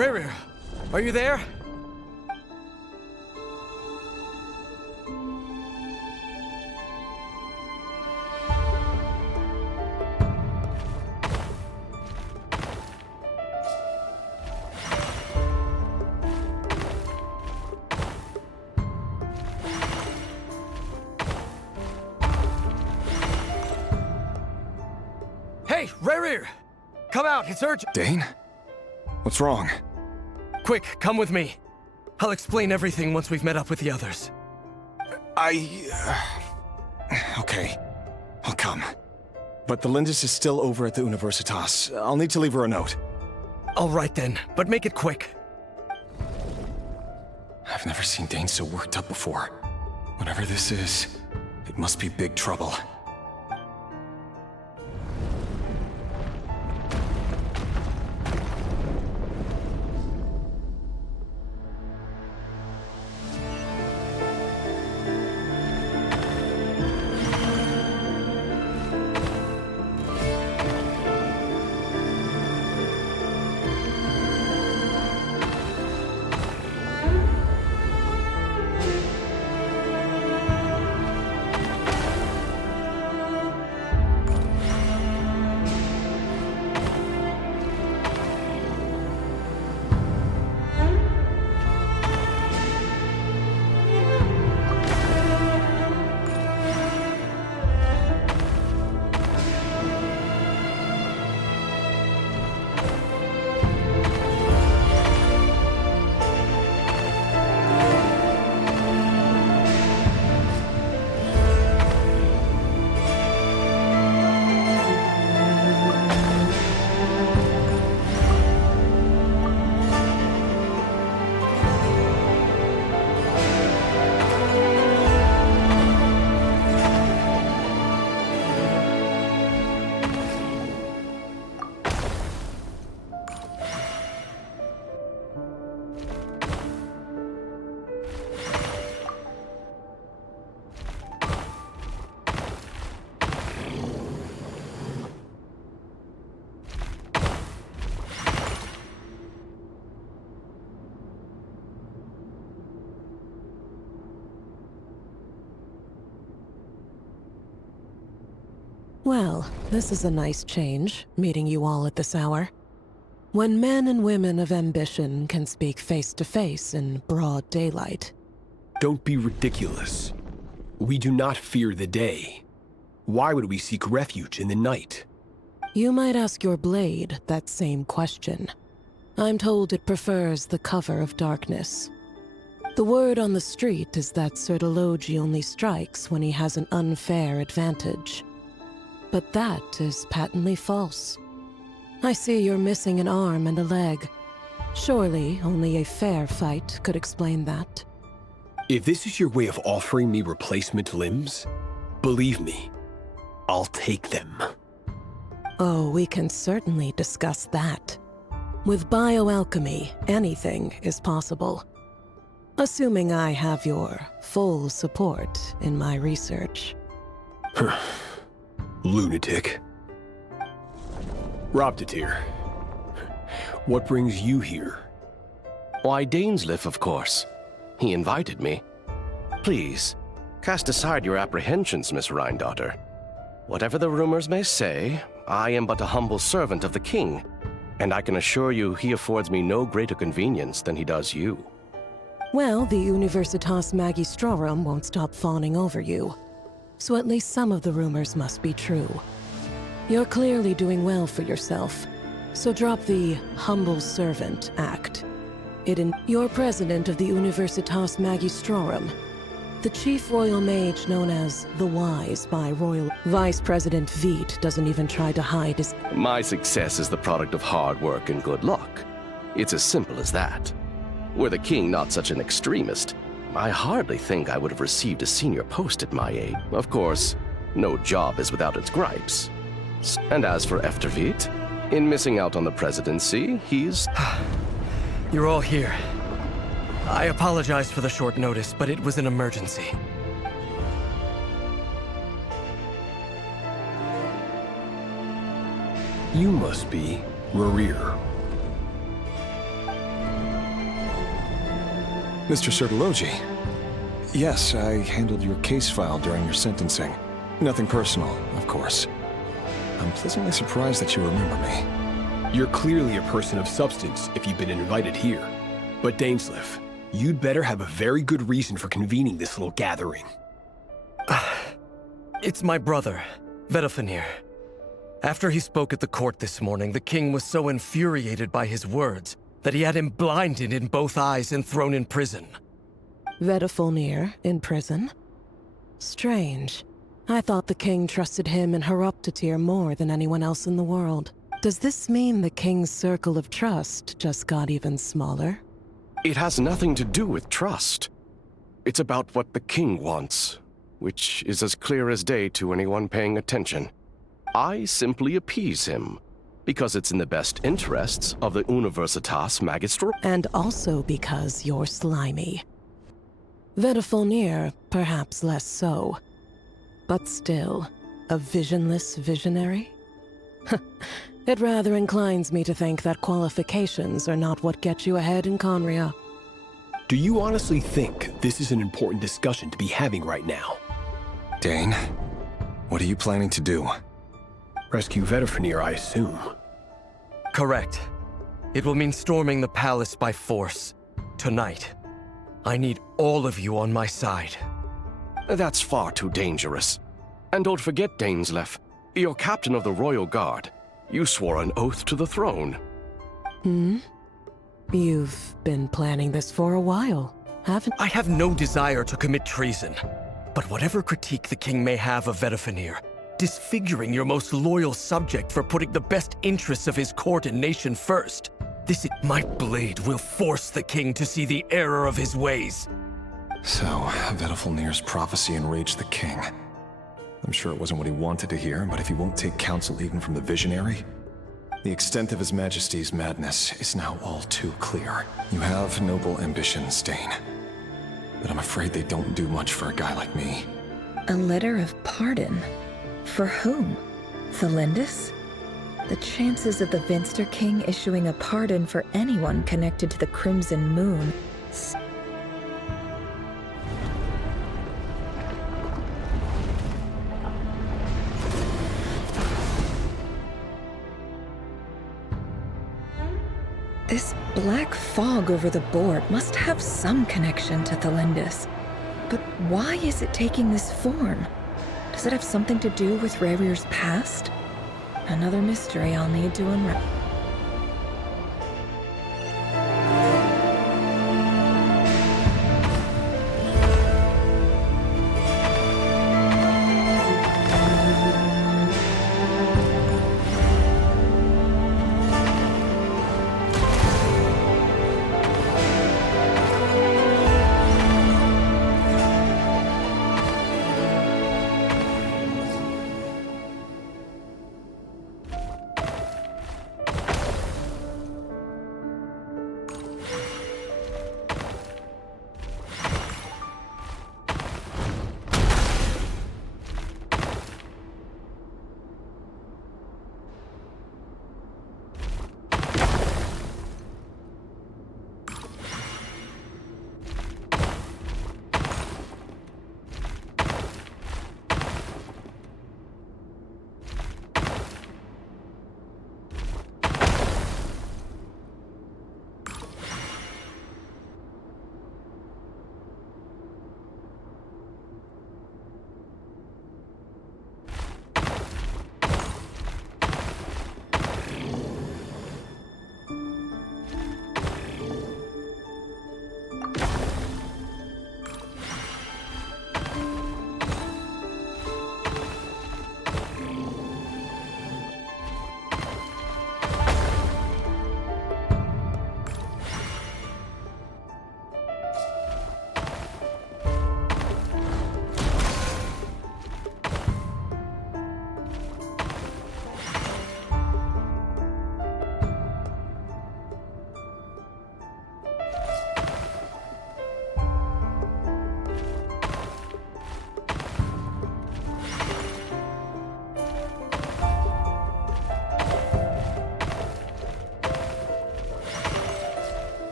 Rerir, are you there? Hey, Rerir! Come out, it's urgent! Dane? What's wrong? Quick, come with me. I'll explain everything once we've met up with the others. Okay. I'll come. But the Lindis is still over at the Universitas. I'll need to leave her a note. All right then, but make it quick. I've never seen Dane so worked up before. Whatever this is, it must be big trouble. Well, this is a nice change, meeting you all at this hour. When men and women of ambition can speak face to face in broad daylight. Don't be ridiculous. We do not fear the day. Why would we seek refuge in the night? You might ask your blade that same question. I'm told it prefers the cover of darkness. The word on the street is that Sertologi only strikes when he has an unfair advantage. But that is patently false. I see you're missing an arm and a leg. Surely only a fair fight could explain that. If this is your way of offering me replacement limbs, believe me, I'll take them. Oh, we can certainly discuss that. With bioalchemy, anything is possible. Assuming I have your full support in my research. Lunatic. Robtatir, what brings you here? Why, Dainsleif, of course. He invited me. Please, cast aside your apprehensions, Miss Rhindaughter. Whatever the rumors may say, I am but a humble servant of the king, and I can assure you he affords me no greater convenience than he does you. Well, the Universitas Magistrorum won't stop fawning over you. So at least some of the rumors must be true. You're clearly doing well for yourself, so drop the humble servant act. You're president of the Universitas Magistrorum, the chief royal mage known as the Wise by Royal Vice President Veit doesn't even try to hide his... My success is the product of hard work and good luck. It's as simple as that. Were the king not such an extremist, I hardly think I would have received a senior post at my age. Of course, no job is without its gripes. And as for Efterveit, in missing out on the presidency, he's... You're all here. I apologize for the short notice, but it was an emergency. You must be Rerir. Mr. Sertologi. Yes, I handled your case file during your sentencing. Nothing personal, of course. I'm pleasantly surprised that you remember me. You're clearly a person of substance if you've been invited here. But Dainsleif, you'd better have a very good reason for convening this little gathering. It's my brother, Vedafenir. After he spoke at the court this morning, the king was so infuriated by his words that he had him blinded in both eyes and thrown in prison. Vedafenir in prison? Strange. I thought the king trusted him and Heroptatir more than anyone else in the world. Does this mean the king's circle of trust just got even smaller? It has nothing to do with trust. It's about what the king wants, which is as clear as day to anyone paying attention. I simply appease him, because it's in the best interests of the Universitas Magistral. And also because you're slimy. Vedafenir, perhaps less so. But still, a visionless visionary? It rather inclines me to think that qualifications are not what get you ahead in Conria. Do you honestly think this is an important discussion to be having right now? Dane, what are you planning to do? Rescue Vedafenir, I assume. Correct. It will mean storming the palace by force. Tonight. I need all of you on my side. That's far too dangerous. And don't forget, Dainsleif, you're captain of the Royal Guard. You swore an oath to the throne. You've been planning this for a while, haven't you? I have no desire to commit treason. But whatever critique the king may have of Vedafenir, disfiguring your most loyal subject for putting the best interests of his court and nation first, my blade will force the king to see the error of his ways. So, Vedafenir's prophecy enraged the king. I'm sure it wasn't what he wanted to hear, but if he won't take counsel even from the visionary, the extent of His Majesty's madness is now all too clear. You have noble ambitions, Dane, but I'm afraid they don't do much for a guy like me. A letter of pardon? For whom? Thelindis? The chances of the Vinster King issuing a pardon for anyone connected to the Crimson Moon. This black fog over the board must have some connection to Thelindis. But why is it taking this form? Does it have something to do with Revir's past? Another mystery I'll need to unravel.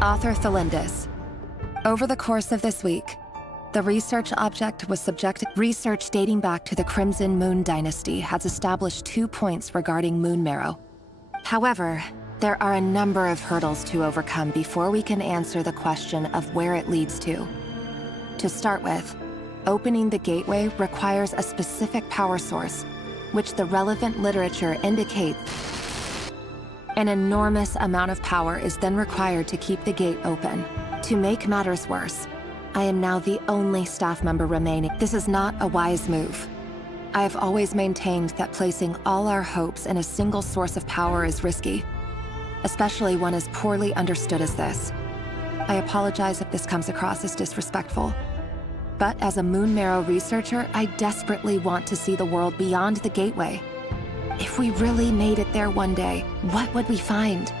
Author Thelindis. Over the course of this week, the research object was subjected. Research dating back to the Crimson Moon Dynasty has established 2 points regarding moon marrow. However, there are a number of hurdles to overcome before we can answer the question of where it leads to. To start with, opening the gateway requires a specific power source, which the relevant literature indicates. An enormous amount of power is then required to keep the gate open. To make matters worse, I am now the only staff member remaining. This is not a wise move. I have always maintained that placing all our hopes in a single source of power is risky, especially one as poorly understood as this. I apologize if this comes across as disrespectful. But as a moon marrow researcher, I desperately want to see the world beyond the gateway. If we really made it there one day, what would we find?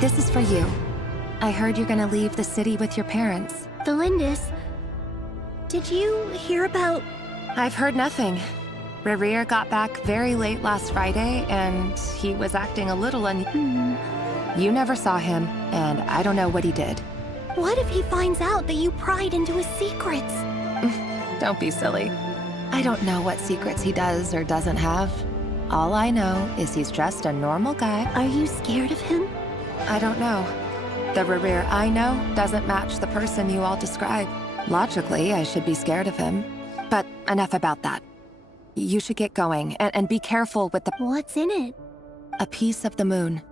This is for you. I heard you're gonna leave the city with your parents. Thelindis, did you hear about... I've heard nothing. Rerir got back very late last Friday, and he was acting a little You never saw him, and I don't know what he did. What if he finds out that you pried into his secrets? Don't be silly. I don't know what secrets he does or doesn't have. All I know is he's just a normal guy. Are you scared of him? I don't know. The Rerir I know doesn't match the person you all describe. Logically, I should be scared of him. But enough about that. You should get going, and be careful with the... What's in it? A piece of the moon.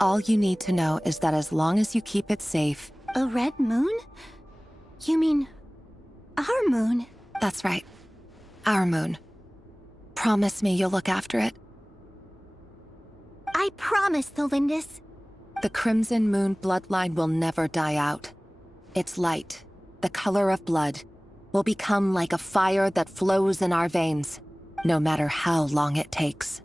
All you need to know is that as long as you keep it safe... A red moon? You mean... our moon? That's right. Our moon. Promise me you'll look after it. I promise, Thelindis. The Crimson Moon bloodline will never die out. Its light, the color of blood, will become like a fire that flows in our veins. no matter how long it takes.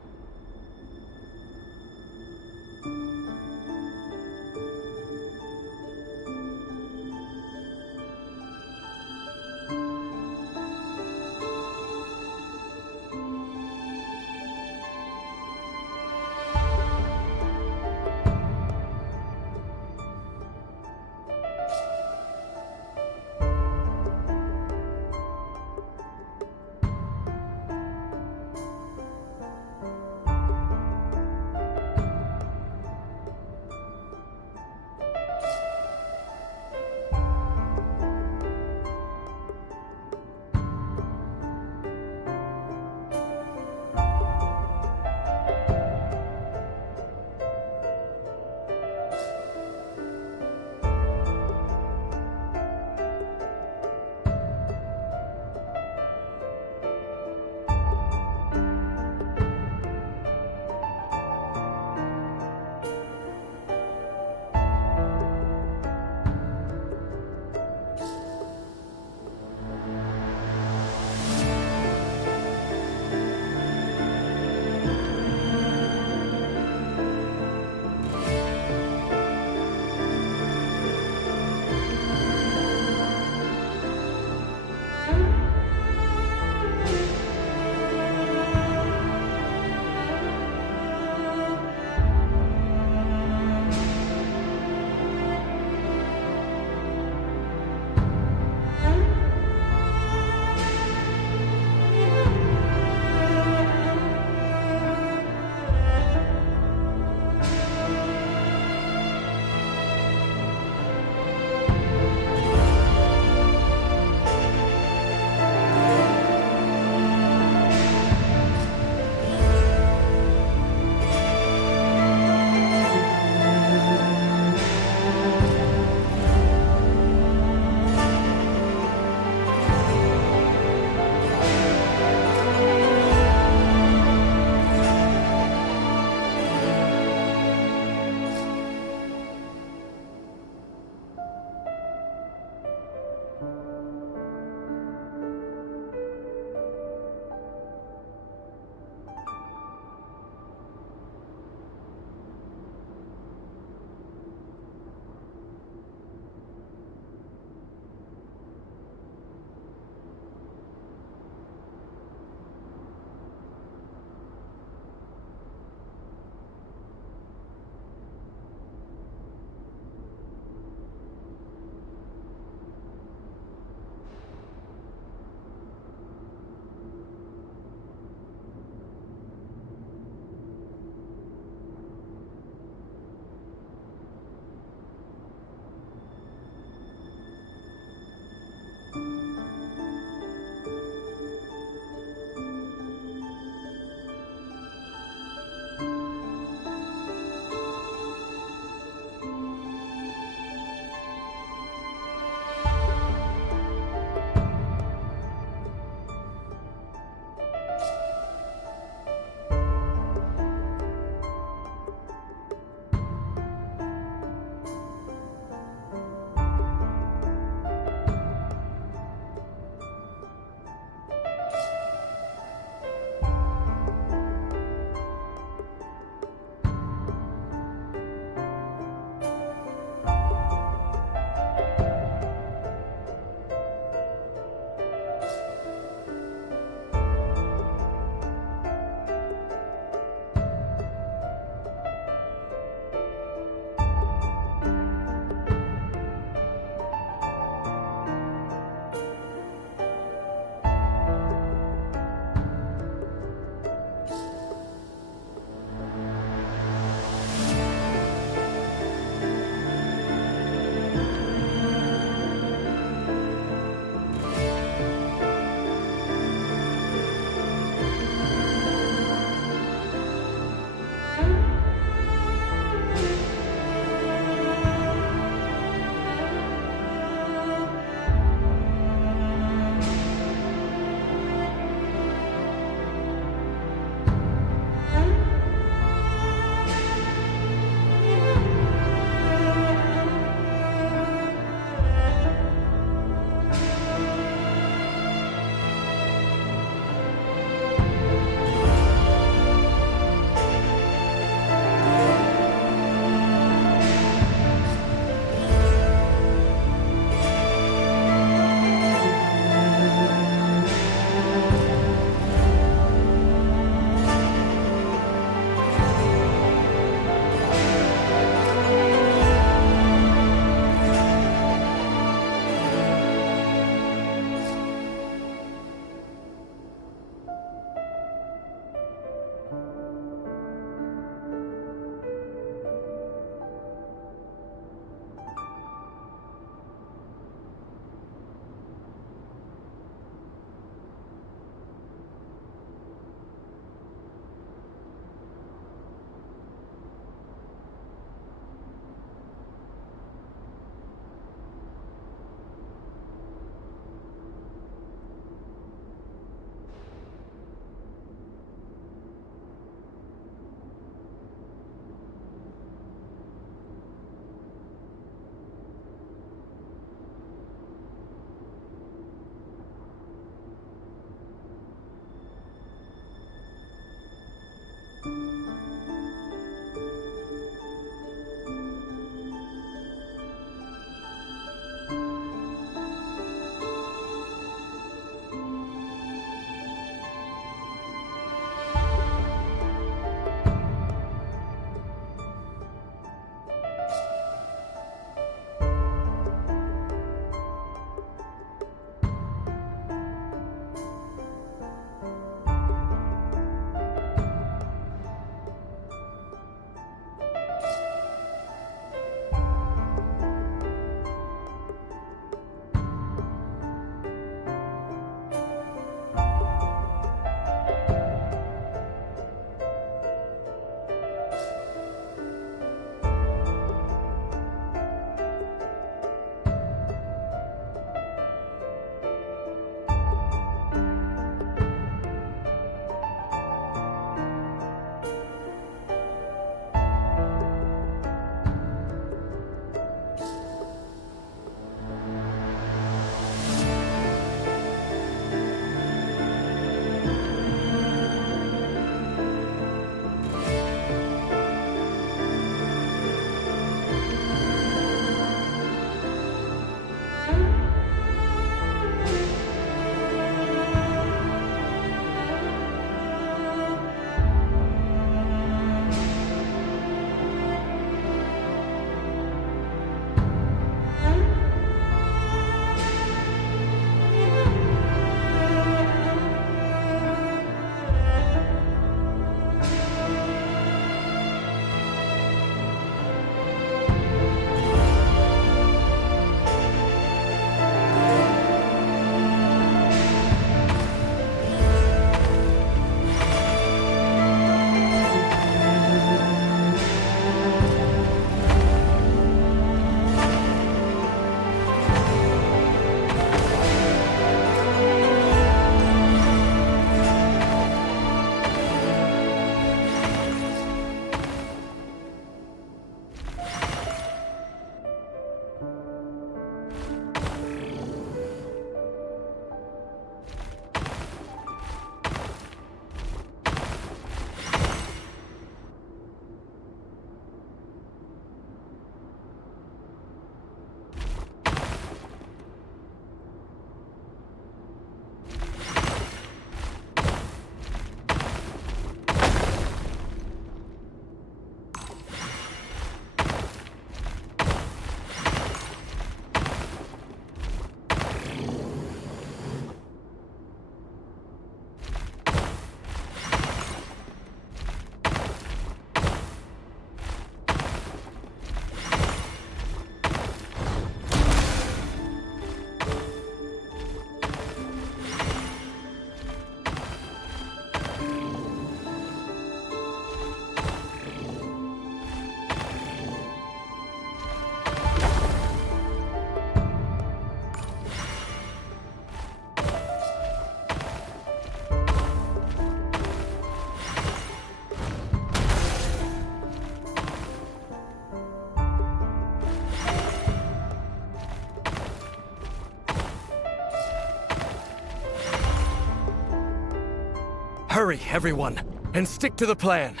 Hurry, everyone, and stick to the plan.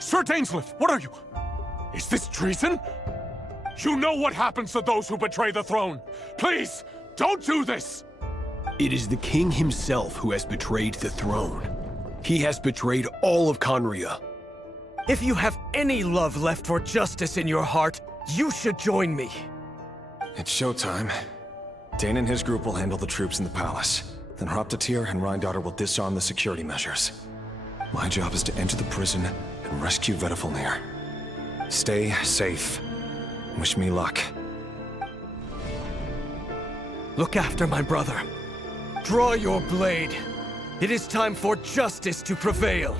Sir Dainsleif, what are you? Is this treason? You know what happens to those who betray the throne. Please, don't do this! It is the king himself who has betrayed the throne. He has betrayed all of Conria. If you have any love left for justice in your heart, you should join me. It's showtime. Dane and his group will handle the troops in the palace. Then Hraptatyr and Rhindaughter will disarm the security measures. My job is to enter the prison and rescue Vedifilnir. Stay safe. Wish me luck. Look after my brother. Draw your blade. It is time for justice to prevail.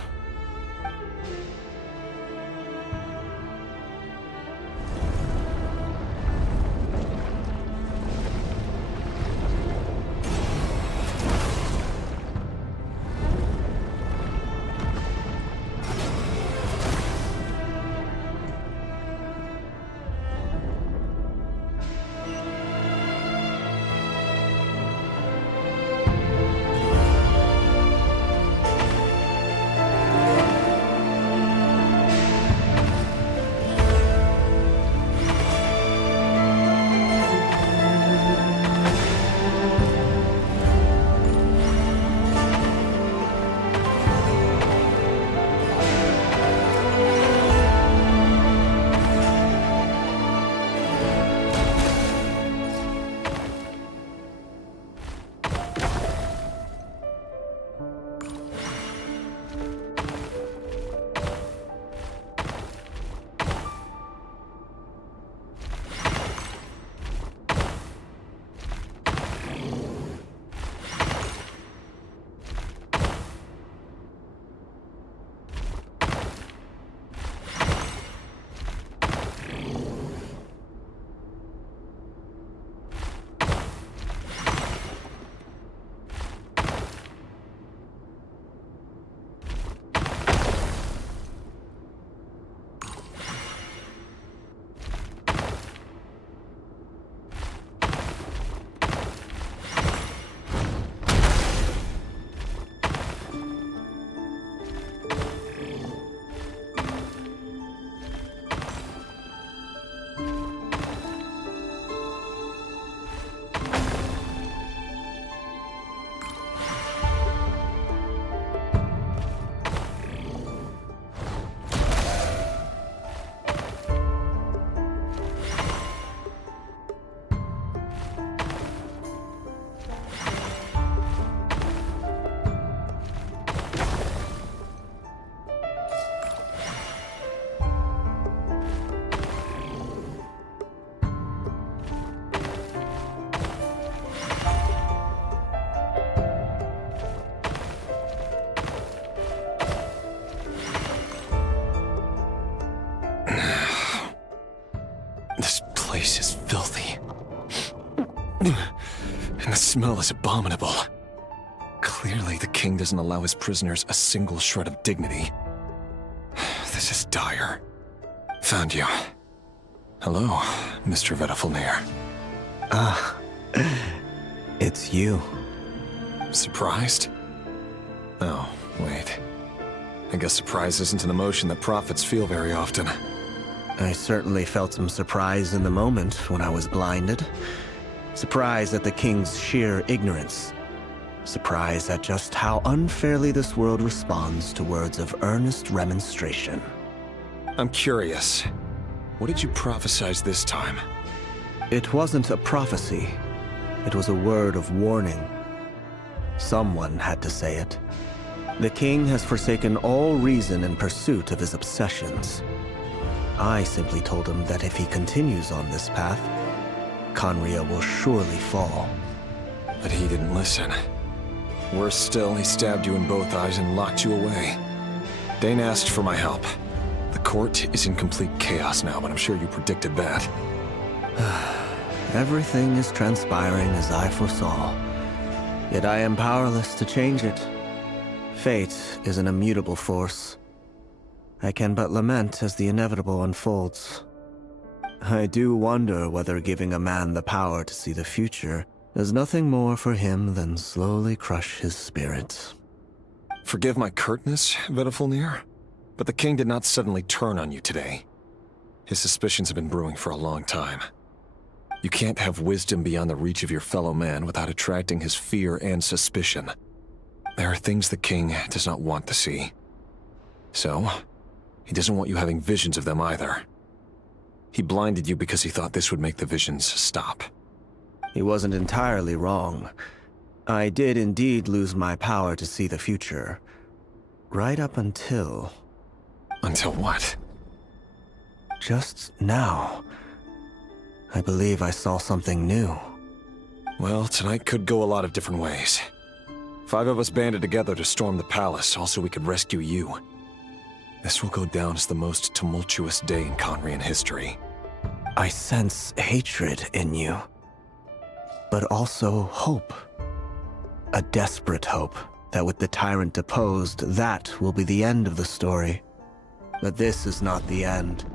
And the smell is abominable. Clearly, the king doesn't allow his prisoners a single shred of dignity. This is dire. Found you. Hello, Mr. Vedifilnir. Ah, it's you. Surprised? Oh, wait. I guess surprise isn't an emotion that prophets feel very often. I certainly felt some surprise in the moment when I was blinded. Surprise at the king's sheer ignorance. Surprise at just how unfairly this world responds to words of earnest remonstration. I'm curious. What did you prophesize this time? It wasn't a prophecy. It was a word of warning. Someone had to say it. The king has forsaken all reason in pursuit of his obsessions. I simply told him that if he continues on this path, Conria will surely fall. But he didn't listen. Worse still, he stabbed you in both eyes and locked you away. Dane asked for my help. The court is in complete chaos now, but I'm sure you predicted that. Everything is transpiring as I foresaw. Yet I am powerless to change it. Fate is an immutable force. I can but lament as the inevitable unfolds. I do wonder whether giving a man the power to see the future does nothing more for him than slowly crush his spirit. Forgive my curtness, v.Luna, but the king did not suddenly turn on you today. His suspicions have been brewing for a long time. You can't have wisdom beyond the reach of your fellow man without attracting his fear and suspicion. There are things the king does not want to see. So, he doesn't want you having visions of them either. He blinded you because he thought this would make the visions stop. He wasn't entirely wrong. I did indeed lose my power to see the future. Right up until... Until what? Just now. I believe I saw something new. Well, tonight could go a lot of different ways. 5 of us banded together to storm the palace, also we could rescue you. This will go down as the most tumultuous day in Conrian history. I sense hatred in you, but also hope. A desperate hope that with the tyrant deposed, that will be the end of the story. But this is not the end.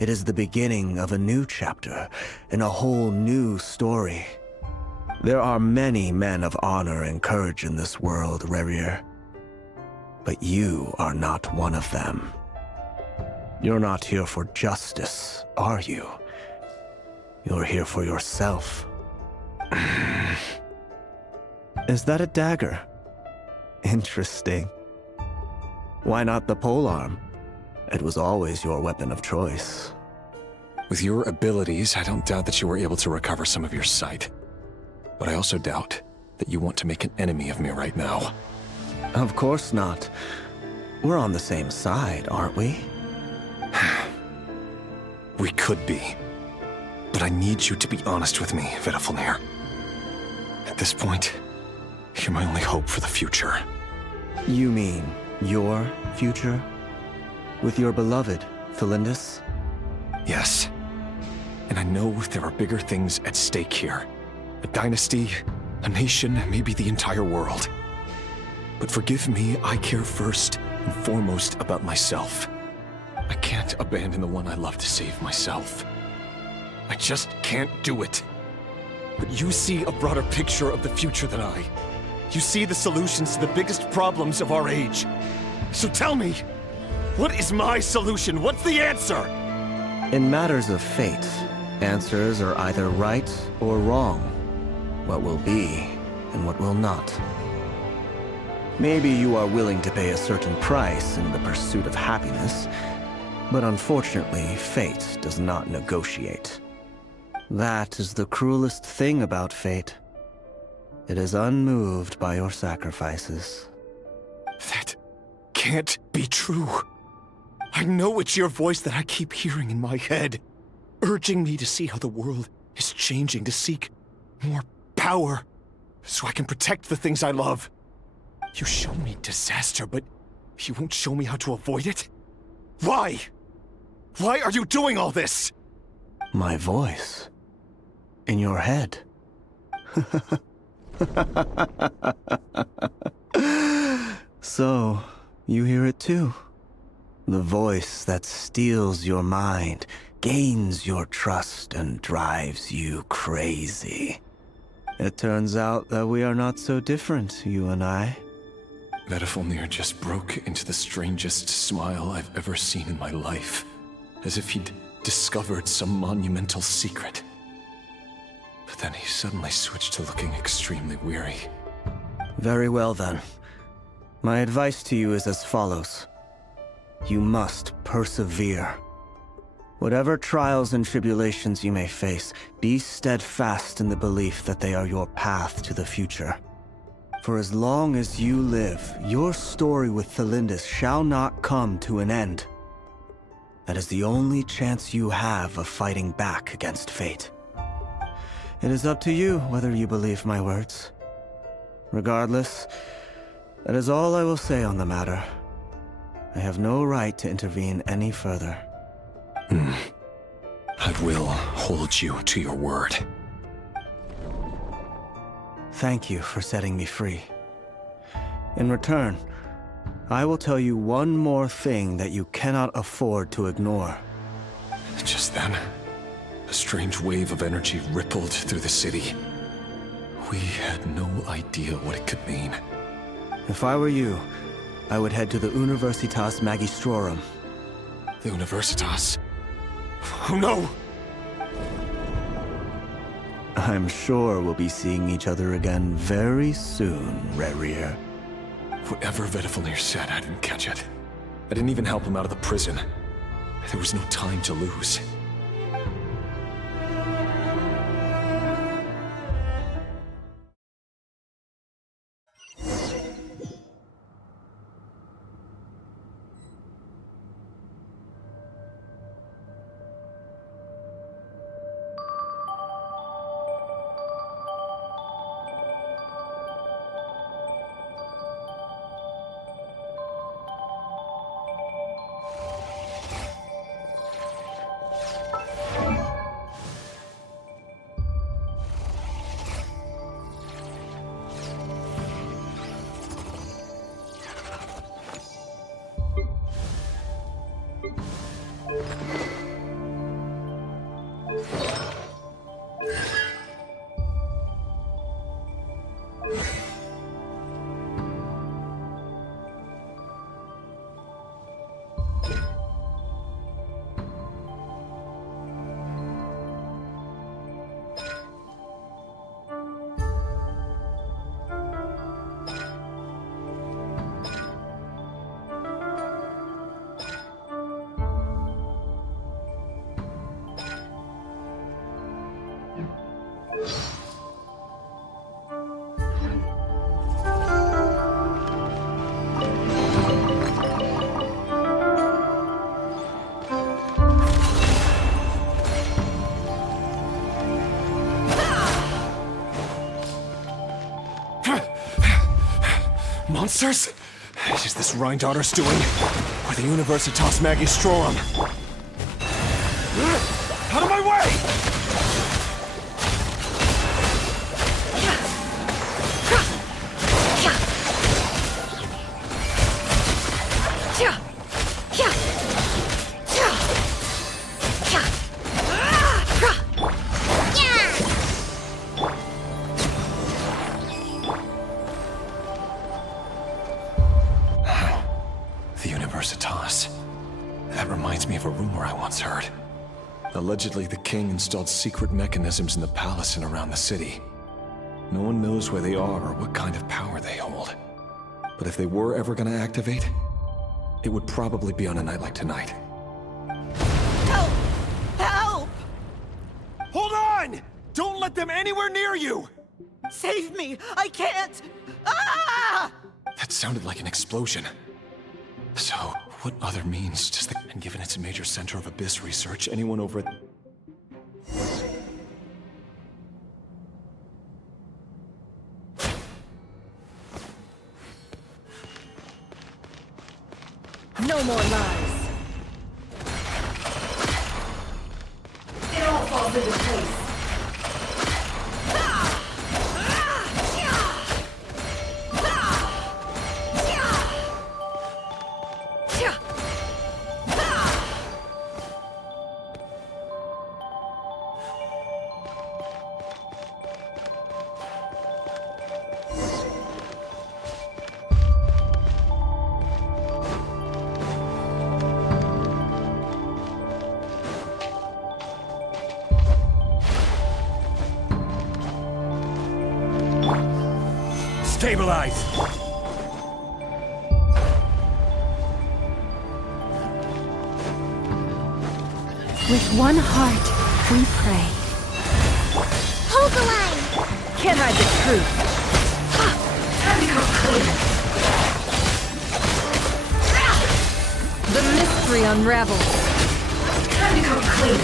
It is the beginning of a new chapter, in a whole new story. There are many men of honor and courage in this world, Rerir. But you are not one of them. You're not here for justice, are you? You're here for yourself. Is that a dagger? Interesting. Why not the polearm? It was always your weapon of choice. With your abilities, I don't doubt that you were able to recover some of your sight. But I also doubt that you want to make an enemy of me right now. Of course not. We're on the same side, aren't we? We could be. But I need you to be honest with me, v.Luna. At this point, you're my only hope for the future. You mean your future? With your beloved, Thalindis? Yes. And I know there are bigger things at stake here. A dynasty, a nation, maybe the entire world. But forgive me, I care first and foremost about myself. I can't abandon the one I love to save myself. I just can't do it. But you see a broader picture of the future than I. You see the solutions to the biggest problems of our age. So tell me, what is my solution? What's the answer? In matters of fate, answers are either right or wrong. What will be and what will not. Maybe you are willing to pay a certain price in the pursuit of happiness, but unfortunately, fate does not negotiate. That is the cruelest thing about fate. It is unmoved by your sacrifices. That can't be true. I know it's your voice that I keep hearing in my head, urging me to see how the world is changing, to seek more power, so I can protect the things I love. You show me disaster, but you won't show me how to avoid it? Why? Why are you doing all this? My voice. In your head. So, you hear it too? The voice that steals your mind, gains your trust, and drives you crazy. It turns out that we are not so different, you and I. v.Luna just broke into the strangest smile I've ever seen in my life, as if he'd discovered some monumental secret. But then he suddenly switched to looking extremely weary. Very well then. My advice to you is as follows. You must persevere. Whatever trials and tribulations you may face, be steadfast in the belief that they are your path to the future. For as long as you live, your story with Thalindis shall not come to an end. That is the only chance you have of fighting back against fate. It is up to you whether you believe my words. Regardless, that is all I will say on the matter. I have no right to intervene any further. I will hold you to your word. Thank you for setting me free. In return, I will tell you one more thing that you cannot afford to ignore. Just then, a strange wave of energy rippled through the city. We had no idea what it could mean. If I were you, I would head to the Universitas Magistrorum. The Universitas? Oh no! I'm sure we'll be seeing each other again very soon, Rerir. Whatever v.Luna said, I didn't catch it. I didn't even help him out of the prison. There was no time to lose. Monsters? Is this Rhindaughter's doing? Or the Universitas Magistrorum? Out of my way! The Universitas. That reminds me of a rumor I once heard. Allegedly, the king installed secret mechanisms in the palace and around the city. No one knows where they are or what kind of power they hold. But if they were ever gonna activate, it would probably be on a night like tonight. Help! Help! Hold on! Don't let them anywhere near you! Save me! I can't! Ah! That sounded like an explosion. So, what other means does the... And given it's a major center of Abyss research, anyone over at... No more lies. It all falls into place. Stabilize! With one heart, we pray. Hold the line! Can't hide the truth. Time to come clean. The mystery unravels. Time to come clean.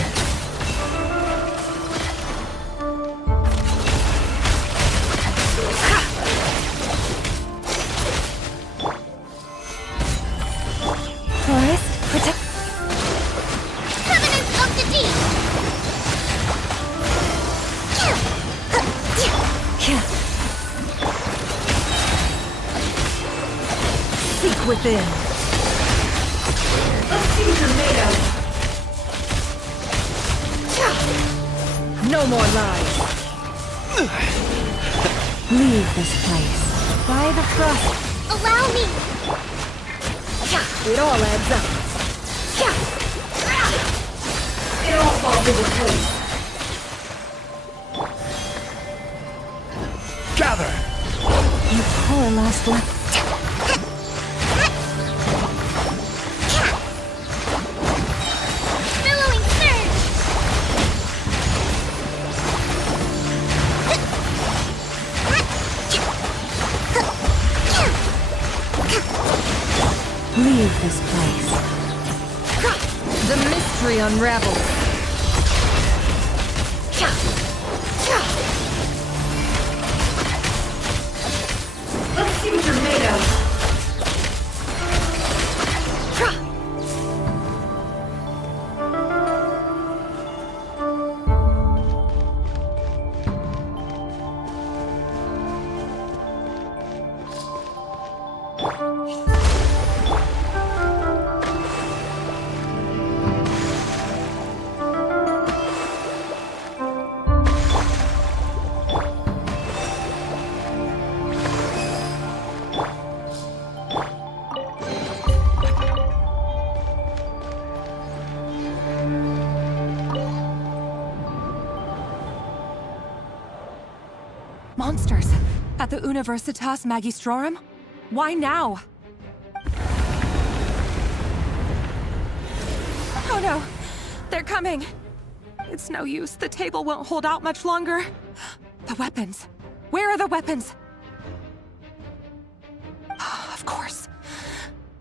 Within. Let's see what you're made of. No more lies. Leave this place. By the frost. Allow me! It all adds up. It all falls into place. Gather! You poor lost left. Billowing surge! Leave this place. The mystery unravels. Let's see what you're made of. Monsters! At the Universitas Magistrorum? Why now? Oh no! They're coming! It's no use. The table won't hold out much longer. The weapons. Where are the weapons? Of course.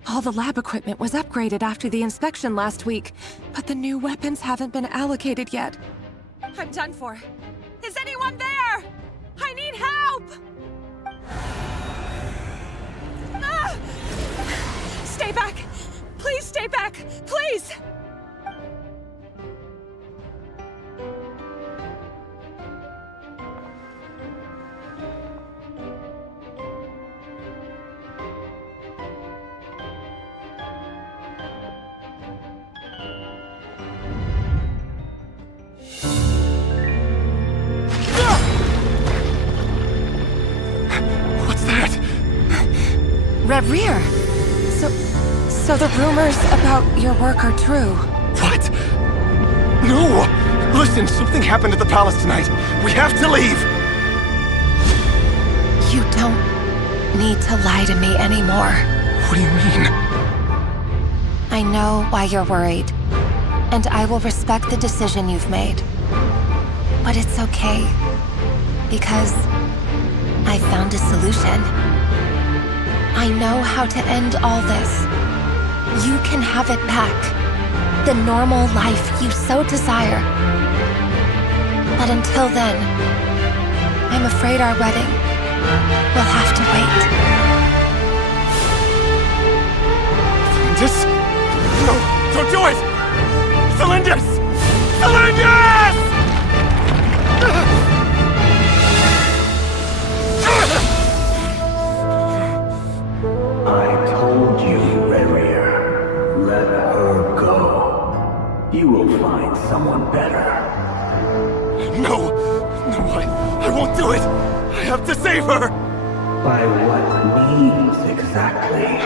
All the lab equipment was upgraded after the inspection last week, but the new weapons haven't been allocated yet. I'm done for. Is anyone there? I need help! Ah! Stay back! Please stay back! Please! Rear. So the rumors about your work are true. What? No! Listen, something happened at the palace tonight. We have to leave! You don't need to lie to me anymore. What do you mean? I know why you're worried, and I will respect the decision you've made. But it's okay, because I found a solution. I know how to end all this. You can have it back. The normal life you so desire. But until then, I'm afraid our wedding will have to wait. Cylindus? No, don't do it! Cylindus! Cylindus! I told you, Rerir. Let her go. You will find someone better. No! No, I won't do it! I have to save her! By what means exactly?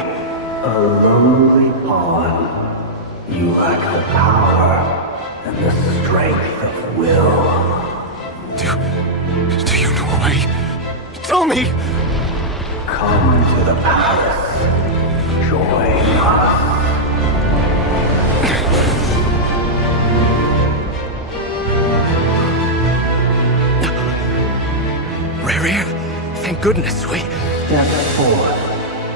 A lowly pawn. You lack the power and the strength of will. Do you know a way? Tell me! Come to the palace. Join us. Rerir, thank goodness we... Step forth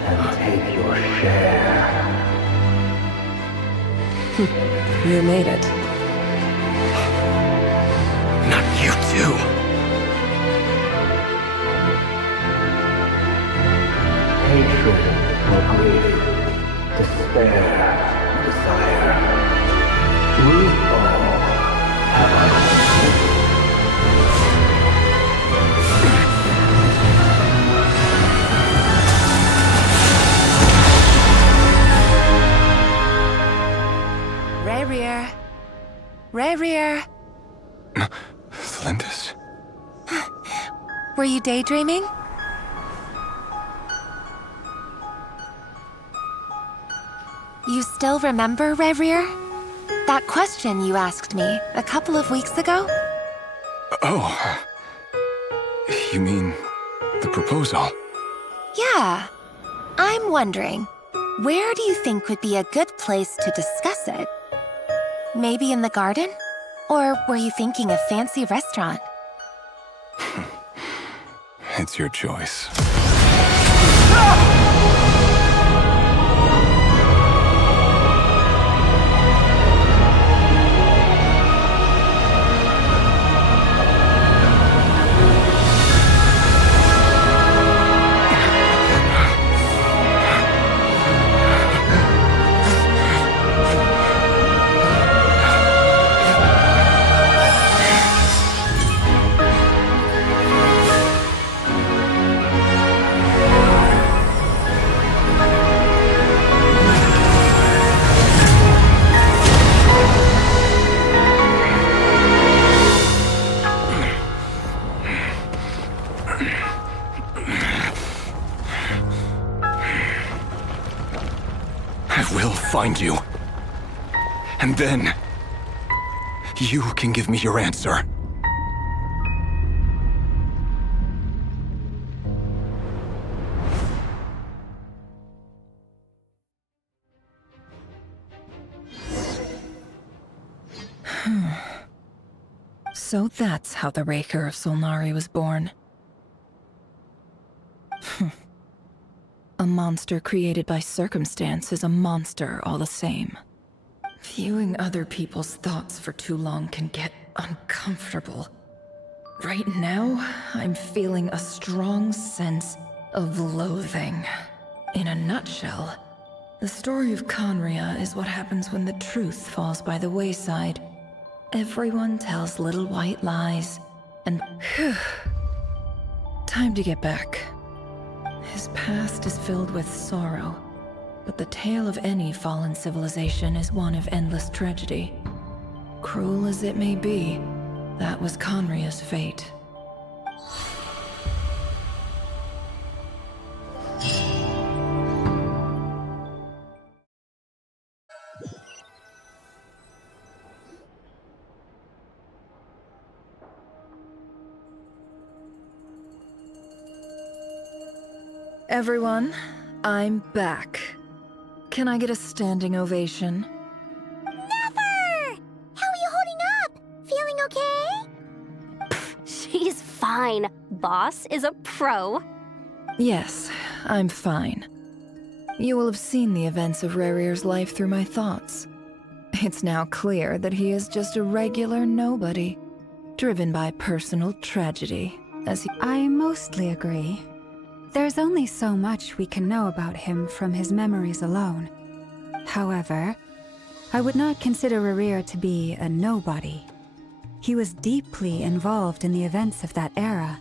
and take your share. You made it. Not you too. Hatred or grief, despair or desire. We all have our own. Rerir. Cylindus? Were you daydreaming? still remember, Rerir? That question you asked me a couple of weeks ago? Oh. You mean the proposal? Yeah. I'm wondering, where do you think would be a good place to discuss it? Maybe in the garden? Or were you thinking a fancy restaurant? It's your choice. I will find you. And then, you can give me your answer. So that's how the Raker of Solnari was born. A monster created by circumstance is a monster all the same. Viewing other people's thoughts for too long can get uncomfortable. Right now, I'm feeling a strong sense of loathing. In a nutshell, the story of Conria is what happens when the truth falls by the wayside. Everyone tells little white lies, and time to get back. His past is filled with sorrow, but the tale of any fallen civilization is one of endless tragedy. Cruel as it may be, that was Conria's fate. Everyone, I'm back. Can I get a standing ovation? Never! How are you holding up? Feeling okay? She's fine. Boss is a pro. Yes, I'm fine. You will have seen the events of Rerir's life through my thoughts. It's now clear that he is just a regular nobody, driven by personal tragedy, as he— I mostly agree. There's only so much we can know about him from his memories alone. However, I would not consider Rerir to be a nobody. He was deeply involved in the events of that era.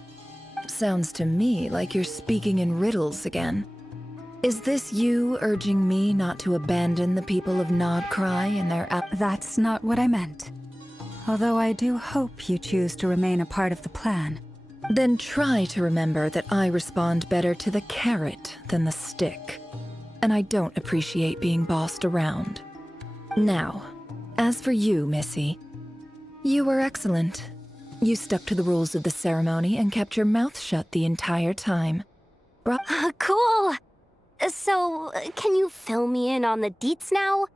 Sounds to me like you're speaking in riddles again. Is this you urging me not to abandon the people of Nodcry and their— That's not what I meant. Although I do hope you choose to remain a part of the plan. Then try to remember that I respond better to the carrot than the stick. And I don't appreciate being bossed around. Now, as for you, Missy, you were excellent. You stuck to the rules of the ceremony and kept your mouth shut the entire time. Cool! So, can you fill me in on the deets now?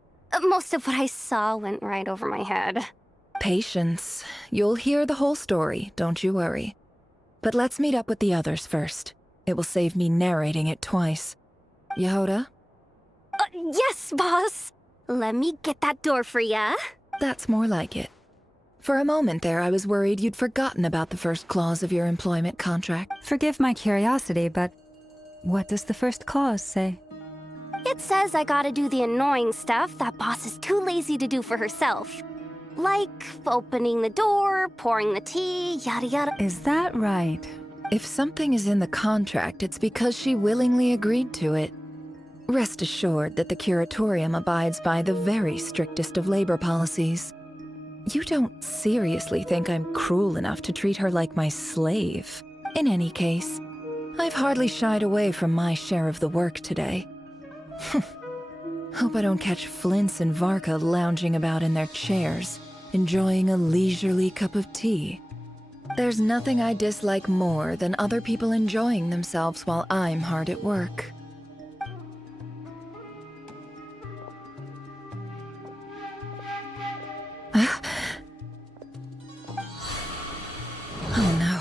Most of what I saw went right over my head. Patience. You'll hear the whole story, don't you worry. But let's meet up with the others first. It will save me narrating it twice. Yehoda? Yes, boss! Let me get that door for ya. That's more like it. For a moment there, I was worried you'd forgotten about the first clause of your employment contract. Forgive my curiosity, but what does the first clause say? It says I gotta do the annoying stuff that boss is too lazy to do for herself. Like opening the door, pouring the tea, yada yada. Is that right? If something is in the contract, it's because she willingly agreed to it. Rest assured that the curatorium abides by the very strictest of labor policies. You don't seriously think I'm cruel enough to treat her like my slave. In any case, I've hardly shied away from my share of the work today. Hope I don't catch Flint's and Varka lounging about in their chairs, enjoying a leisurely cup of tea. There's nothing I dislike more than other people enjoying themselves while I'm hard at work. Oh no.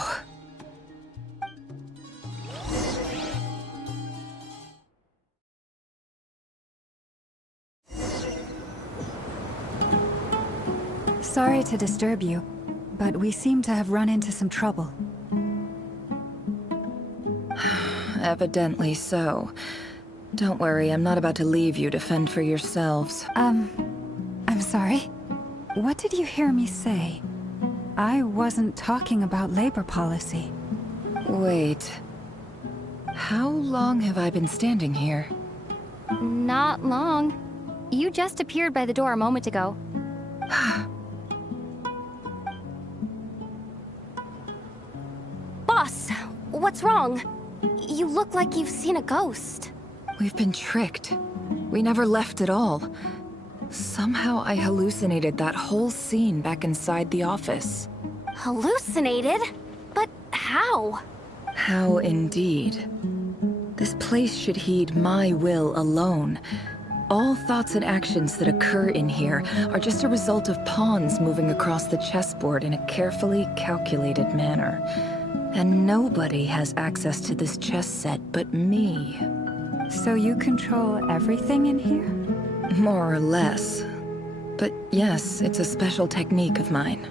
Sorry to disturb you, but we seem to have run into some trouble. Evidently so. Don't worry, I'm not about to leave you to fend for yourselves. I'm sorry. What did you hear me say? I wasn't talking about labor policy. Wait. How long have I been standing here? Not long. You just appeared by the door a moment ago. Boss, what's wrong? You look like you've seen a ghost. We've been tricked. We never left at all. Somehow I hallucinated that whole scene back inside the office. Hallucinated? But how? How indeed. This place should heed my will alone. All thoughts and actions that occur in here are just a result of pawns moving across the chessboard in a carefully calculated manner. And nobody has access to this chess set but me. So you control everything in here? More or less. But yes, it's a special technique of mine.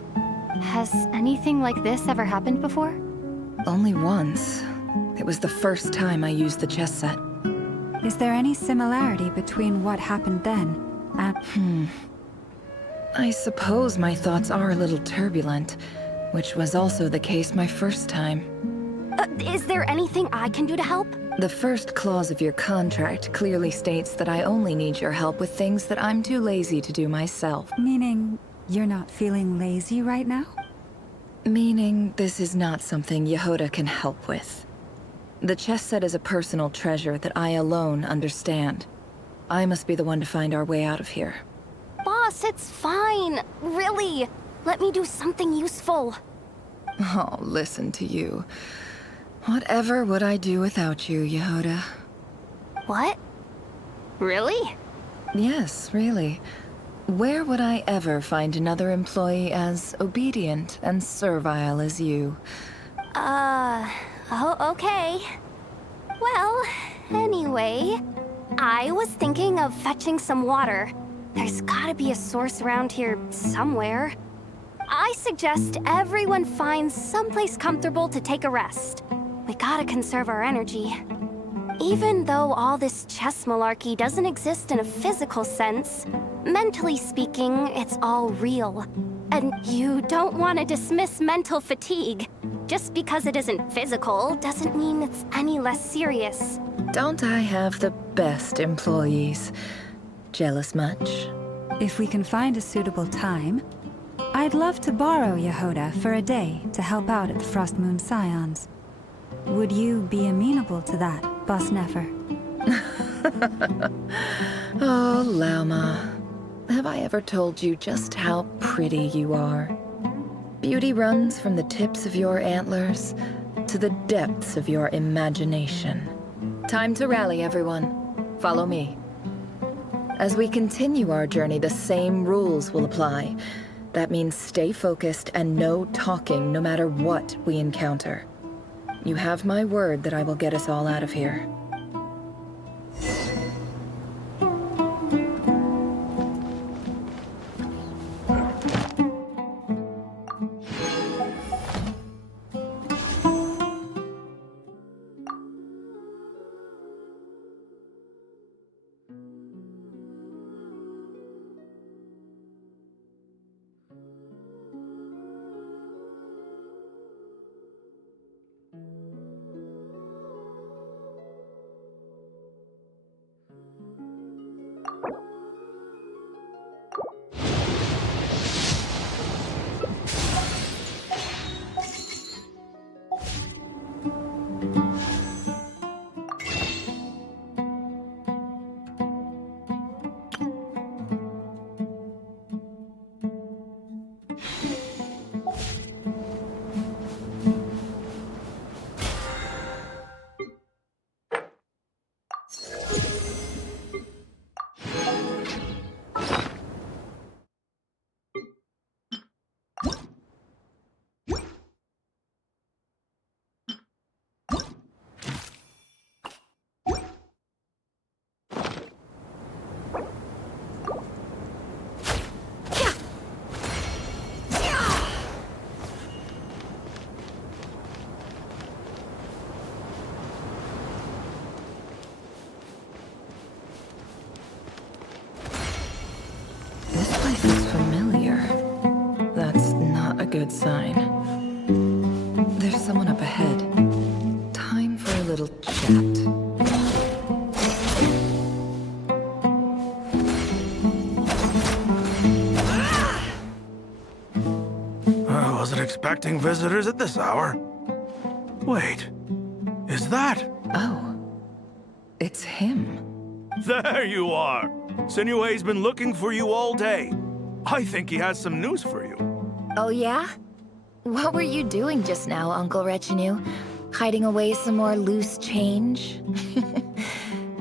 Has anything like this ever happened before? Only once. It was the first time I used the chess set. Is there any similarity between what happened then and... I suppose my thoughts are a little turbulent, which was also the case my first time. Is there anything I can do to help? The first clause of your contract clearly states that I only need your help with things that I'm too lazy to do myself. Meaning, you're not feeling lazy right now? Meaning, this is not something Yehoda can help with. The chess set is a personal treasure that I alone understand. I must be the one to find our way out of here. Boss, it's fine. Really. Let me do something useful. Oh, listen to you. Whatever would I do without you, Yehoda? What? Really? Yes, really. Where would I ever find another employee as obedient and servile as you? Oh, okay. Well, anyway, I was thinking of fetching some water. There's gotta be a source around here somewhere. I suggest everyone finds someplace comfortable to take a rest. We gotta conserve our energy. Even though all this chess malarkey doesn't exist in a physical sense, mentally speaking, it's all real. And you don't want to dismiss mental fatigue. Just because it isn't physical doesn't mean it's any less serious. Don't I have the best employees? Jealous much? If we can find a suitable time, I'd love to borrow Yehoda for a day to help out at the Frost Moon Scions. Would you be amenable to that, Boss Nefer? Oh, Lauma. Have I ever told you just how pretty you are? Beauty runs from the tips of your antlers to the depths of your imagination. Time to rally, everyone. Follow me. As we continue our journey, the same rules will apply. That means stay focused and no talking no matter what we encounter. You have my word that I will get us all out of here. good sign. There's someone up ahead. Time for a little chat. I wasn't expecting visitors at this hour. Wait, is that? Oh, it's him. There you are! Sinue's been looking for you all day. I think he has some news for you. Oh yeah? What were you doing just now, Uncle Retinue? Hiding away some more loose change?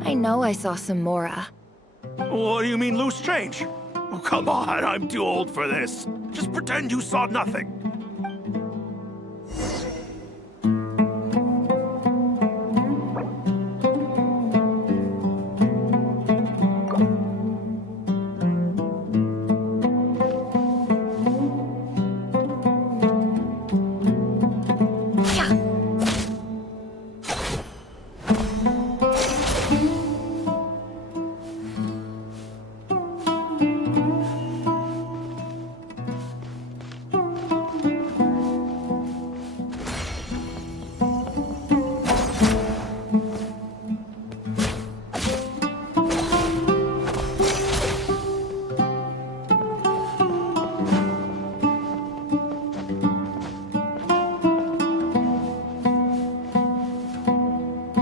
I know I saw some Mora. What do you mean, loose change? Oh, come on, I'm too old for this. Just pretend you saw nothing.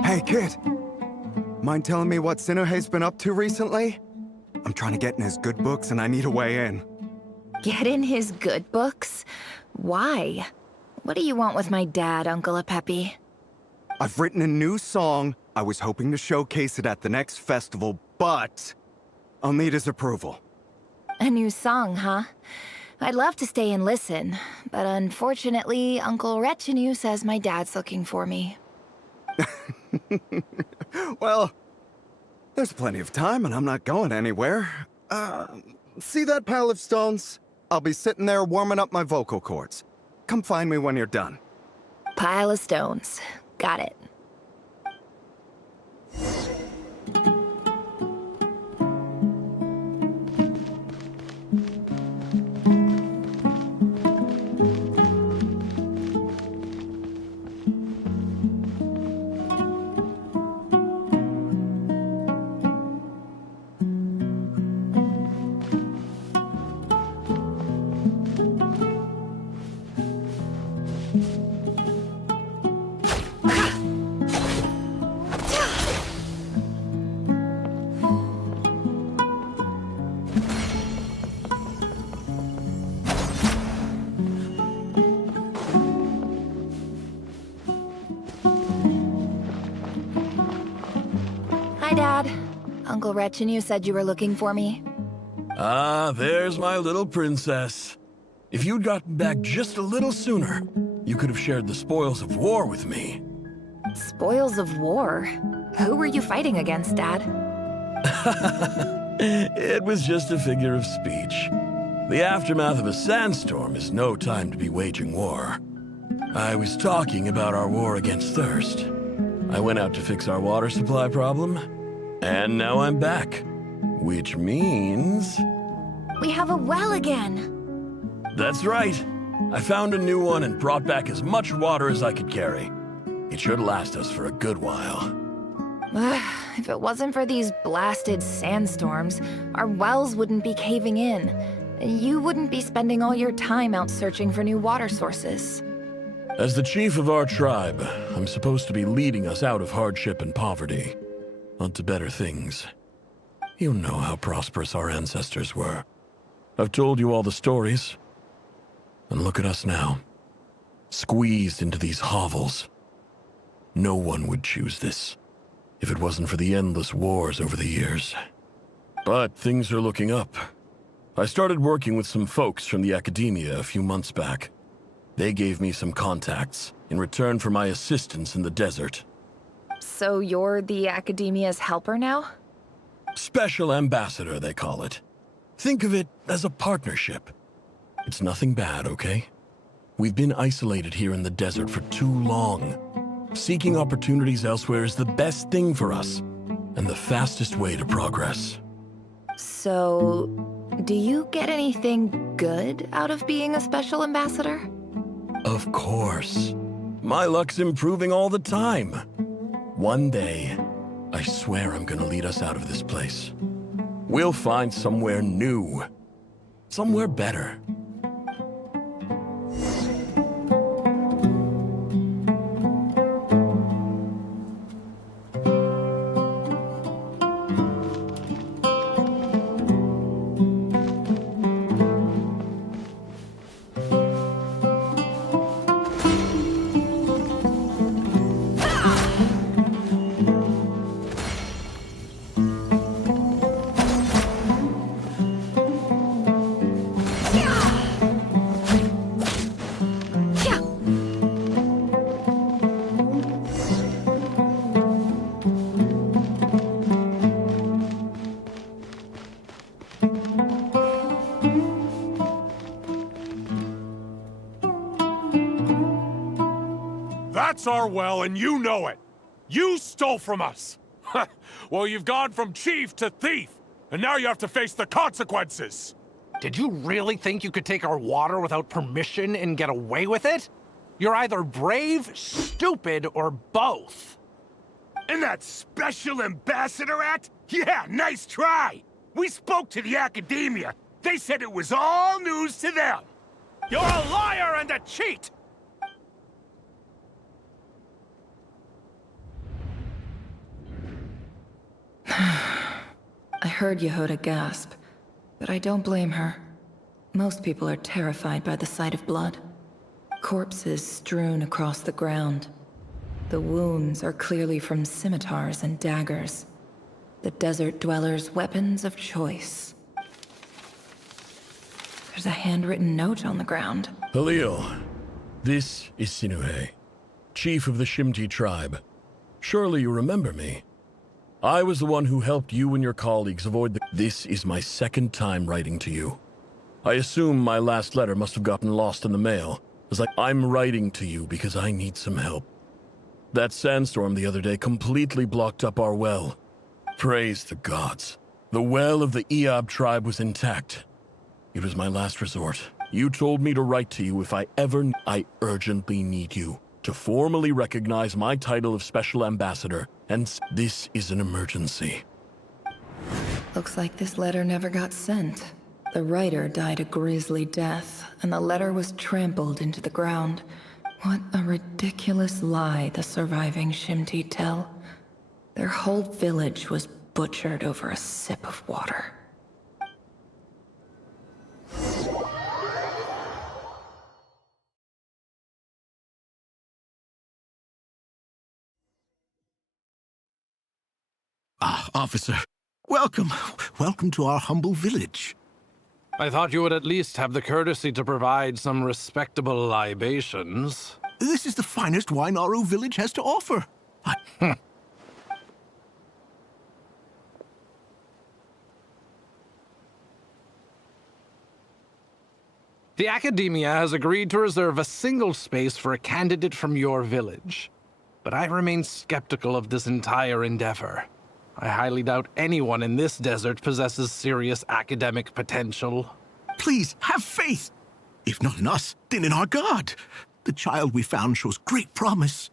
Hey, kid. Mind telling me what Sinuhe's been up to recently? I'm trying to get in his good books and I need a way in. Get in his good books? Why? What do you want with my dad, Uncle Apepi? I've written a new song. I was hoping to showcase it at the next festival, but I'll need his approval. A new song, huh? I'd love to stay and listen, but unfortunately, Uncle Retinue says my dad's looking for me. Well, there's plenty of time and I'm not going anywhere. See that pile of stones? I'll be sitting there warming up my vocal cords. Come find me when you're done. Pile of stones. Got it. Hi, Dad. Uncle Retinue said you were looking for me. Ah, there's my little princess. If you'd gotten back just a little sooner, you could have shared the spoils of war with me. Spoils of war? Who were you fighting against, Dad? It was just a figure of speech. The aftermath of a sandstorm is no time to be waging war. I was talking about our war against thirst. I went out to fix our water supply problem, and now I'm back. Which means... We have a well again! That's right. I found a new one and brought back as much water as I could carry. It should last us for a good while. If it wasn't for these blasted sandstorms, our wells wouldn't be caving in. You wouldn't be spending all your time out searching for new water sources. As the chief of our tribe, I'm supposed to be leading us out of hardship and poverty, onto better things. You know how prosperous our ancestors were. I've told you all the stories. And look at us now, squeezed into these hovels. No one would choose this, if it wasn't for the endless wars over the years. But things are looking up. I started working with some folks from the academia a few months back. They gave me some contacts in return for my assistance in the desert. So you're the academia's helper now? Special ambassador, they call it. Think of it as a partnership. It's nothing bad, okay? We've been isolated here in the desert for too long. Seeking opportunities elsewhere is the best thing for us, and the fastest way to progress. So, do you get anything good out of being a special ambassador? Of course. My luck's improving all the time. One day, I swear I'm gonna lead us out of this place. We'll find somewhere new. Somewhere better. That's our well, and you know it! You stole from us! Well, you've gone from chief to thief, and now you have to face the consequences! Did you really think you could take our water without permission and get away with it? You're either brave, stupid, or both. And that Special Ambassador Act? Yeah, nice try! We spoke to the Academia. They said it was all news to them. You're a liar and a cheat! I heard Yehuda gasp, but I don't blame her. Most people are terrified by the sight of blood. Corpses strewn across the ground. The wounds are clearly from scimitars and daggers. The desert dwellers' weapons of choice. There's a handwritten note on the ground. Halil, this is Sinuhe, chief of the Shimti tribe. Surely you remember me. I was the one who helped you and your colleagues avoid the— This is my second time writing to you. I assume my last letter must have gotten lost in the mail, as I'm writing to you because I need some help. That sandstorm the other day completely blocked up our well. Praise the gods. The well of the Eob tribe was intact. It was my last resort. You told me to write to you if I urgently need you to formally recognize my title of Special Ambassador, and this is an emergency. Looks like this letter never got sent. The writer died a grisly death, and the letter was trampled into the ground. What a ridiculous lie the surviving Shimti tell. Their whole village was butchered over a sip of water. Ah, officer. Welcome. Welcome to our humble village. I thought you would at least have the courtesy to provide some respectable libations. This is the finest wine Aru village has to offer. The Academia has agreed to reserve a single space for a candidate from your village. But I remain skeptical of this entire endeavor. I highly doubt anyone in this desert possesses serious academic potential. Please, have faith. If not in us, then in our god. The child we found shows great promise.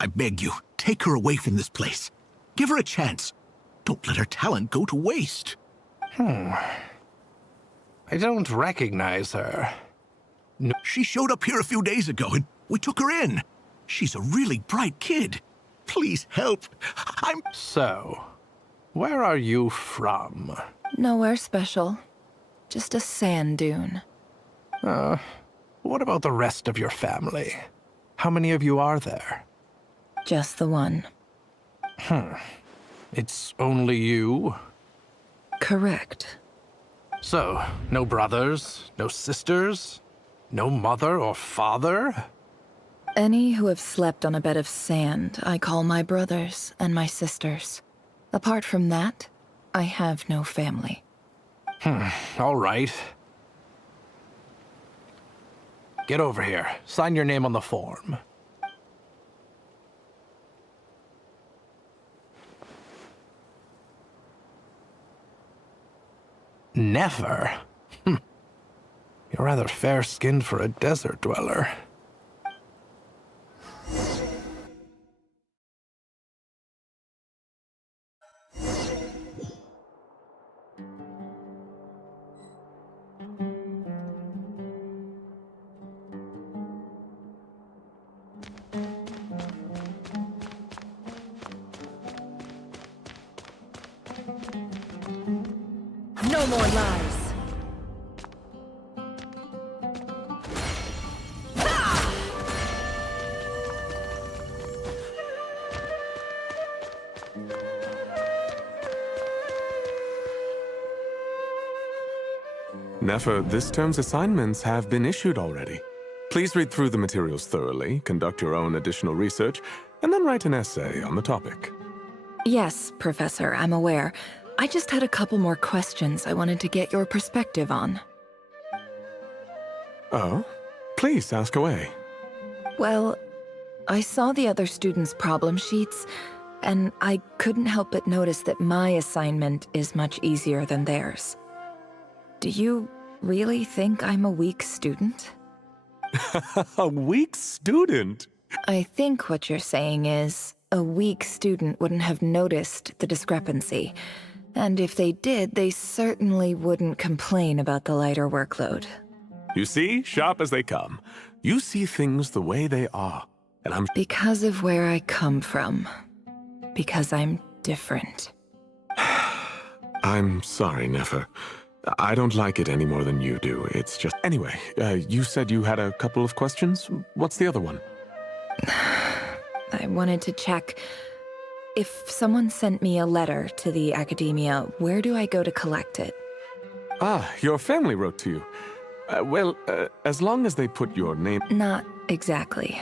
I beg you, take her away from this place. Give her a chance. Don't let her talent go to waste. I don't recognize her. No. She showed up here a few days ago, and we took her in. She's a really bright kid. Please help. So, where are you from? Nowhere special. Just a sand dune. What about the rest of your family? How many of you are there? Just the one. It's only you? Correct. So, no brothers, no sisters, no mother or father? Any who have slept on a bed of sand, I call my brothers and my sisters. Apart from that, I have no family. All right. Get over here. Sign your name on the form. Never? You're rather fair-skinned for a desert dweller. No more lies. Nefer, this term's assignments have been issued already. Please read through the materials thoroughly, conduct your own additional research, and then write an essay on the topic. Yes, Professor, I'm aware. I just had a couple more questions I wanted to get your perspective on. Oh? Please ask away. Well, I saw the other students' problem sheets, and I couldn't help but notice that my assignment is much easier than theirs. Do you really think I'm a weak student? A weak student? I think what you're saying is, a weak student wouldn't have noticed the discrepancy. And if they did, they certainly wouldn't complain about the lighter workload. You see, sharp as they come. You see things the way they are, and I'm... Because of where I come from. Because I'm different. I'm sorry, Nefer. I don't like it any more than you do. It's just... Anyway, you said you had a couple of questions? What's the other one? I wanted to check... If someone sent me a letter to the academia, where do I go to collect it? Ah, your family wrote to you. As long as they put your name... Not exactly.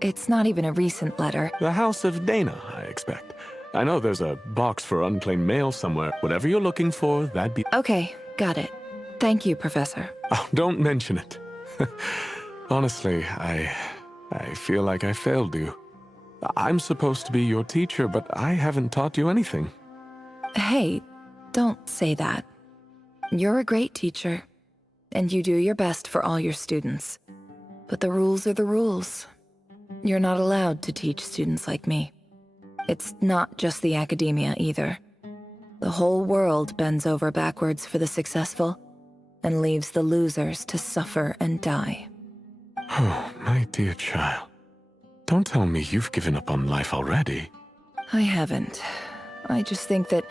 It's not even a recent letter. The House of Dana, I expect. I know there's a box for unclaimed mail somewhere. Whatever you're looking for, that'd be... Okay, got it. Thank you, Professor. Oh, don't mention it. Honestly, I feel like I failed you. I'm supposed to be your teacher, but I haven't taught you anything. Hey, don't say that. You're a great teacher, and you do your best for all your students. But the rules are the rules. You're not allowed to teach students like me. It's not just the academia either. The whole world bends over backwards for the successful, and leaves the losers to suffer and die. Oh, my dear child. Don't tell me you've given up on life already. I haven't. I just think that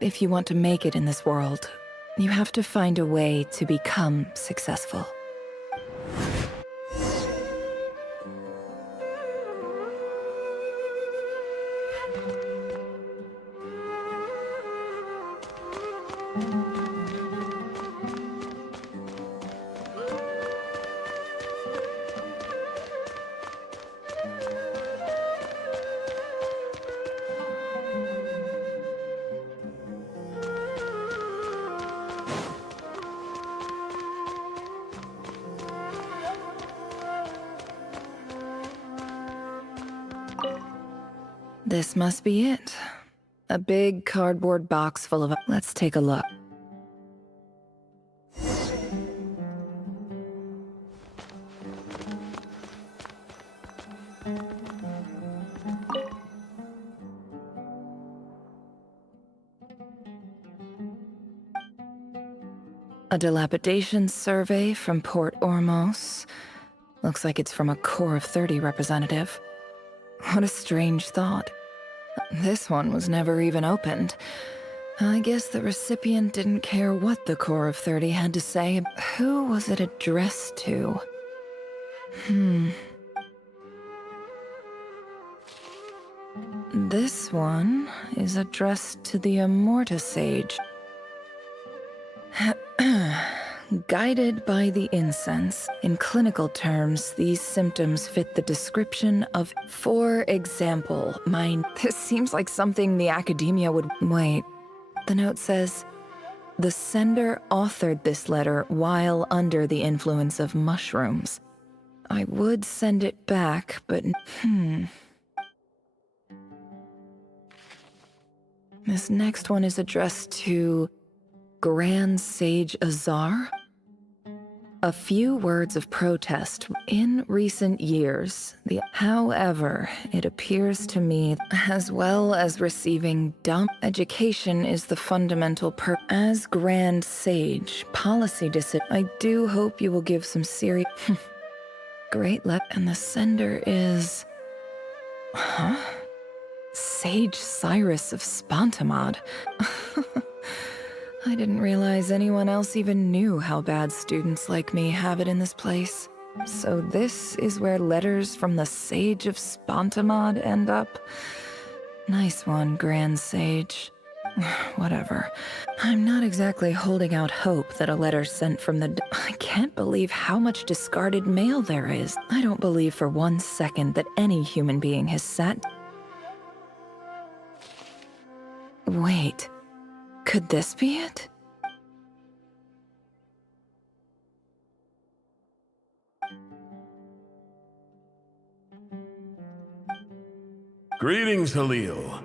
if you want to make it in this world, you have to find a way to become successful. This must be it. A big cardboard box full of... Let's take a look. A dilapidation survey from Port Ormos. Looks like it's from a Core of 30 representative. What a strange thought. This one was never even opened. I guess the recipient didn't care what the Core of 30 had to say. Who was it addressed to? This one is addressed to the Immorta Sage. Guided by the incense, in clinical terms, these symptoms fit the description of, for example, This seems like something the academia would... Wait. The note says, the sender authored this letter while under the influence of mushrooms. I would send it back, but... This next one is addressed to Grand Sage Azar? A few words of protest. In recent years, however, it appears to me, as well as receiving dumb education is the fundamental as Grand Sage, policy I do hope you will give some serious great and the sender is... Huh? Sage Cyrus of Spontamod. I didn't realize anyone else even knew how bad students like me have it in this place. So this is where letters from the Sage of Spontamod end up? Nice one, Grand Sage. Whatever. I'm not exactly holding out hope that a letter sent from the... I can't believe how much discarded mail there is. I don't believe for 1 second that any human being has sat... Wait. Could this be it? Greetings, Halil.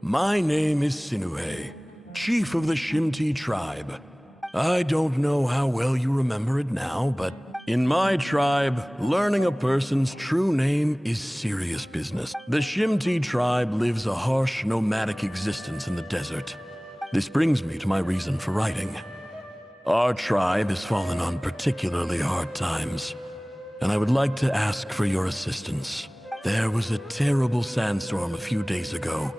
My name is Sinuhe, chief of the Shimti tribe. I don't know how well you remember it now, but in my tribe, learning a person's true name is serious business. The Shimti tribe lives a harsh, nomadic existence in the desert. This brings me to my reason for writing. Our tribe has fallen on particularly hard times, and I would like to ask for your assistance. There was a terrible sandstorm a few days ago.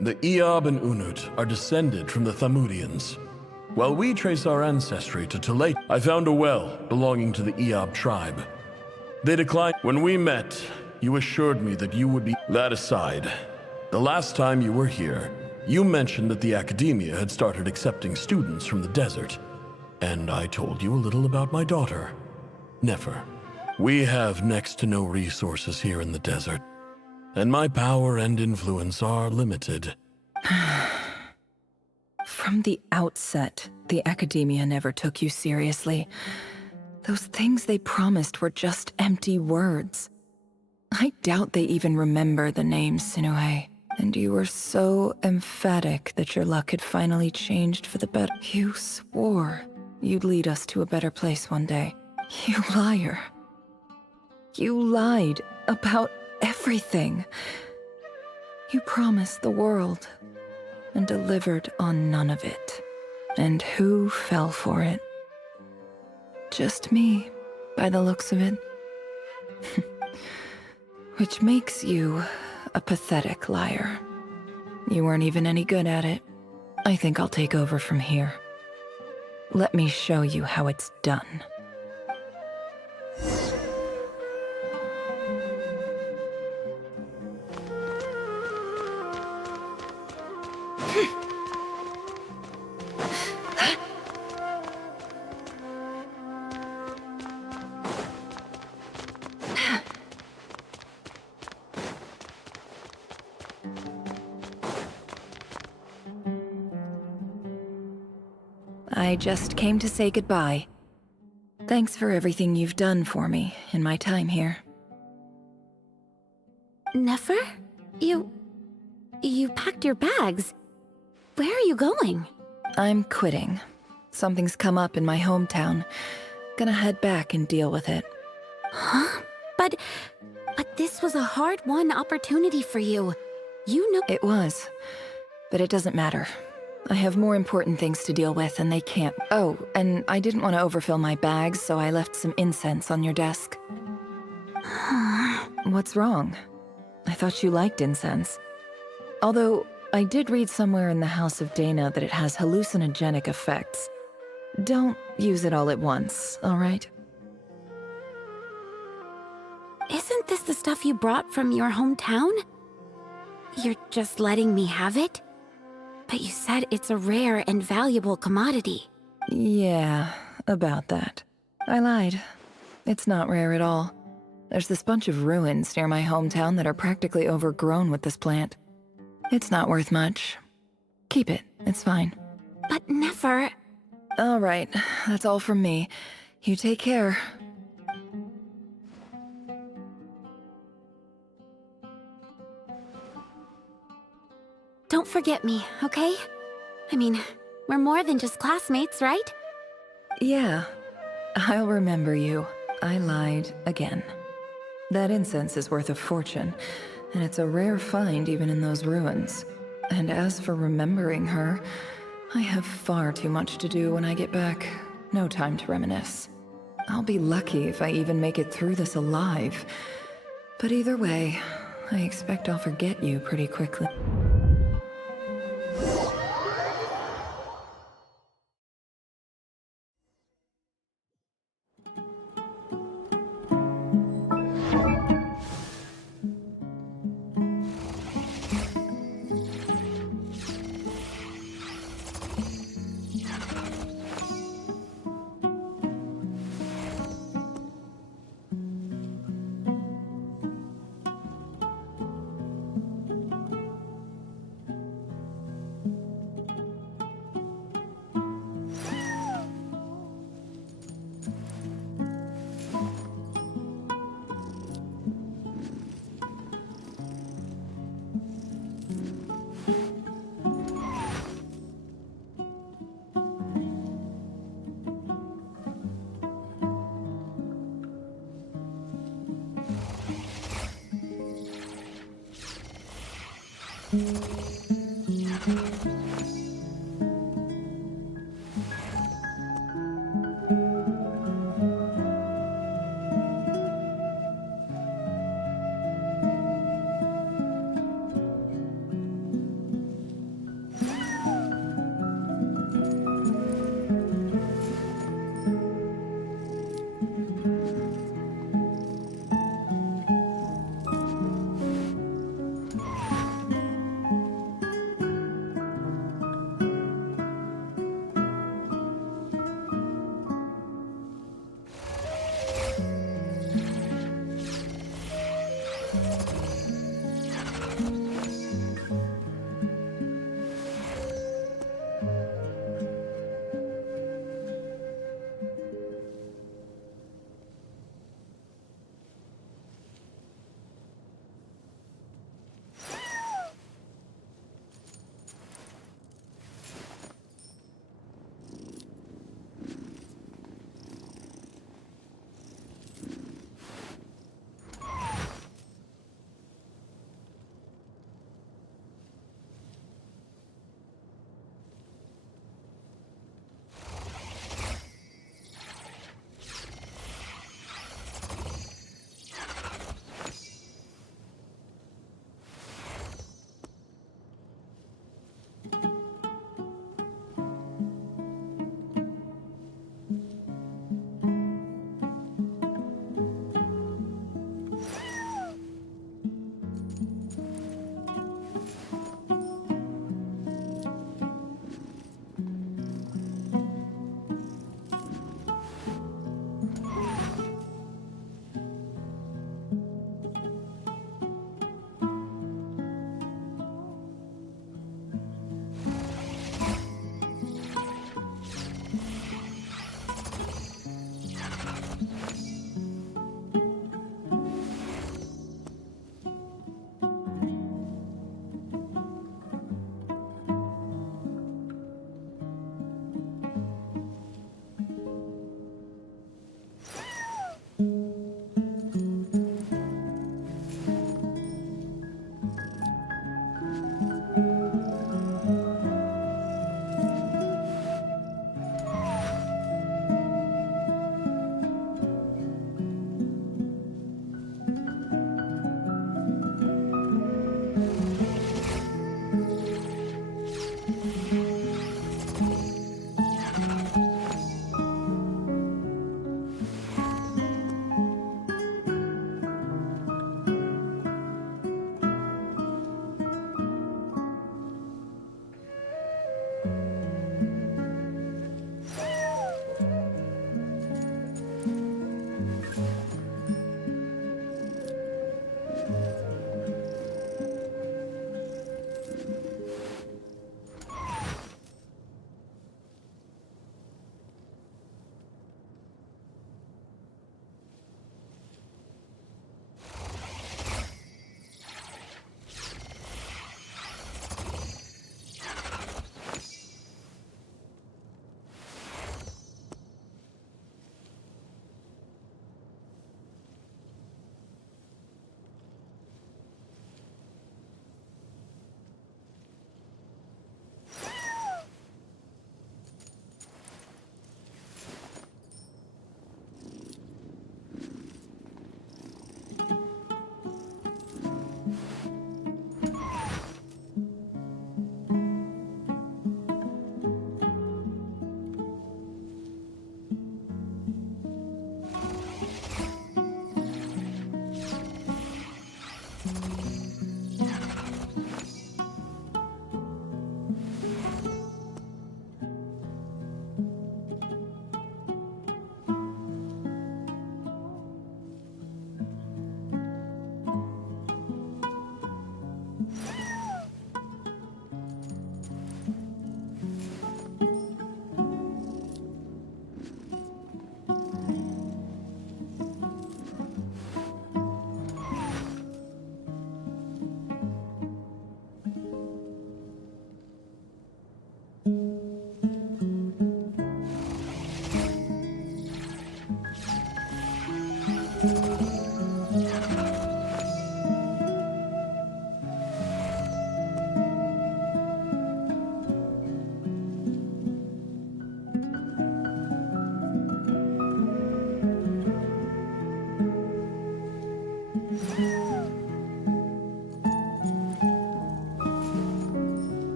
The Eob and Unut are descended from the Thamudians. While we trace our ancestry to Talet, I found a well belonging to the Eob tribe. They declined. When we met, you assured me that you would be... That aside, the last time you were here, you mentioned that the academia had started accepting students from the desert, and I told you a little about my daughter, Nefer. We have next to no resources here in the desert, and my power and influence are limited. From the outset, the academia never took you seriously. Those things they promised were just empty words. I doubt they even remember the name Sinuhe. And you were so emphatic that your luck had finally changed for the better. You swore you'd lead us to a better place one day. You liar. You lied about everything. You promised the world and delivered on none of it. And who fell for it? Just me, by the looks of it. Which makes you a pathetic liar. You weren't even any good at it. I think I'll take over from here. Let me show you how it's done. I just came to say goodbye. Thanks for everything you've done for me in my time here. Nefer? You packed your bags. Where are you going? I'm quitting. Something's come up in my hometown. Gonna head back and deal with it. Huh? But this was a hard-won opportunity for you. You know— It was. But it doesn't matter. I have more important things to deal with, and they can't. Oh, and I didn't want to overfill my bags, so I left some incense on your desk. What's wrong? I thought you liked incense. Although, I did read somewhere in the House of Dana that it has hallucinogenic effects. Don't use it all at once, all right? Isn't this the stuff you brought from your hometown? You're just letting me have it? But you said it's a rare and valuable commodity. Yeah, about that. I lied. It's not rare at all. There's this bunch of ruins near my hometown that are practically overgrown with this plant. It's not worth much. Keep it, it's fine. But Nefer... All right, that's all from me. You take care. Don't forget me, okay? I mean, We're more than just classmates, right? Yeah, I'll remember you. I lied again. That incense is worth a fortune, and it's a rare find even in those ruins. And as for remembering her, I have far too much to do when I get back. No time to reminisce. I'll be lucky if I even make it through this alive. But either way, I expect I'll forget you pretty quickly.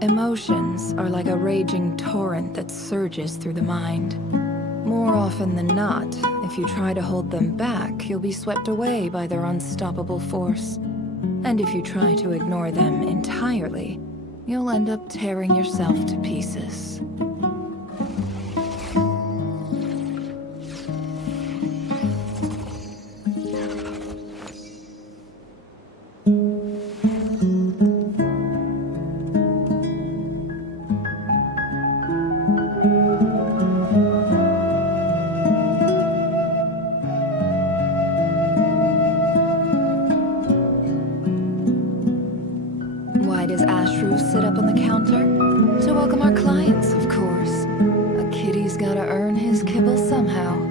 Emotions are like a raging torrent that surges through the mind. More often than not, if you try to hold them back, you'll be swept away by their unstoppable force. And if you try to ignore them entirely, you'll end up tearing yourself to pieces. Why does Ashru sit up on the counter? To welcome our clients, of course. A kitty's gotta earn his kibble somehow.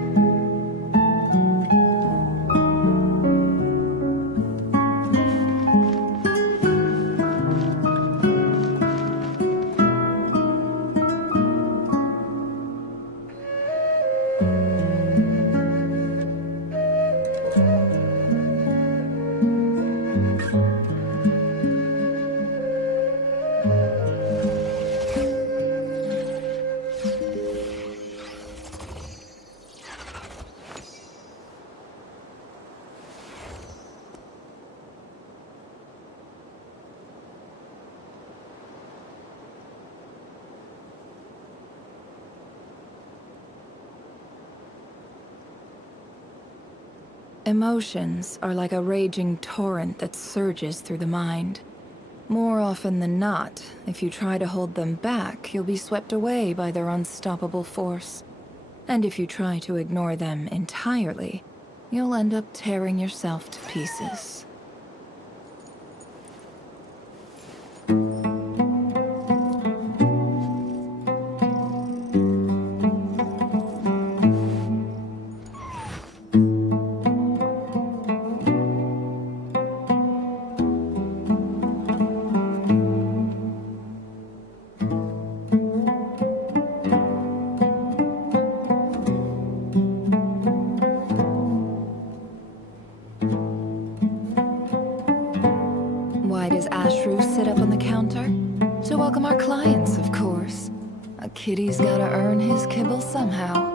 Emotions are like a raging torrent that surges through the mind. More often than not, if you try to hold them back, you'll be swept away by their unstoppable force. And if you try to ignore them entirely, you'll end up tearing yourself to pieces. Why does Ashru sit up on the counter? To welcome our clients, of course. A kitty's gotta earn his kibble somehow.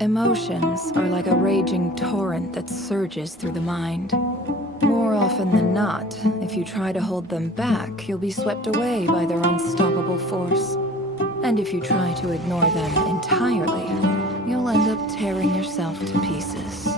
Emotions are like a raging torrent that surges through the mind. More often than not, if you try to hold them back, you'll be swept away by their unstoppable force. And if you try to ignore them entirely, you'll end up tearing yourself to pieces.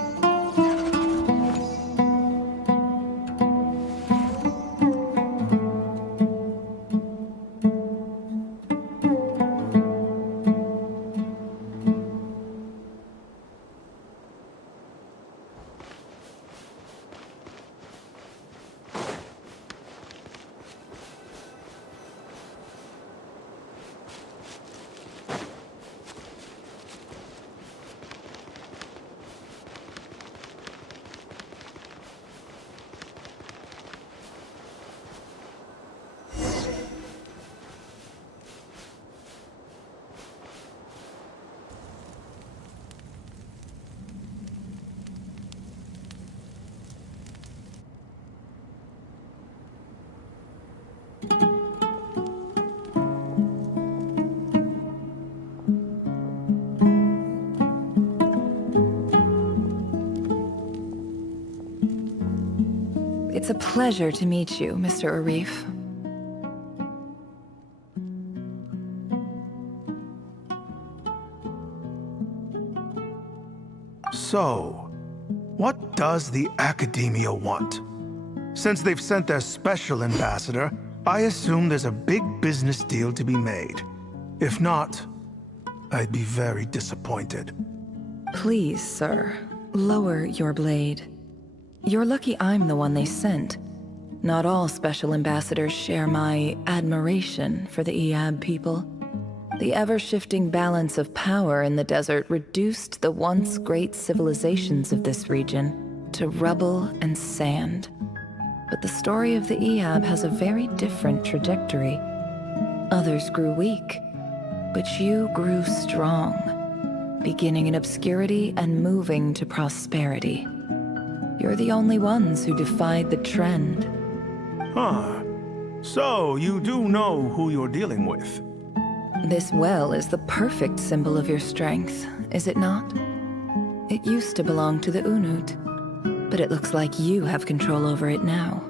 It's a pleasure to meet you, Mr. Arif. So, what does the Academia want? Since they've sent their special ambassador, I assume there's a big business deal to be made. If not, I'd be very disappointed. Please, sir, lower your blade. You're lucky I'm the one they sent. Not all special ambassadors share my admiration for the Eab people. The ever-shifting balance of power in the desert reduced the once great civilizations of this region to rubble and sand. But the story of the Eab has a very different trajectory. Others grew weak, but you grew strong, beginning in obscurity and moving to prosperity. You're the only ones who defied the trend. Huh. So, you do know who you're dealing with? This well is the perfect symbol of your strength, is it not? It used to belong to the Unut, but it looks like you have control over it now.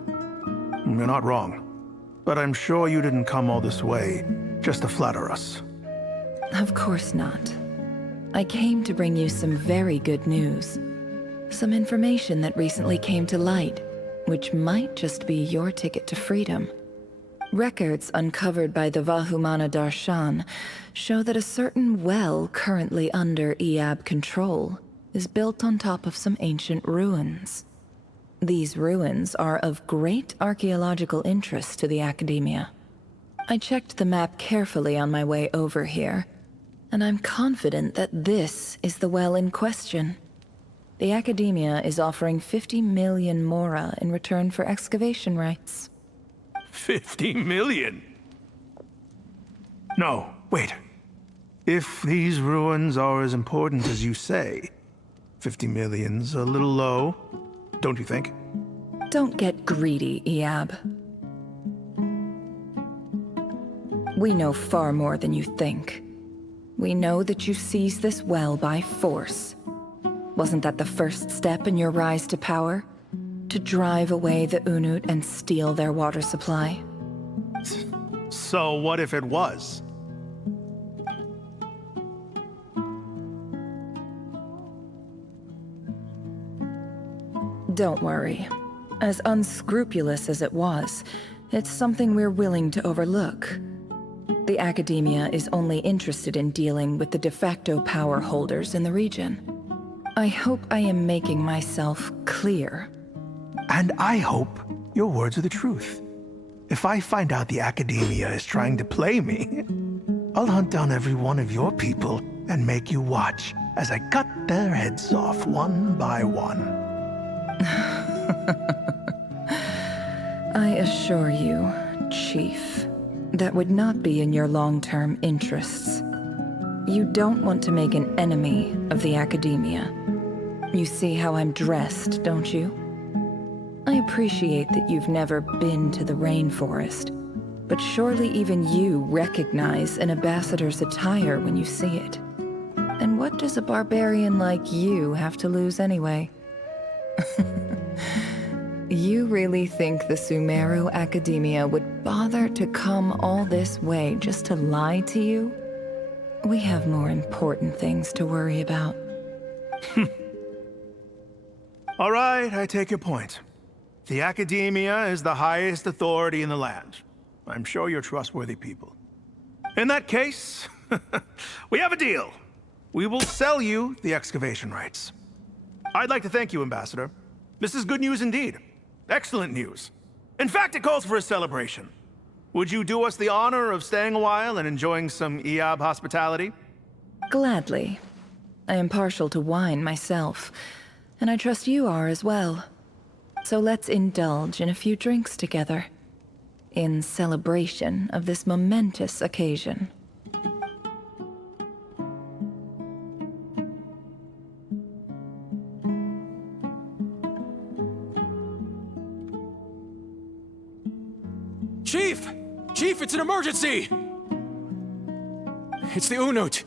You're not wrong. But I'm sure you didn't come all this way just to flatter us. Of course not. I came to bring you some very good news. Some information that recently came to light, which might just be your ticket to freedom. Records uncovered by the Vahumana Darshan show that a certain well currently under Eab control is built on top of some ancient ruins. These ruins are of great archaeological interest to the Academia. I checked the map carefully on my way over here, and I'm confident that this is the well in question. The Academia is offering 50 million mora in return for excavation rights. 50 million? No, wait. If these ruins are as important as you say, 50 million's a little low, don't you think? Don't get greedy, Eab. We know far more than you think. We know that you seized this well by force. Wasn't that the first step in your rise to power? To drive away the Unut and steal their water supply? So what if it was? Don't worry. As unscrupulous as it was, it's something we're willing to overlook. The Academia is only interested in dealing with the de facto power holders in the region. I hope I am making myself clear. And I hope your words are the truth. If I find out the Academia is trying to play me, I'll hunt down every one of your people and make you watch as I cut their heads off one by one. I assure you, Chief, that would not be in your long-term interests. You don't want to make an enemy of the Academia. You see how I'm dressed, don't you? I appreciate that you've never been to the rainforest, but surely even you recognize an ambassador's attire when you see it. And what does a barbarian like you have to lose anyway? You really think the Sumeru Academia would bother to come all this way just to lie to you? We have more important things to worry about. All right, I take your point. The Academia is the highest authority in the land. I'm sure you're trustworthy people. In that case, we have a deal. We will sell you the excavation rights. I'd like to thank you, Ambassador. This is good news indeed. Excellent news. In fact, it calls for a celebration. Would you do us the honor of staying a while and enjoying some Eab hospitality? Gladly. I am partial to wine myself, and I trust you are as well. So let's indulge in a few drinks together, in celebration of this momentous occasion. Chief! Chief, it's an emergency! It's the Unut.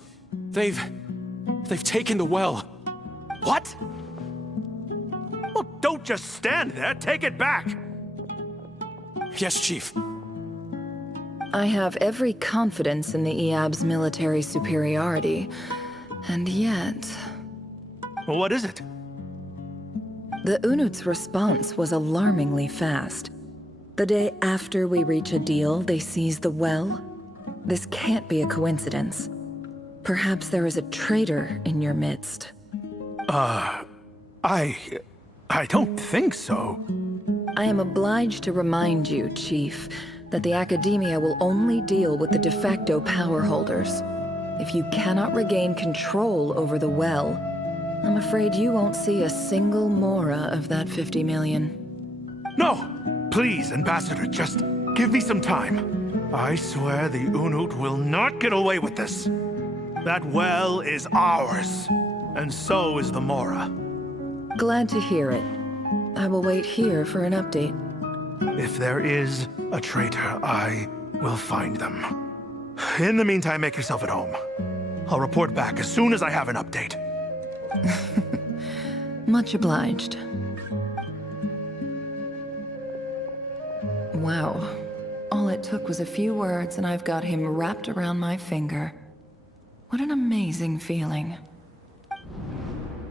They've taken the well. What? Well, don't just stand there. Take it back. Yes, Chief. I have every confidence in the Eab's military superiority, and yet... Well, what is it? The Unut's response was alarmingly fast. The day after we reach a deal, they seize the well? This can't be a coincidence. Perhaps there is a traitor in your midst. I don't think so. I am obliged to remind you, Chief, that the Academia will only deal with the de facto power holders. If you cannot regain control over the well, I'm afraid you won't see a single mora of that 50 million. No! Please, Ambassador, just give me some time. I swear the Unut will not get away with this. That well is ours, and so is the mora. Glad to hear it. I will wait here for an update. If there is a traitor, I will find them. In the meantime, make yourself at home. I'll report back as soon as I have an update. Much obliged. Wow. All it took was a few words and I've got him wrapped around my finger. What an amazing feeling.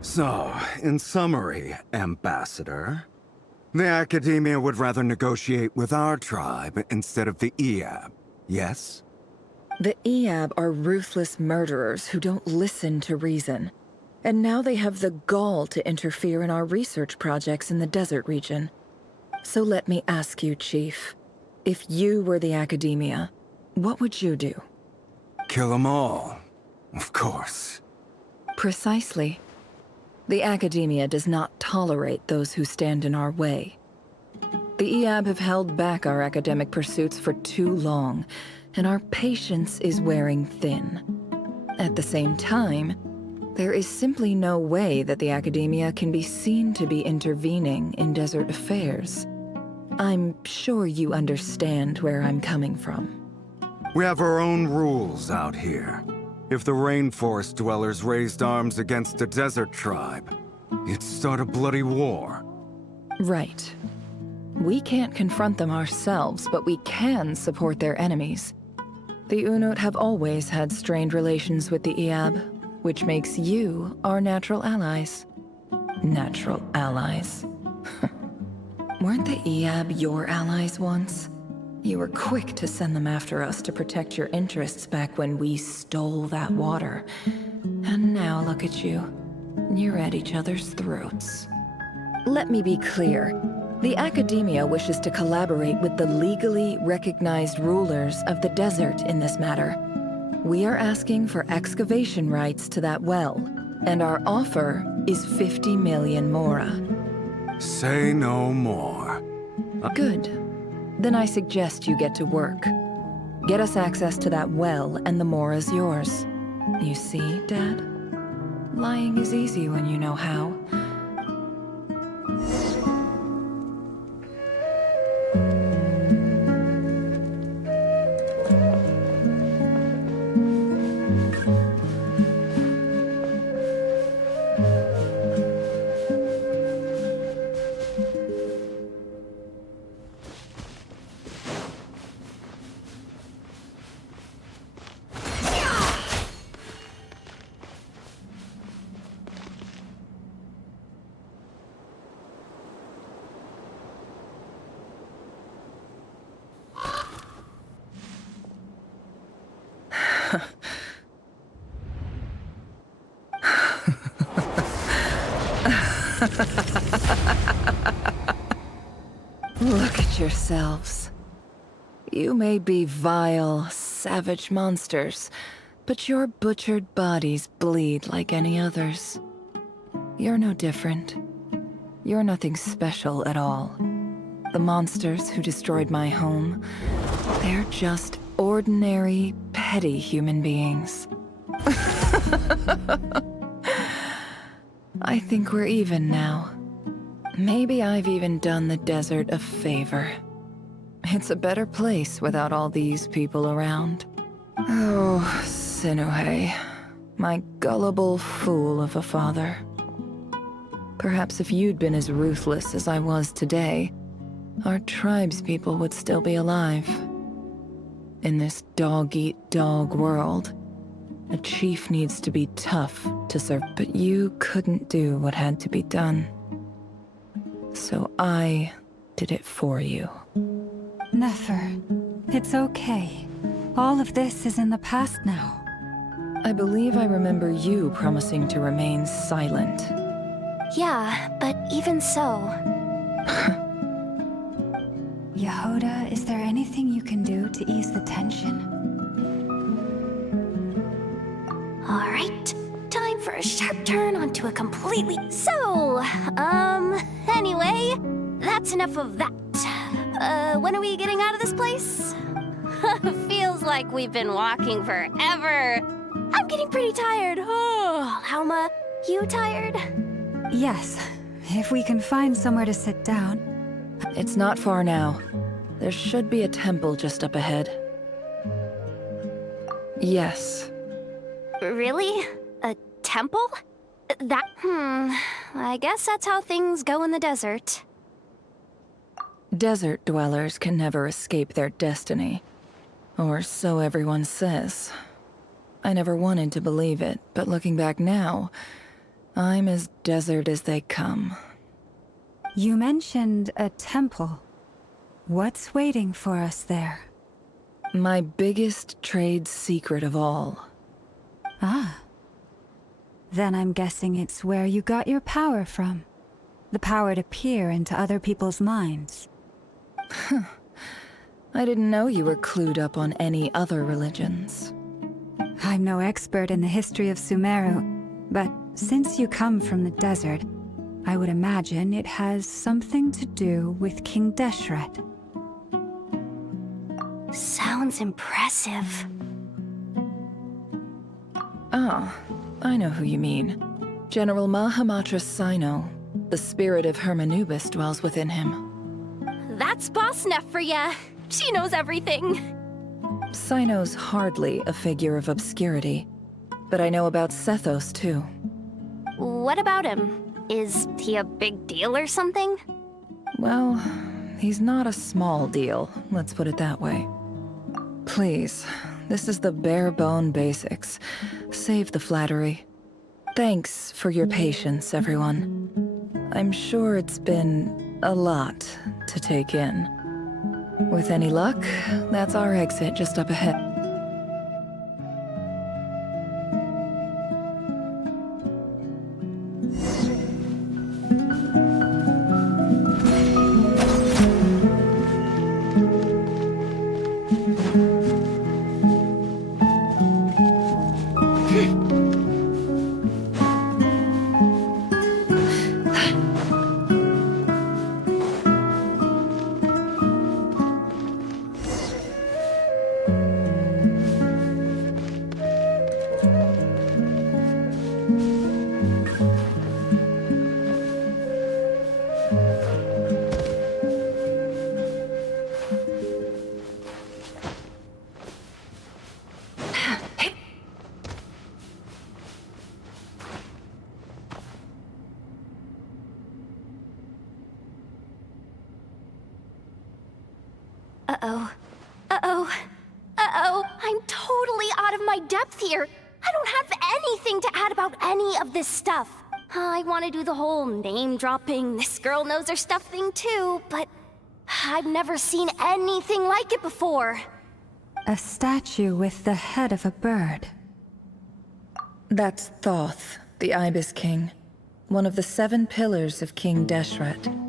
So, in summary, Ambassador, the Academia would rather negotiate with our tribe instead of the Eab, yes? The Eab are ruthless murderers who don't listen to reason. And now they have the gall to interfere in our research projects in the desert region. So let me ask you, Chief, if you were the Academia, what would you do? Kill them all, of course. Precisely. The Academia does not tolerate those who stand in our way. The Eab have held back our academic pursuits for too long, and our patience is wearing thin. At the same time, there is simply no way that the Academia can be seen to be intervening in desert affairs. I'm sure you understand where I'm coming from. We have our own rules out here. If the rainforest dwellers raised arms against a desert tribe, it'd start a bloody war. Right. We can't confront them ourselves, but we can support their enemies. The Unut have always had strained relations with the Eab, which makes you our natural allies. Natural allies. Weren't the Eab your allies once? You were quick to send them after us to protect your interests back when we stole that water. And now look at you. You're at each other's throats. Let me be clear. The Academia wishes to collaborate with the legally recognized rulers of the desert in this matter. We are asking for excavation rights to that well, and our offer is 50 million mora. Say no more. Good. Then I suggest you get to work. Get us access to that well, and the mora's yours. You see, Dad? Lying is easy when you know how. Look at yourselves. You may be vile, savage monsters, but your butchered bodies bleed like any others. You're no different. You're nothing special at all. The monsters who destroyed my home, they're just ordinary, petty human beings. I think we're even now. Maybe I've even done the desert a favor. It's a better place without all these people around. Oh, Sinuhe, my gullible fool of a father. Perhaps if you'd been as ruthless as I was today, our tribespeople would still be alive. In this dog-eat-dog world, a chief needs to be tough to serve, but you couldn't do what had to be done. So I did it for you. Nefer, it's okay. All of this is in the past now. I believe I remember you promising to remain silent. Yeah, but even so... Yehuda, is there anything you can do to ease the tension? Alright, time for a sharp turn onto a completely... So, anyway, that's enough of that. When are we getting out of this place? Feels like we've been walking forever. I'm getting pretty tired. Oh, Alma, you tired? Yes, if we can find somewhere to sit down. It's not far now. There should be a temple just up ahead. Yes. Really? A temple? I guess that's how things go in the desert. Desert dwellers can never escape their destiny. Or so everyone says. I never wanted to believe it, but looking back now, I'm as desert as they come. You mentioned a temple. What's waiting for us there? My biggest trade secret of all. Ah. Then I'm guessing it's where you got your power from. The power to peer into other people's minds. I didn't know you were clued up on any other religions. I'm no expert in the history of Sumeru, but since you come from the desert, I would imagine it has something to do with King Deshret. Sounds impressive. Ah, I know who you mean. General Mahamatra Sino. The spirit of Hermanubis dwells within him. That's Boss Neff for ya. She knows everything. Sino's hardly a figure of obscurity, but I know about Sethos too. What about him? Is he a big deal or something? Well, he's not a small deal, let's put it that way. Please, this is the bare-bone basics. Save the flattery. Thanks for your patience, everyone. I'm sure it's been a lot to take in. With any luck, that's our exit just up ahead. I'm totally out of my depth here. I don't have anything to add about any of this stuff. I want to do the whole name-dropping, this girl knows her stuff thing too, but I've never seen anything like it before. A statue with the head of a bird. That's Thoth, the Ibis King, one of the 7 pillars of King Deshret.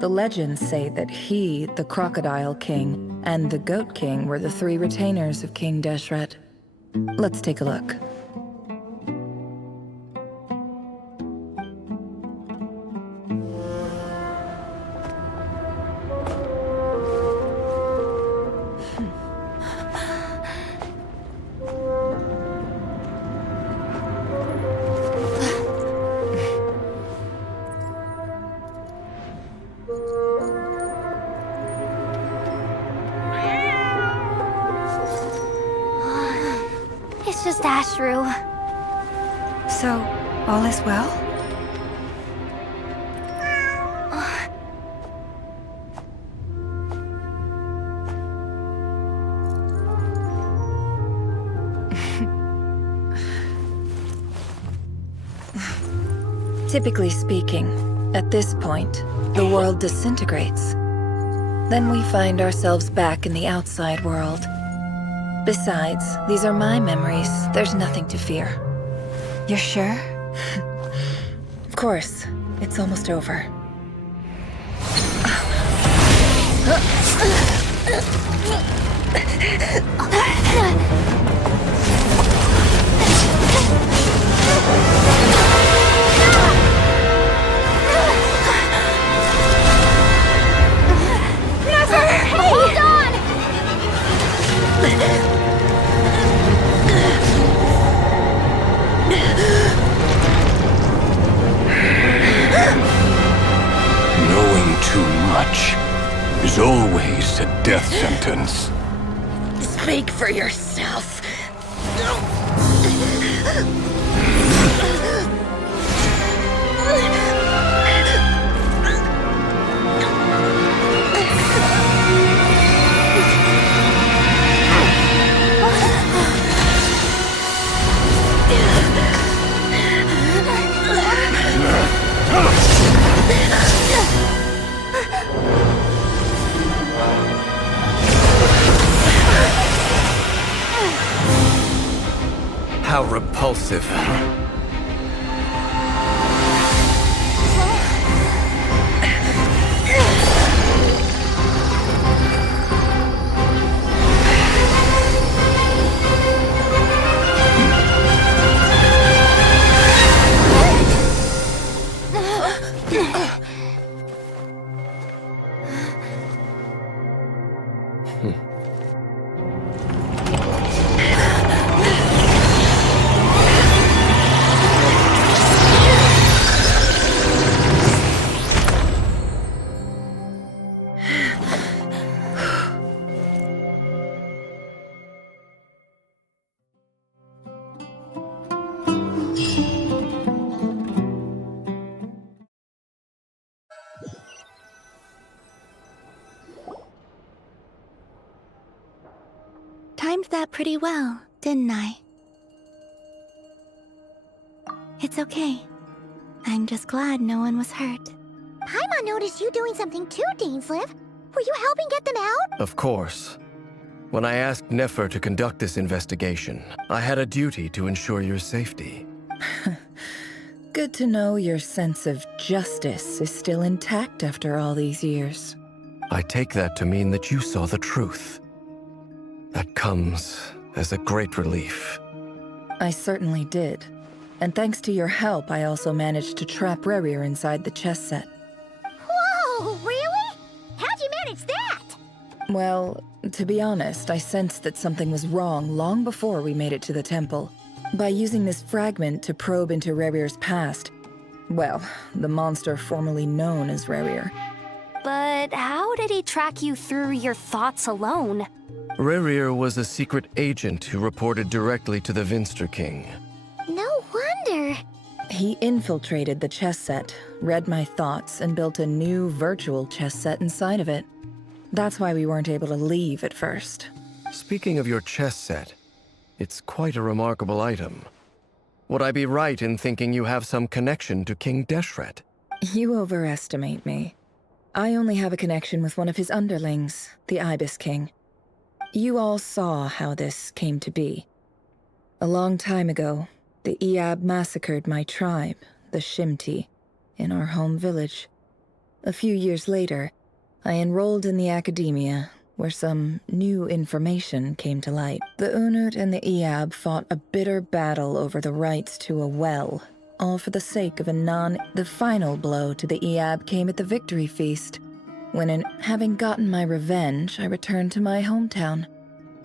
The legends say that he, the Crocodile King, and the Goat King were the 3 retainers of King Deshret. Let's take a look. It's just Ashru. So, all is well? Typically speaking, At this point, the world disintegrates. Then we find ourselves back in the outside world. Besides, these are my memories. There's nothing to fear. You're sure? Of course. It's almost over. Hold on! Knowing too much is always a death sentence. Speak for yourself. How repulsive. Timed that pretty well, didn't I? It's okay. I'm just glad no one was hurt. Paimon noticed you doing something too, Dainsleif. Were you helping get them out? Of course. When I asked Nefer to conduct this investigation, I had a duty to ensure your safety. Good to know your sense of justice is still intact after all these years. I take that to mean that you saw the truth. That comes as a great relief. I certainly did. And thanks to your help, I also managed to trap Rerir inside the chess set. Whoa, really? How'd you manage that? Well, to be honest, I sensed that something was wrong long before we made it to the temple. By using this fragment to probe into Rerir's past, well, the monster formerly known as Rerir. But how did he track you through your thoughts alone? Rerir was a secret agent who reported directly to the Vinster King. No wonder. He infiltrated the chess set, read my thoughts, and built a new virtual chess set inside of it. That's why we weren't able to leave at first. Speaking of your chess set, it's quite a remarkable item. Would I be right in thinking you have some connection to King Deshret? You overestimate me. I only have a connection with one of his underlings, the Ibis King. You all saw how this came to be. A long time ago, the Iab massacred my tribe, the Shimti, in our home village. A few years later, I enrolled in the academia, where some new information came to light. The Unut and the Iab fought a bitter battle over the rights to a well, all for the sake of the final blow to the Iab came at the victory feast, when having gotten my revenge, I returned to my hometown,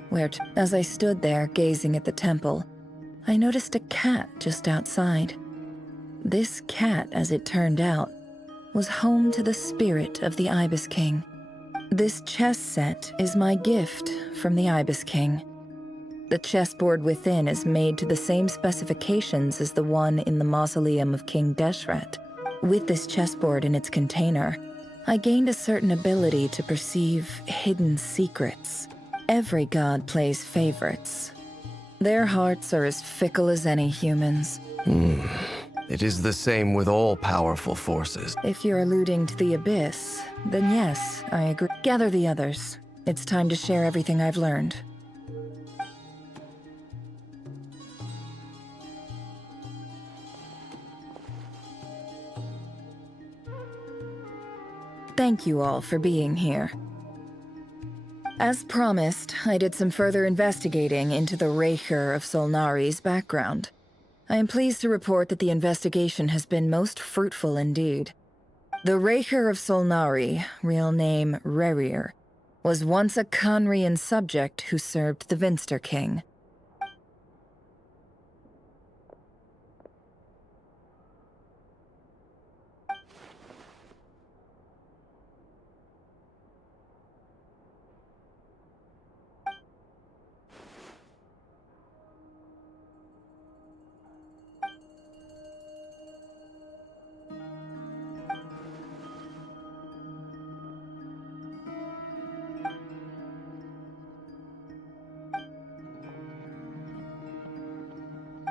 where, as I stood there gazing at the temple, I noticed a cat just outside. This cat, as it turned out, was home to the spirit of the Ibis King. This chess set is my gift from the Ibis King. The chessboard within is made to the same specifications as the one in the mausoleum of King Deshret. With this chessboard in its container, I gained a certain ability to perceive hidden secrets. Every god plays favorites. Their hearts are as fickle as any humans. It is the same with all powerful forces. If you're alluding to the Abyss, then yes, I agree. Gather the others. It's time to share everything I've learned. Thank you all for being here. As promised, I did some further investigating into the Raker of Solnari's background. I am pleased to report that the investigation has been most fruitful indeed. The Raker of Solnari, real name Rerir, was once a Conrian subject who served the Vinster King.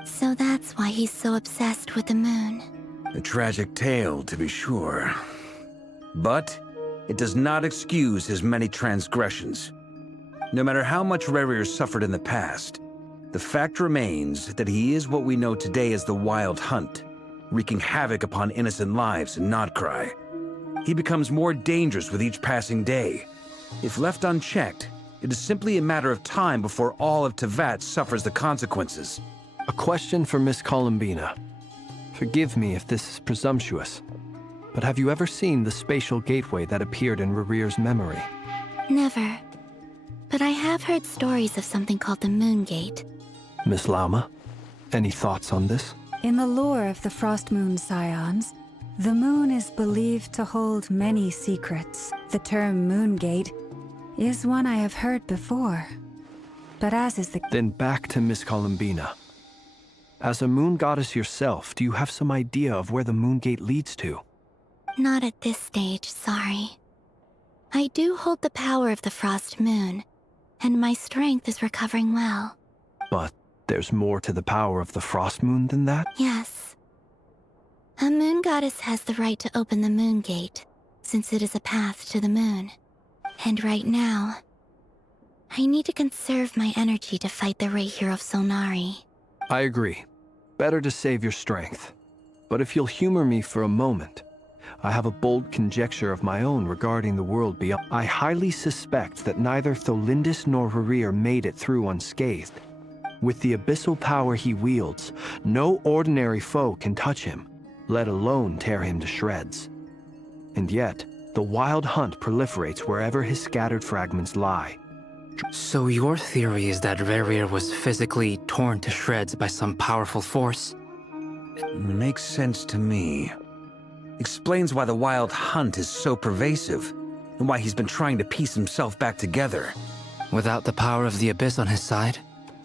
So that's why he's so obsessed with the moon. A tragic tale, to be sure. But it does not excuse his many transgressions. No matter how much Rerir suffered in the past, the fact remains that he is what we know today as the Wild Hunt, wreaking havoc upon innocent lives in Notcry. He becomes more dangerous with each passing day. If left unchecked, it is simply a matter of time before all of Teyvat suffers the consequences. A question for Miss Columbina. Forgive me if this is presumptuous, but have you ever seen the spatial gateway that appeared in Rerir's memory? Never. But I have heard stories of something called the Moon Gate. Miss Lauma, any thoughts on this? In the lore of the Frost Moon Scions, the moon is believed to hold many secrets. The term Moon Gate is one I have heard before. But as is the... Then back to Miss Columbina. As a moon goddess yourself, do you have some idea of where the Moon Gate leads to? Not at this stage, sorry. I do hold the power of the Frost Moon, and my strength is recovering well. But there's more to the power of the Frost Moon than that? Yes. A moon goddess has the right to open the Moon Gate, since it is a path to the moon. And right now, I need to conserve my energy to fight the Raker of Solnari. I agree. Better to save your strength. But if you'll humor me for a moment, I have a bold conjecture of my own regarding the world beyond. I highly suspect that neither Tholindis nor Rerir made it through unscathed. With the abyssal power he wields, no ordinary foe can touch him, let alone tear him to shreds. And yet, the Wild Hunt proliferates wherever his scattered fragments lie. So your theory is that Rerir was physically torn to shreds by some powerful force? It makes sense to me. Explains why the Wild Hunt is so pervasive, and why he's been trying to piece himself back together. Without the power of the Abyss on his side,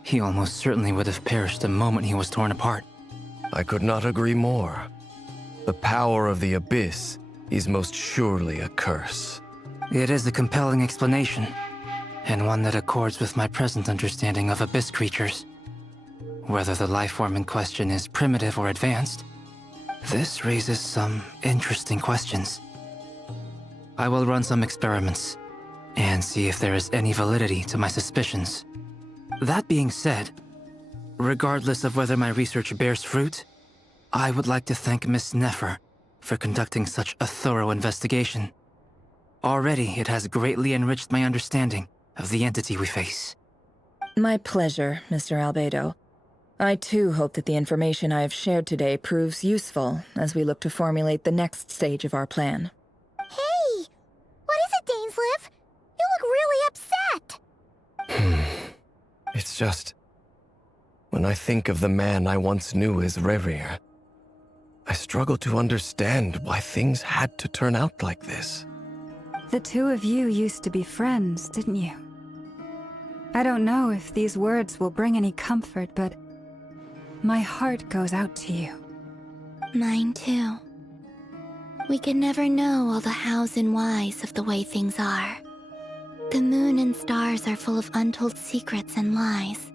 he almost certainly would have perished the moment he was torn apart. I could not agree more. The power of the Abyss is most surely a curse. It is a compelling explanation, and one that accords with my present understanding of Abyss creatures. Whether the life form in question is primitive or advanced, this raises some interesting questions. I will run some experiments, and see if there is any validity to my suspicions. That being said, regardless of whether my research bears fruit, I would like to thank Miss Nefer for conducting such a thorough investigation. Already, it has greatly enriched my understanding of the entity we face. My pleasure, Mr. Albedo. I too hope that the information I have shared today proves useful as we look to formulate the next stage of our plan. Hey! What is it, Dainsleif? You look really upset! It's just... when I think of the man I once knew as Rerir, I struggle to understand why things had to turn out like this. The two of you used to be friends, didn't you? I don't know if these words will bring any comfort, but my heart goes out to you. Mine too. We can never know all the hows and whys of the way things are. The moon and stars are full of untold secrets and lies,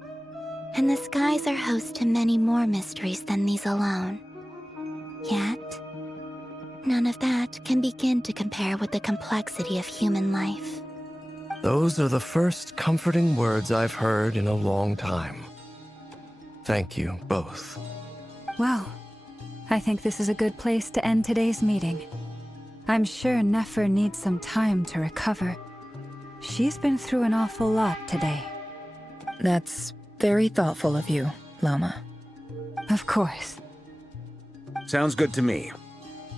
and the skies are host to many more mysteries than these alone. Yet, none of that can begin to compare with the complexity of human life. Those are the first comforting words I've heard in a long time. Thank you, both. Well, I think this is a good place to end today's meeting. I'm sure Nefer needs some time to recover. She's been through an awful lot today. That's very thoughtful of you, Lama. Of course. Sounds good to me.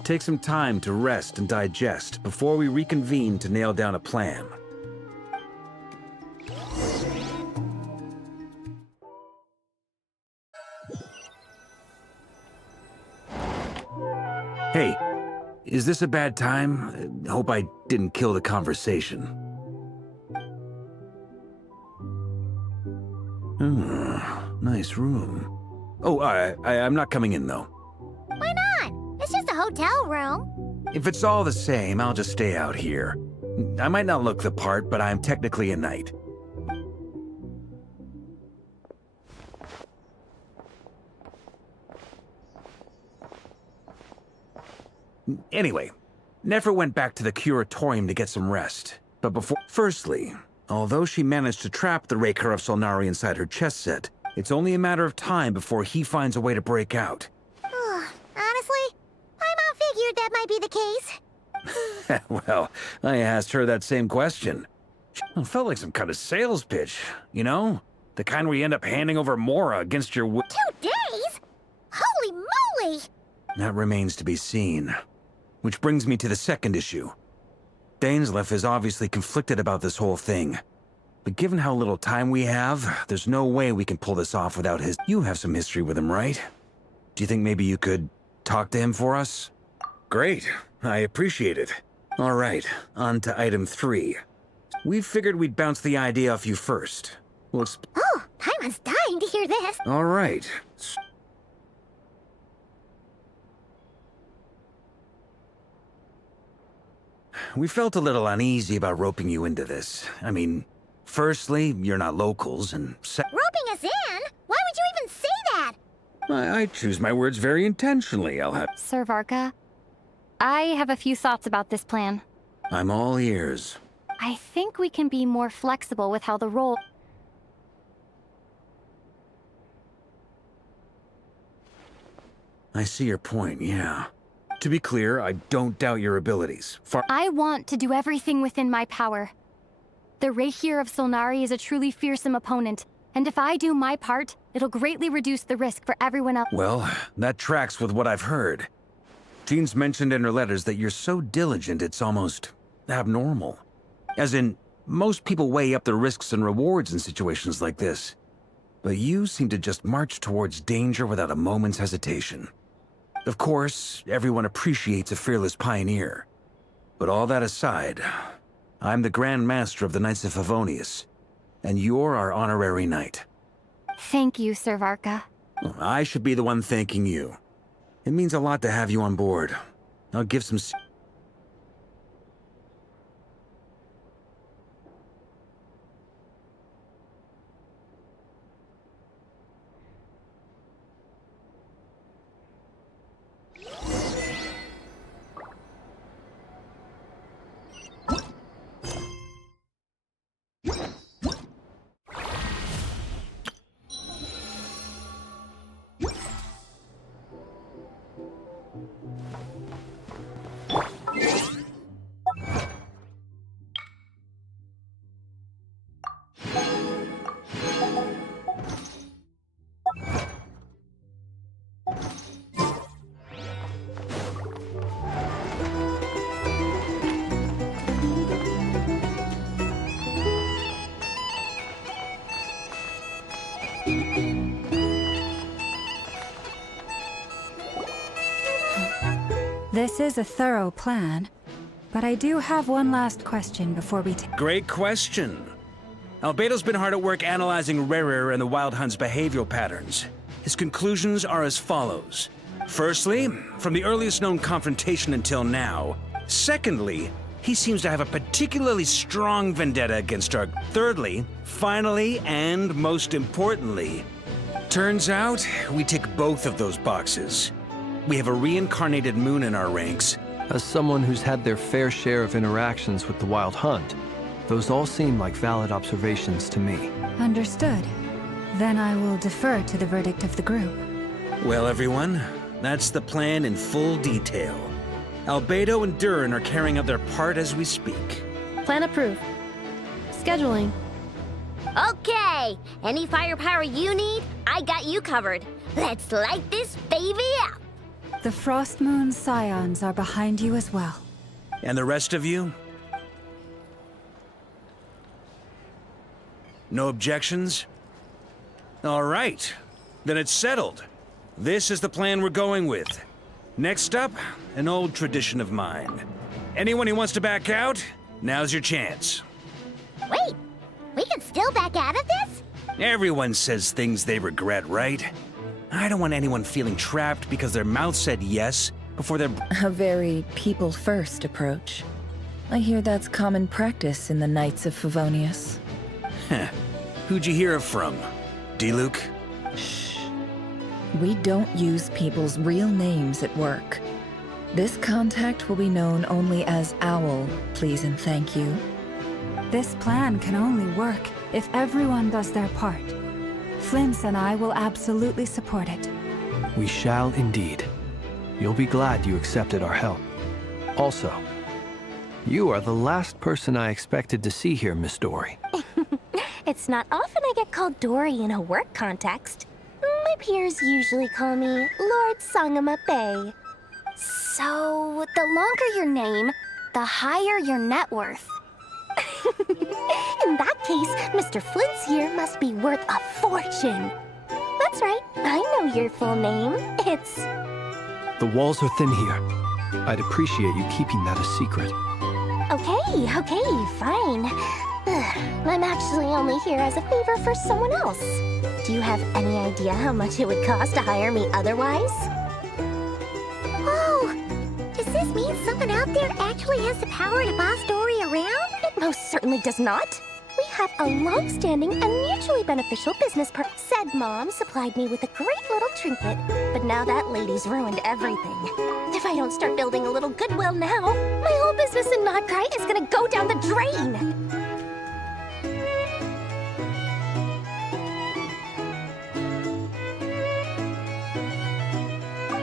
Take some time to rest and digest before we reconvene to nail down a plan. Hey, is this a bad time? Hope I didn't kill the conversation. Nice room. Oh, I'm not coming in, though. Why not? It's just a hotel room. If it's all the same, I'll just stay out here. I might not look the part, but I'm technically a knight. Anyway, Nefer went back to the curatorium to get some rest. But firstly, although she managed to trap the Raker of Solnari inside her chess set, it's only a matter of time before he finds a way to break out. Honestly, my mom figured that might be the case. Well, I asked her that same question. It felt like some kind of sales pitch, you know? The kind where you end up handing over Mora against your will. 2 days? Holy moly! That remains to be seen. Which brings me to the second issue. Dainsleif is obviously conflicted about this whole thing. But given how little time we have, there's no way we can pull this off without his... You have some history with him, right? Do you think maybe you could talk to him for us? Great. I appreciate it. All right, on to item 3. We figured we'd bounce the idea off you first. Oh, Paimon's dying to hear this. All right. We felt a little uneasy about roping you into this. I mean, firstly, you're not locals, and Roping us in? Why would you even say that? I choose my words very intentionally, I'll have... Sir Varka, I have a few thoughts about this plan. I'm all ears. I think we can be more flexible with how the role... I see your point, yeah. To be clear, I don't doubt your abilities. I want to do everything within my power. The Raker of Solnari is a truly fearsome opponent, and if I do my part, it'll greatly reduce the risk for everyone else. Well, that tracks with what I've heard. Jean's mentioned in her letters that you're so diligent it's almost abnormal. As in, most people weigh up the risks and rewards in situations like this. But you seem to just march towards danger without a moment's hesitation. Of course, everyone appreciates a fearless pioneer. But all that aside, I'm the Grand Master of the Knights of Favonius, and you're our honorary knight. Thank you, Sir Varka. I should be the one thanking you. It means a lot to have you on board. I'll give some... This is a thorough plan, but I do have one last question before we take... Great question. Albedo's been hard at work analyzing Rerir and the Wild Hunt's behavioral patterns. His conclusions are as follows. Firstly, from the earliest known confrontation until now. Secondly, he seems to have a particularly strong vendetta against our... Thirdly, finally, and most importantly, turns out we tick both of those boxes. We have a reincarnated moon in our ranks. As someone who's had their fair share of interactions with the Wild Hunt, those all seem like valid observations to me. Understood. Then I will defer to the verdict of the group. Well, everyone, that's the plan in full detail. Albedo and Durin are carrying out their part as we speak. Plan approved. Scheduling. Okay, any firepower you need, I got you covered. Let's light this baby up. The Frost Moon Scions are behind you as well. And the rest of you? No objections? All right, then it's settled. This is the plan we're going with. Next up, an old tradition of mine. Anyone who wants to back out, now's your chance. Wait, we can still back out of this? Everyone says things they regret, right? I don't want anyone feeling trapped because their mouth said yes before their... A very people-first approach. I hear that's common practice in the Knights of Favonius. Heh. Who'd you hear it from? D-Luke? Shh. We don't use people's real names at work. This contact will be known only as Owl, please and thank you. This plan can only work if everyone does their part. Flints and I will absolutely support it. We shall indeed. You'll be glad you accepted our help. Also, you are the last person I expected to see here, Miss Dory. It's not often I get called Dory in a work context. My peers usually call me Lord Sangama Bay. So, the longer your name, the higher your net worth. In that case, Mr. Flint's here must be worth a fortune. That's right, I know your full name. It's... The walls are thin here. I'd appreciate you keeping that a secret. Okay, fine. I'm actually only here as a favor for someone else. Do you have any idea how much it would cost to hire me otherwise? Oh, does this mean someone out there actually has the power to boss Dory around? It most certainly does not. We have a long-standing and mutually beneficial business partner. Said Mom supplied me with a great little trinket, but now that lady's ruined everything. If I don't start building a little goodwill now, my whole business in Notcry is gonna go down the drain.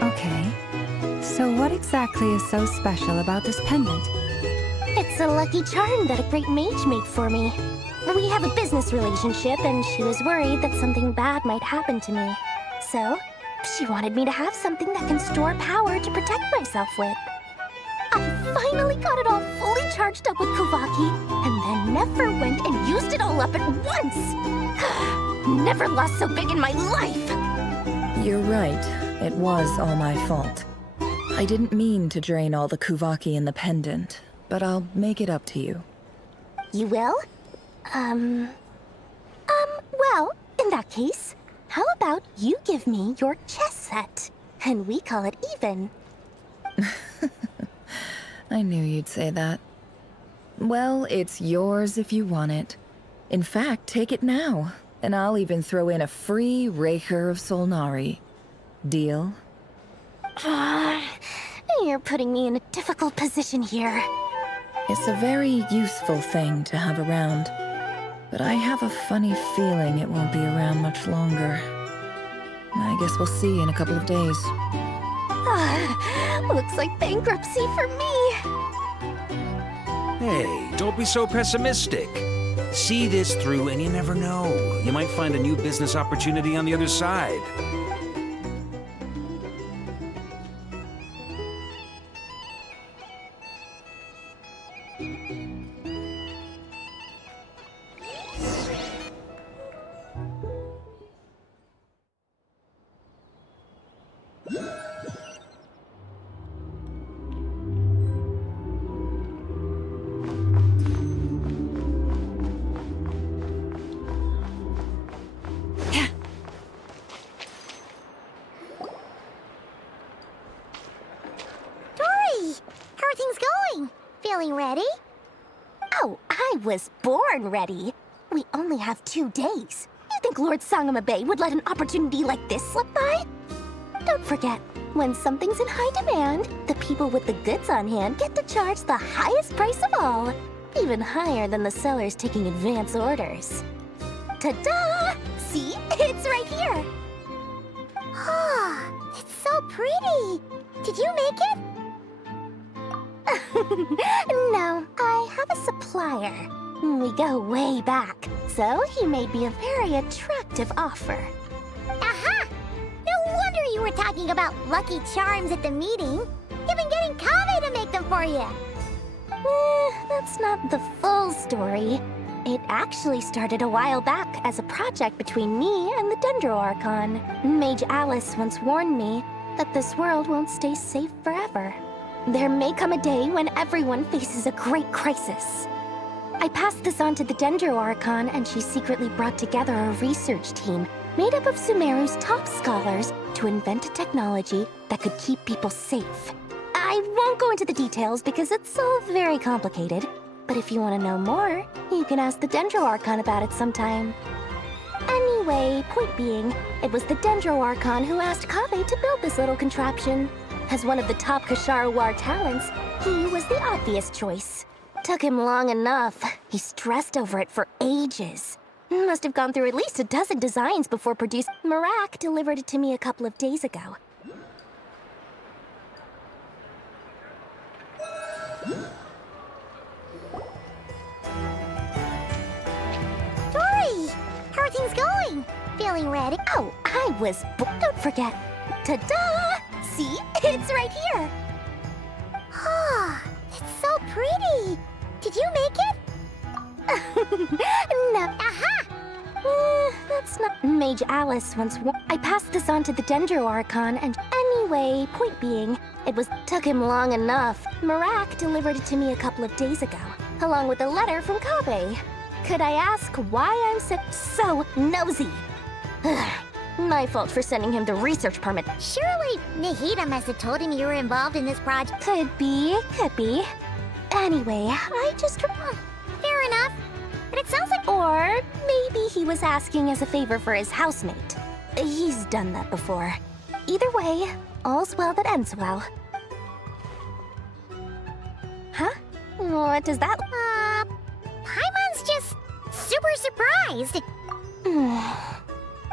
Okay. So what exactly is so special about this pendant? It's a lucky charm that a great mage made for me. We have a business relationship, and she was worried that something bad might happen to me. So, she wanted me to have something that can store power to protect myself with. I finally got it all fully charged up with Kuvaki, and then never went and used it all up at once! Never lost so big in my life! You're right. It was all my fault. I didn't mean to drain all the Kuvaki in the pendant, but I'll make it up to you. You will? Well, in that case, how about you give me your chess set, and we call it even? I knew you'd say that. Well, it's yours if you want it. In fact, take it now, and I'll even throw in a free Raker of Solnari. Deal? You're putting me in a difficult position here. It's a very useful thing to have around, but I have a funny feeling it won't be around much longer. I guess we'll see in a couple of days. Looks like bankruptcy for me. Hey, don't be so pessimistic. See this through and you never know. You might find a new business opportunity on the other side. Feeling ready? Oh, I was born ready. We only have 2 days. You think Lord Sangama Bay would let an opportunity like this slip by? Don't forget, When something's in high demand, the people with the goods on hand get to charge the highest price of all, even higher than the sellers taking advance orders. Ta-da! See? It's right here! Oh, it's so pretty! Did you make it? No, I have a supplier. We go way back, so he made me a very attractive offer. Aha! No wonder you were talking about Lucky Charms at the meeting. You've been getting Kaveh to make them for you. That's not the full story. It actually started a while back as a project between me and the Dendro Archon. Mage Alice once warned me that this world won't stay safe forever. There may come a day when everyone faces a great crisis. I passed this on to the Dendro Archon, and she secretly brought together a research team made up of Sumeru's top scholars to invent a technology that could keep people safe. I won't go into the details because it's all very complicated, but if you want to know more, you can ask the Dendro Archon about it sometime. Anyway, point being, it was the Dendro Archon who asked Kaveh to build this little contraption. As one of the top Kasharu War talents, he was the obvious choice. Took him long enough. He stressed over it for ages. Must have gone through at least a dozen designs before producing. Marak delivered it to me a couple of days ago. Dory! How are things going? Feeling ready? Oh, I was... Don't forget. Ta-da! See? It's right here. Oh, it's so pretty. Did you make it? No. Aha! That's not... Mage Alice once... I passed this on to the Dendro Archon, and... Anyway, point being, it was... Took him long enough. Marak delivered it to me a couple of days ago, along with a letter from Kaveh. Could I ask why I'm so nosy? My fault for sending him the research permit. Surely Nahida must have told him you were involved in this project. Could be. Anyway, I just... Fair enough. But it sounds like... Or maybe he was asking as a favor for his housemate. He's done that before. Either way, all's well that ends well. Huh? What does that... Paimon's just super surprised.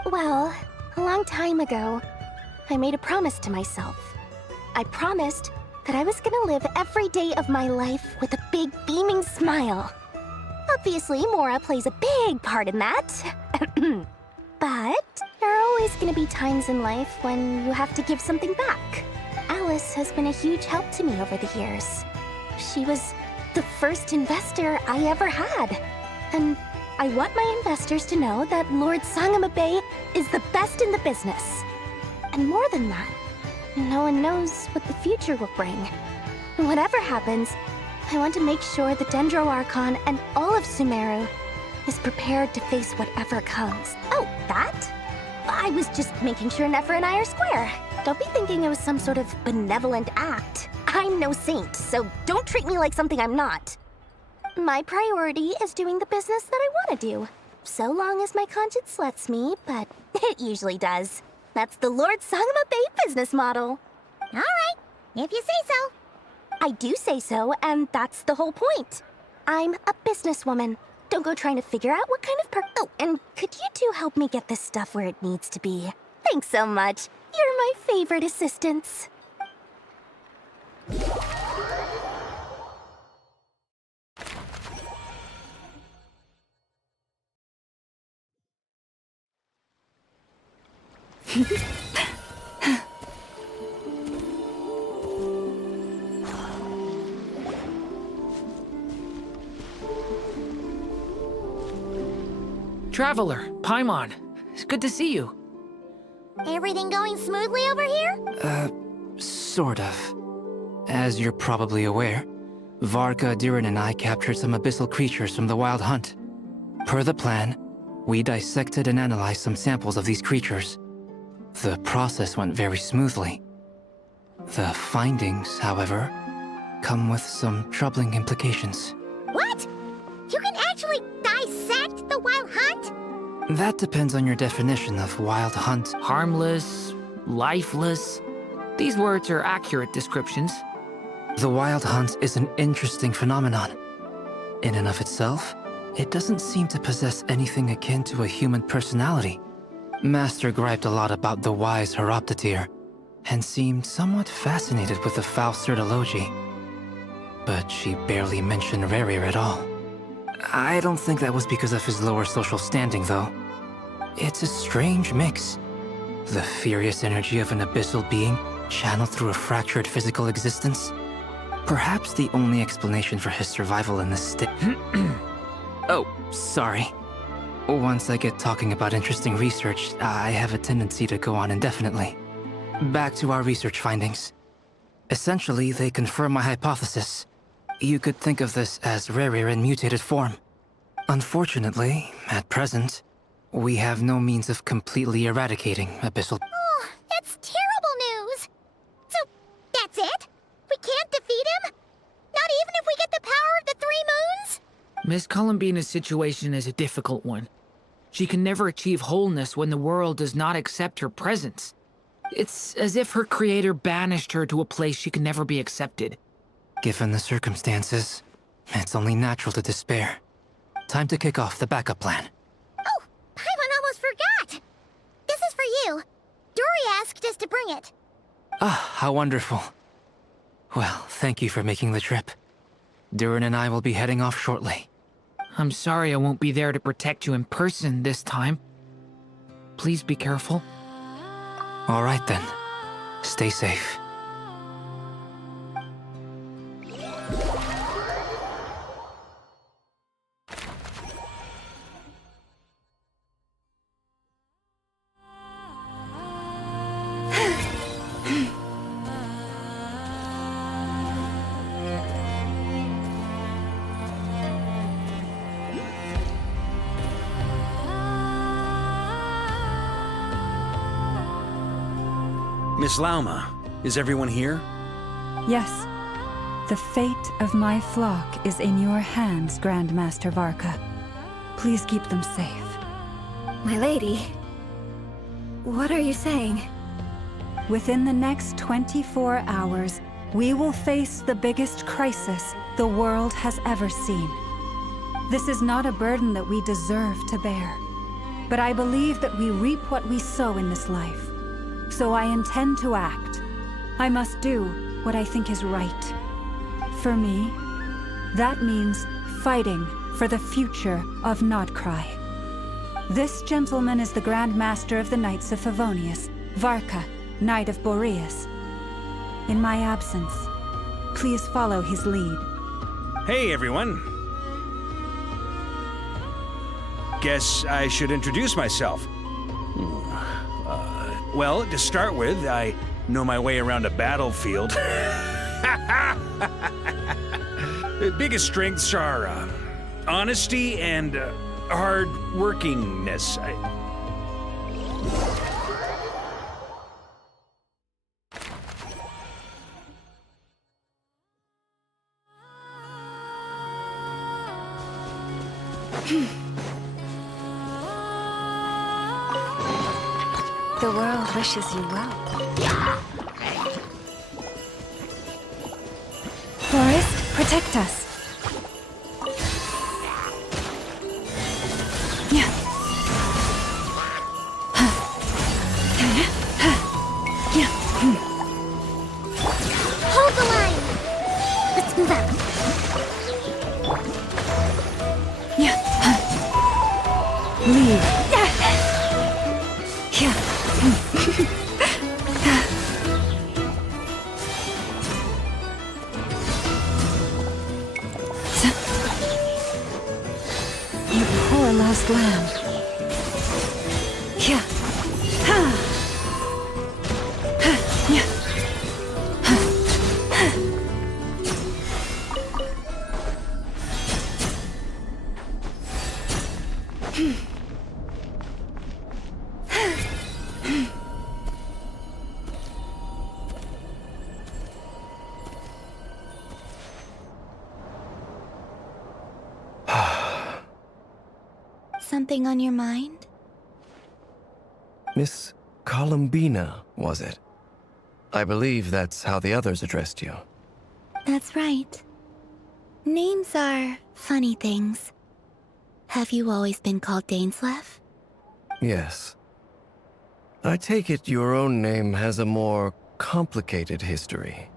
Well, a long time ago, I made a promise to myself. I promised that I was gonna live every day of my life with a big beaming smile. Obviously, Mora plays a big part in that. But there are always gonna be times in life when you have to give something back. Alice has been a huge help to me over the years. She was the first investor I ever had. And I want my investors to know that Lord Sangamabe is the best in the business. And more than that, no one knows what the future will bring. Whatever happens, I want to make sure the Dendro Archon and all of Sumeru is prepared to face whatever comes. Oh, that? I was just making sure Nefer and I are square. Don't be thinking it was some sort of benevolent act. I'm no saint, so don't treat me like something I'm not. My priority is doing the business that I want to do. So long as my conscience lets me, but it usually does. That's the Lord Sangamabe business model. All right, if you say so. I do say so, and that's the whole point. I'm a businesswoman. Don't go trying to figure out what kind of Oh, and could you two help me get this stuff where it needs to be? Thanks so much. You're my favorite assistants. Traveler, Paimon, it's good to see you. Everything going smoothly over here? Sort of. As you're probably aware, Varka, Diren, and I captured some abyssal creatures from the Wild Hunt. Per the plan, we dissected and analyzed some samples of these creatures. The process went very smoothly. The findings, however, come with some troubling implications. What? You can actually dissect the Wild Hunt? That depends on your definition of Wild Hunt. Harmless, lifeless. These words are accurate descriptions. The Wild Hunt is an interesting phenomenon. In and of itself, it doesn't seem to possess anything akin to a human personality. Master griped a lot about the wise Horoptotire, and seemed somewhat fascinated with the foul Certology. But she barely mentioned Rerir at all. I don't think that was because of his lower social standing, though. It's a strange mix. The furious energy of an abyssal being channeled through a fractured physical existence. Perhaps the only explanation for his survival in this state. Oh, sorry. Once I get talking about interesting research, I have a tendency to go on indefinitely. Back to our research findings. Essentially, they confirm my hypothesis. You could think of this as Rerir in mutated form. Unfortunately, at present, we have no means of completely eradicating abyssal. Oh, that's terrible news! So, that's it? We can't defeat him? Not even if we get the power of the Three Moons? Miss Columbina's situation is a difficult one. She can never achieve wholeness when the world does not accept her presence. It's as if her creator banished her to a place she can never be accepted. Given the circumstances, it's only natural to despair. Time to kick off the backup plan. Oh, Paimon almost forgot! This is for you. Dory asked us to bring it. Ah, how wonderful. Well, thank you for making the trip. Durin and I will be heading off shortly. I'm sorry I won't be there to protect you in person this time. Please be careful. All right then. Stay safe. Miss Lauma, is everyone here? Yes. The fate of my flock is in your hands, Grandmaster Varka. Please keep them safe. My lady, what are you saying? Within the next 24 hours, we will face the biggest crisis the world has ever seen. This is not a burden that we deserve to bear, but I believe that we reap what we sow in this life. So I intend to act. I must do what I think is right. For me, that means fighting for the future of Nodcry. This gentleman is the Grand Master of the Knights of Favonius, Varka, Knight of Boreas. In my absence, please follow his lead. Hey, everyone. Guess I should introduce myself. Well, to start with, I know my way around a battlefield. The biggest strengths are honesty and hard-workingness. The world wishes you well. Forest, protect us. Hold the line! Let's move out. Leave. You poor lost lamb. Something on your mind? Miss Columbina, was it? I believe that's how the others addressed you. That's right. Names are funny things. Have you always been called Dainsleif? Yes. I take it your own name has a more complicated history.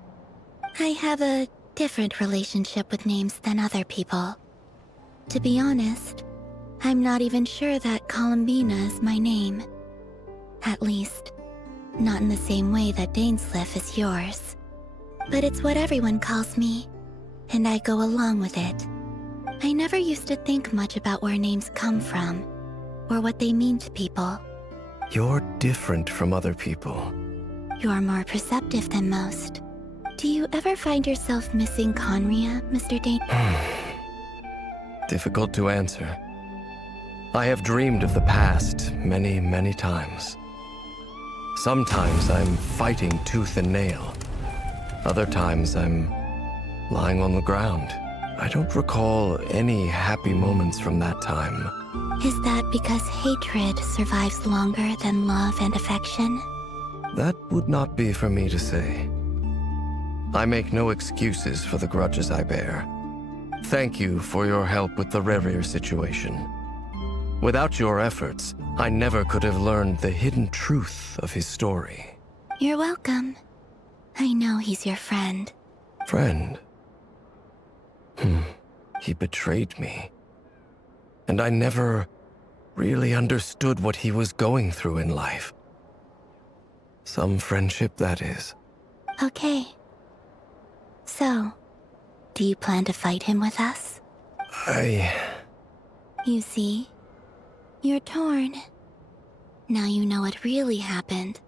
I have a different relationship with names than other people. To be honest, I'm not even sure that Columbina is my name. At least, not in the same way that Dainsleif is yours. But it's what everyone calls me, and I go along with it. I never used to think much about where names come from, or what they mean to people. You're different from other people. You're more perceptive than most. Do you ever find yourself missing Conria, Mr. Dain? Difficult to answer. I have dreamed of the past many, many times. Sometimes I'm fighting tooth and nail. Other times I'm lying on the ground. I don't recall any happy moments from that time. Is that because hatred survives longer than love and affection? That would not be for me to say. I make no excuses for the grudges I bear. Thank you for your help with the Rerir situation. Without your efforts, I never could have learned the hidden truth of his story. You're welcome. I know he's your friend. Friend? He betrayed me. And I never really understood what he was going through in life. Some friendship, that is. Okay. So, do you plan to fight him with us? You see, you're torn. Now you know what really happened.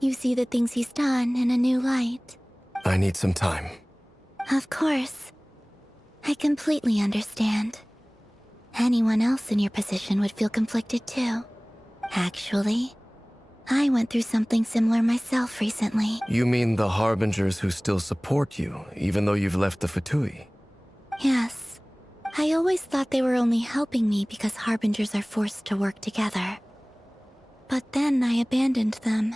You see the things he's done in a new light. I need some time. Of course. I completely understand. Anyone else in your position would feel conflicted too. Actually, I went through something similar myself recently. You mean the Harbingers who still support you, even though you've left the Fatui? Yes. I always thought they were only helping me because Harbingers are forced to work together. But then I abandoned them.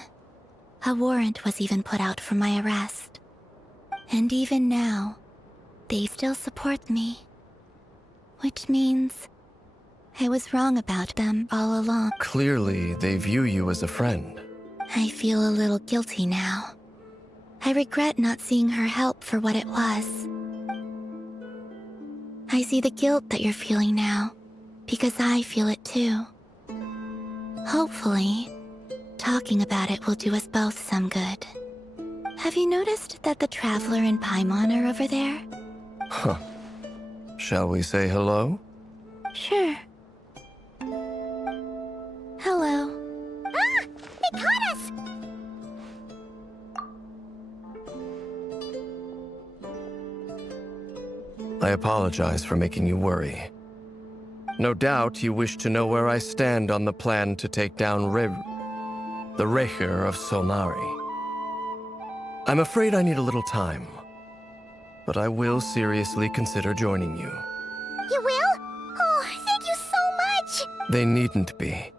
A warrant was even put out for my arrest. And even now, they still support me. Which means I was wrong about them all along. Clearly, they view you as a friend. I feel a little guilty now. I regret not seeing her help for what it was. I see the guilt that you're feeling now, because I feel it too. Hopefully, talking about it will do us both some good. Have you noticed that the Traveler and Paimon are over there? Huh. Shall we say hello? Sure. Hello. Ah! They caught us! I apologize for making you worry. No doubt you wish to know where I stand on the plan to take down the Rerir of Solnari. I'm afraid I need a little time, but I will seriously consider joining you. You will? Oh, thank you so much! They needn't be.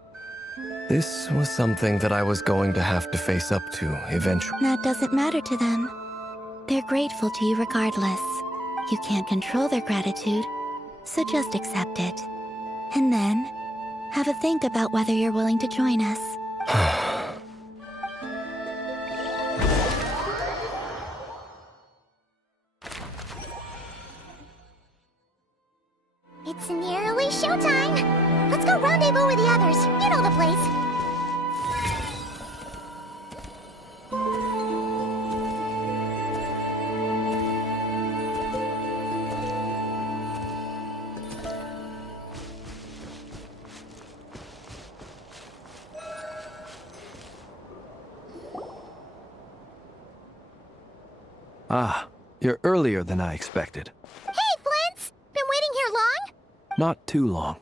This was something that I was going to have to face up to eventually. That doesn't matter to them. They're grateful to you regardless. You can't control their gratitude, so just accept it. And then, have a think about whether you're willing to join us. It's nearly showtime! Let's go rendezvous with the others. You know the place. Ah, you're earlier than I expected. Hey, Flint's! Been waiting here long? Not too long.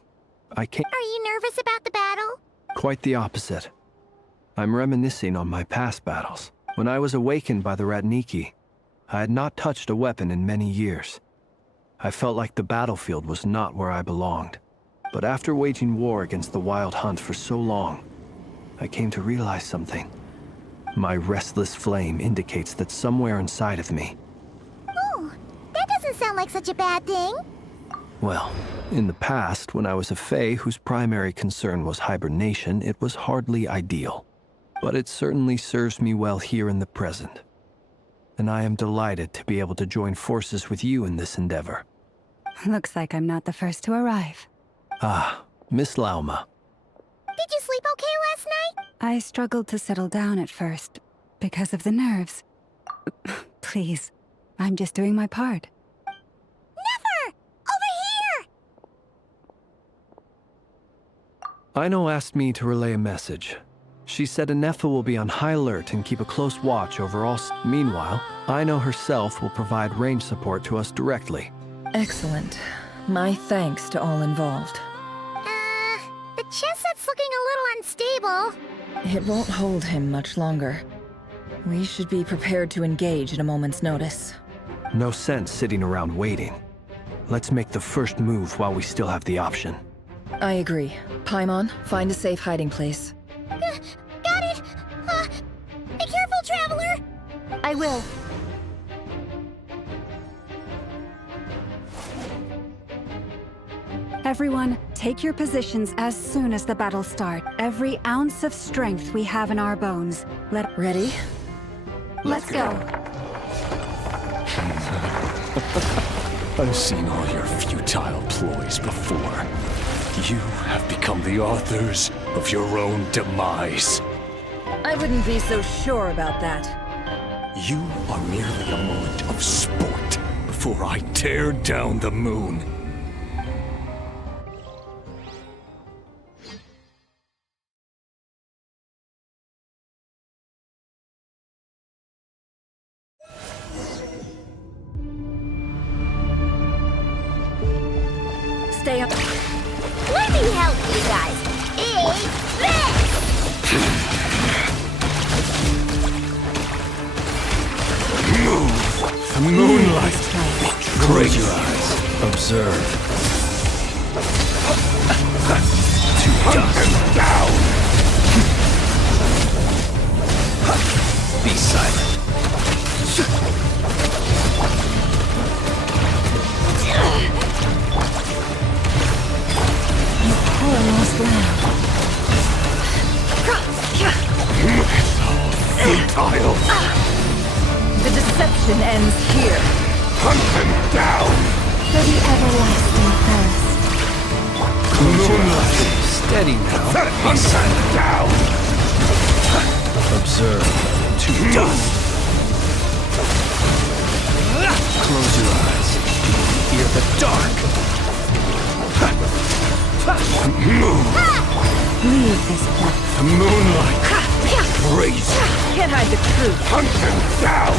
I can't... Are you nervous about the battle? Quite the opposite. I'm reminiscing on my past battles. When I was awakened by the Ratniki, I had not touched a weapon in many years. I felt like the battlefield was not where I belonged. But after waging war against the Wild Hunt for so long, I came to realize something. My restless flame indicates that somewhere inside of me, Oh, that doesn't sound like such a bad thing. well, in the past, when I was a Fae whose primary concern was hibernation, it was hardly ideal. But it certainly serves me well here in the present. And I am delighted to be able to join forces with you in this endeavor. Looks like I'm not the first to arrive. Ah, Miss Lauma. Did you sleep okay last night? I struggled to settle down at first, because of the nerves. Please, I'm just doing my part. Never! Over here! Aino asked me to relay a message. She said Anefa will be on high alert and keep a close watch over all. Meanwhile, Aino herself will provide range support to us directly. Excellent. My thanks to all involved. The chest set's looking a little unstable. It won't hold him much longer. We should be prepared to engage at a moment's notice. No sense sitting around waiting. Let's make the first move while we still have the option. I agree. Paimon, find a safe hiding place. Got it! Be careful, Traveler! I will. Everyone, take your positions as soon as the battle starts. Every ounce of strength we have in our bones. Ready? Let's go. I've seen all your futile ploys before. You have become the authors of your own demise. I wouldn't be so sure about that. You are merely a moment of sport before I tear down the moon. Stay up. Let me help you guys. It's this! Move! The moonlight! Close your eyes. Observe. To dust and down! Be silent. Poor lost lamb. Futile! The deception ends here. Hunt them down! For the everlasting thirst. Moonlight! Steady now. Hunt them down! Observe. To dust! Close your eyes. Fear the dark. Move! Leave this place. The moonlight! Crazy! Can't hide the truth. Hunt them down!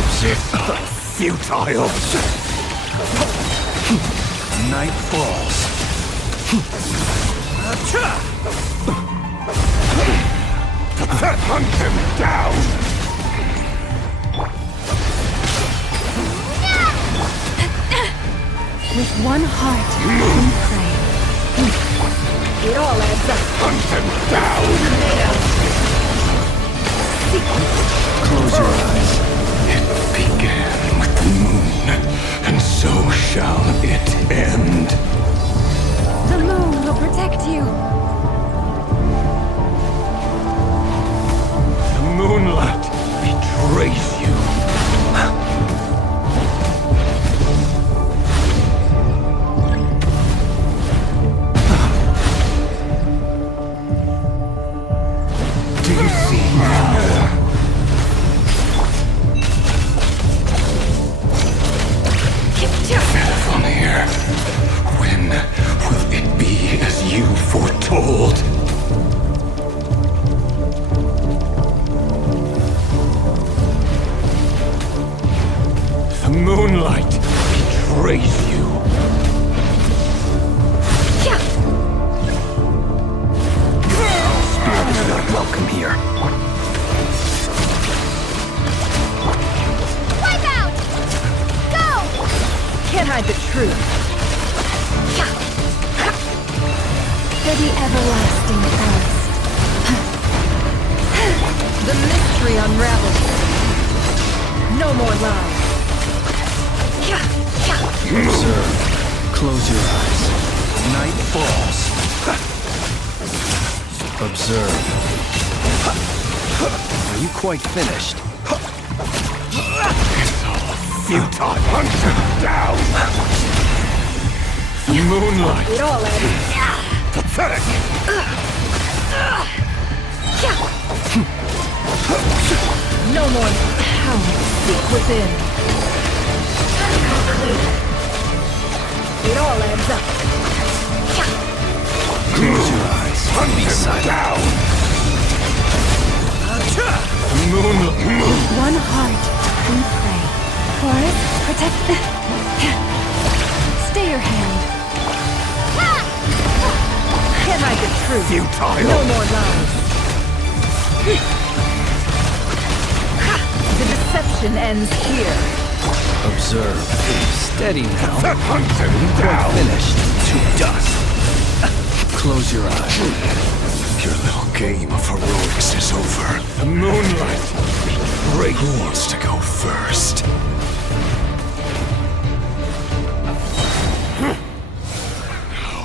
Observe. Futile! Night falls. Hunt them down! With one heart, we pray. It all adds up. Hunt them down! Close your eyes. It began with the moon, and so shall it end. The moon will protect you. The moonlight betrays you. Do you see now? Verafonir, when will it be as you foretold? The moonlight betrays you. Spirit is not welcome here. Wipe out! Go! Can't hide the truth. For the everlasting thirst. The mystery unravels. No more lies. Observe. Close your eyes. Night falls. Observe. Are you quite finished? It's all futile. Hunt him down! Moonlight! It all ends. Pathetic! No more power. Seek within. It all adds up. Close your eyes. Be silent. Moonlight! One heart, we pray. Chorus, protect... Stay your hand. Can't hide the truth. Futile! No more lies. The deception ends here. Observe. Steady now. Hunt him Quite down! finished. To dust. Close your eyes. Your little game of heroics is over. The moonlight! Great. Who wants to go first? No.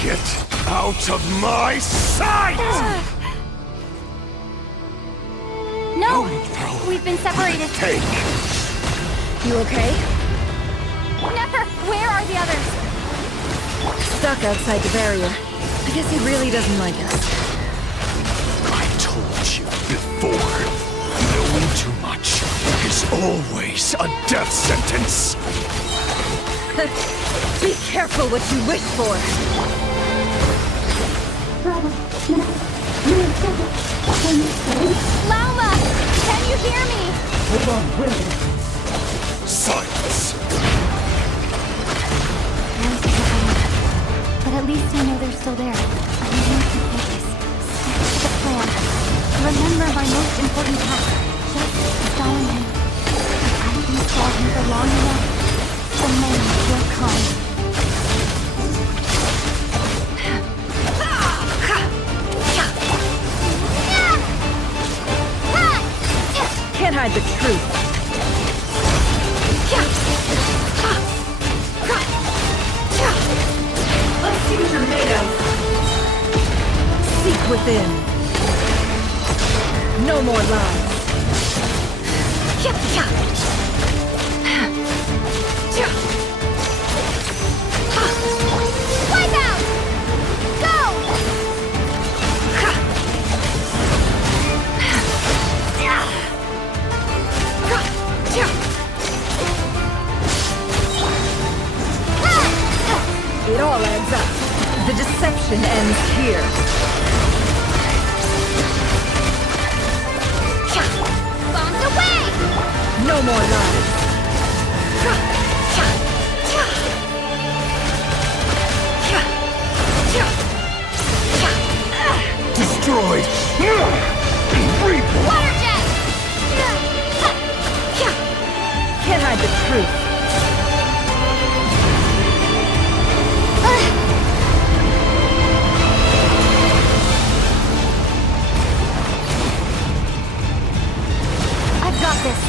Get out of my sight! No! We've been separated. Take. You okay? Never! Where are the others? Stuck outside the barrier. I guess he really doesn't like us. I told you before. Knowing too much is always a death sentence. Be careful what you wish for. Lauma! Can you hear me? Silence. But at least I know they're still there. I need to focus. Stick to the plan. Remember my most important task. Just stalling him. If I can stall him for long enough, the moment will come. Can't hide the truth. Let's see what you're made of. Seek within. No more lies. Wipe out! Go! It all adds up. The deception ends here. Bombs away! No more lies. Destroyed. Water jet! Can't hide the truth. I've got this.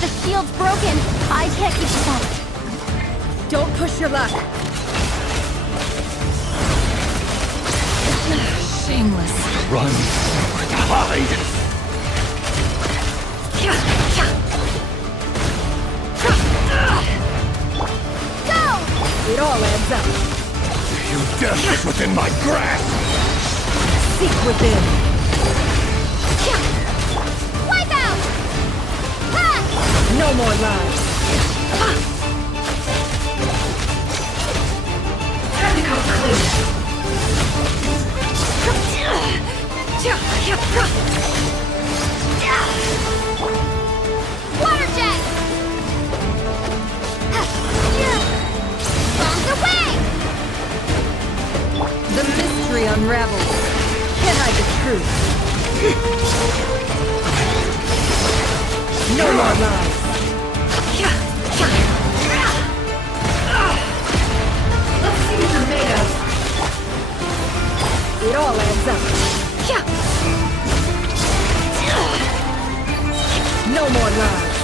The shield's broken. I can't keep this up. Don't push your luck. Shameless. Run. Hide. Go! It all adds up. Your death is within my grasp. Seek within. Wipe out! Ha! No more lies. Time to come clean. Water jet! Bombs away! The mystery unravels. Can't hide the truth. No more lies. Let's see what you're made of. It all adds up. No more lies.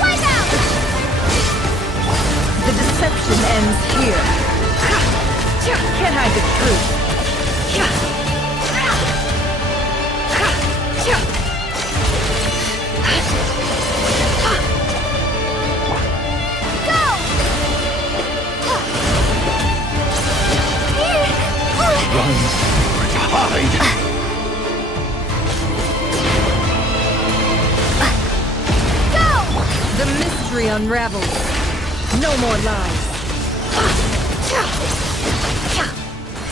Wipe out! The deception ends here. Can't hide the truth. Go! Run or hide! The mystery unravels. No more lies.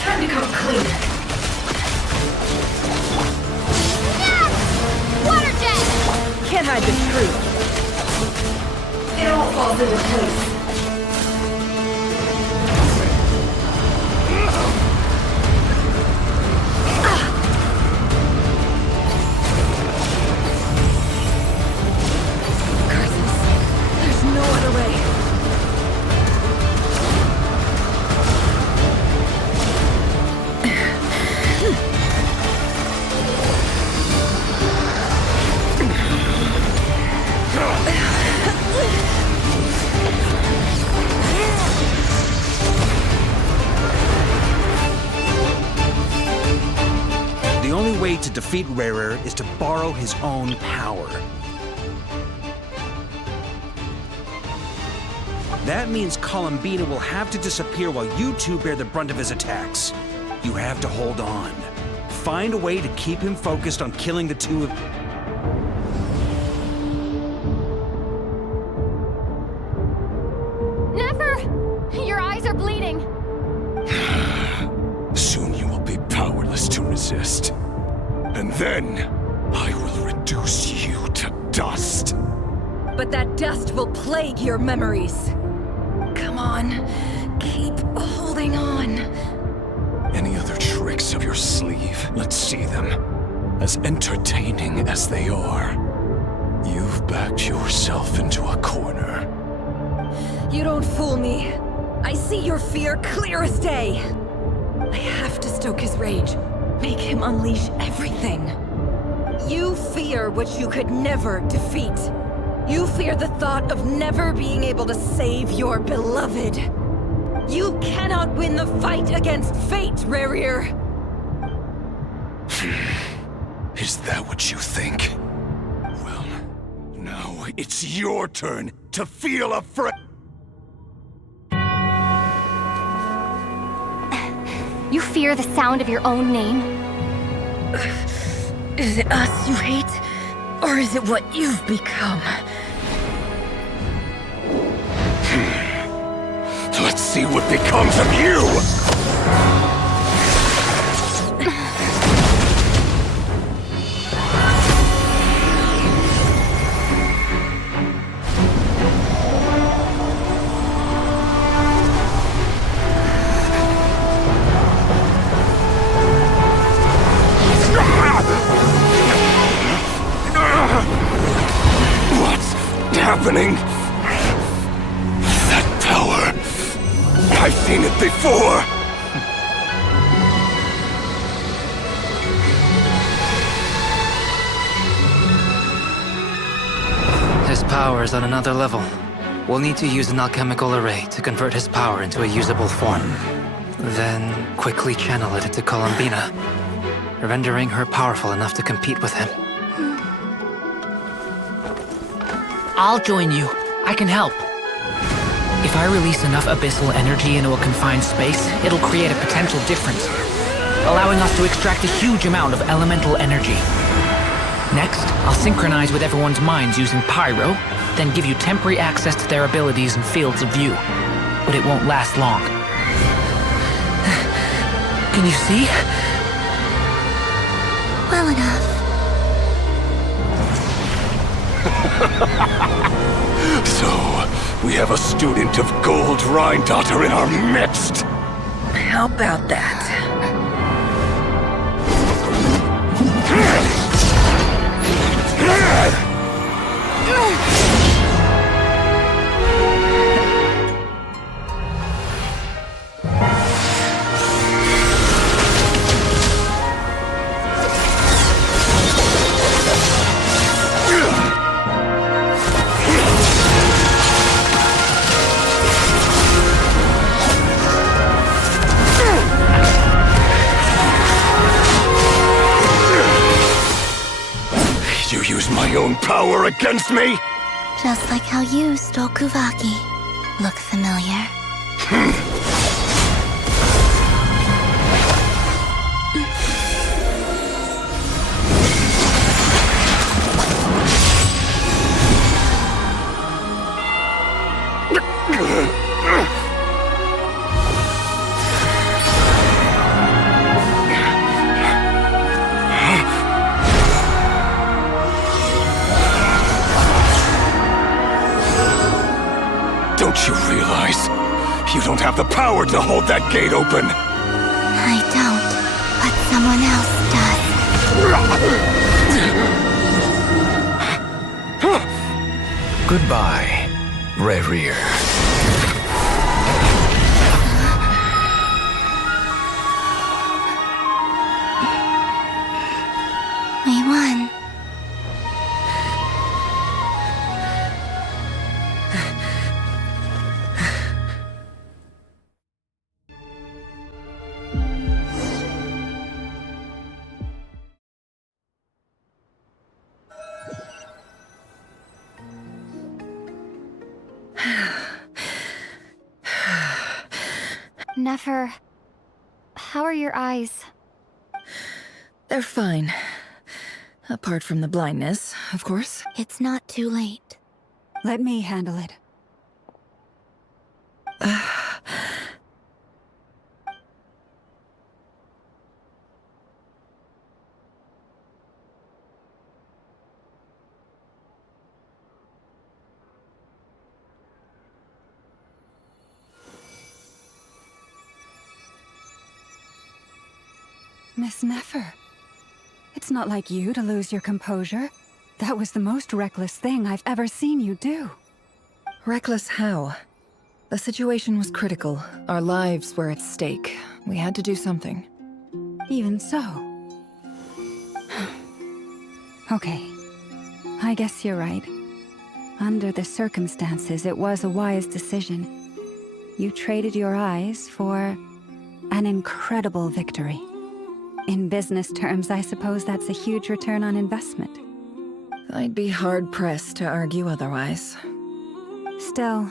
Time to come clean. Yes! Water jet! Can't hide the truth. It all falls into place. There's no other way. The only way to defeat Rarer is to borrow his own power. That means Columbina will have to disappear while you two bear the brunt of his attacks. You have to hold on. Find a way to keep him focused on killing the two of... Never! Your eyes are bleeding. Soon you will be powerless to resist. And then, I will reduce you to dust. But that dust will plague your memories. Come on, keep holding on. Any other tricks up your sleeve? Let's see them. As entertaining as they are. You've backed yourself into a corner. You don't fool me. I see your fear clear as day. I have to stoke his rage. Make him unleash everything. You fear what you could never defeat. You fear the thought of never being able to save your beloved. You cannot win the fight against fate, Rarir. Is that what you think? Well, now it's your turn to feel afraid. You fear the sound of your own name? Is it us you hate? Or is it what you've become? Let's see what becomes of you! What's happening? That power. I've seen it before. His power is on another level. We'll need to use an alchemical array to convert his power into a usable form. Then quickly channel it into Columbina, rendering her powerful enough to compete with him. I'll join you. I can help. If I release enough abyssal energy into a confined space, it'll create a potential difference, allowing us to extract a huge amount of elemental energy. Next, I'll synchronize with everyone's minds using Pyro, then give you temporary access to their abilities and fields of view. But it won't last long. Can you see? Well enough. So, we have a student of Gold Rhine Daughter in our midst. How about that? You use my own power against me? Just like how you stole Kuvaki. Look familiar? Don't you realize? You don't have the power to hold that gate open! I don't, but someone else does. Goodbye, Rerir. We won. Nefer, how are your eyes? They're fine. Apart from the blindness, of course. It's not too late. Let me handle it. Miss Nefer, it's not like you to lose your composure. That was the most reckless thing I've ever seen you do. Reckless how? The situation was critical. Our lives were at stake. We had to do something. Even so. Okay. I guess you're right. Under the circumstances, it was a wise decision. You traded your eyes for an incredible victory. In business terms, I suppose that's a huge return on investment. I'd be hard-pressed to argue otherwise. Still,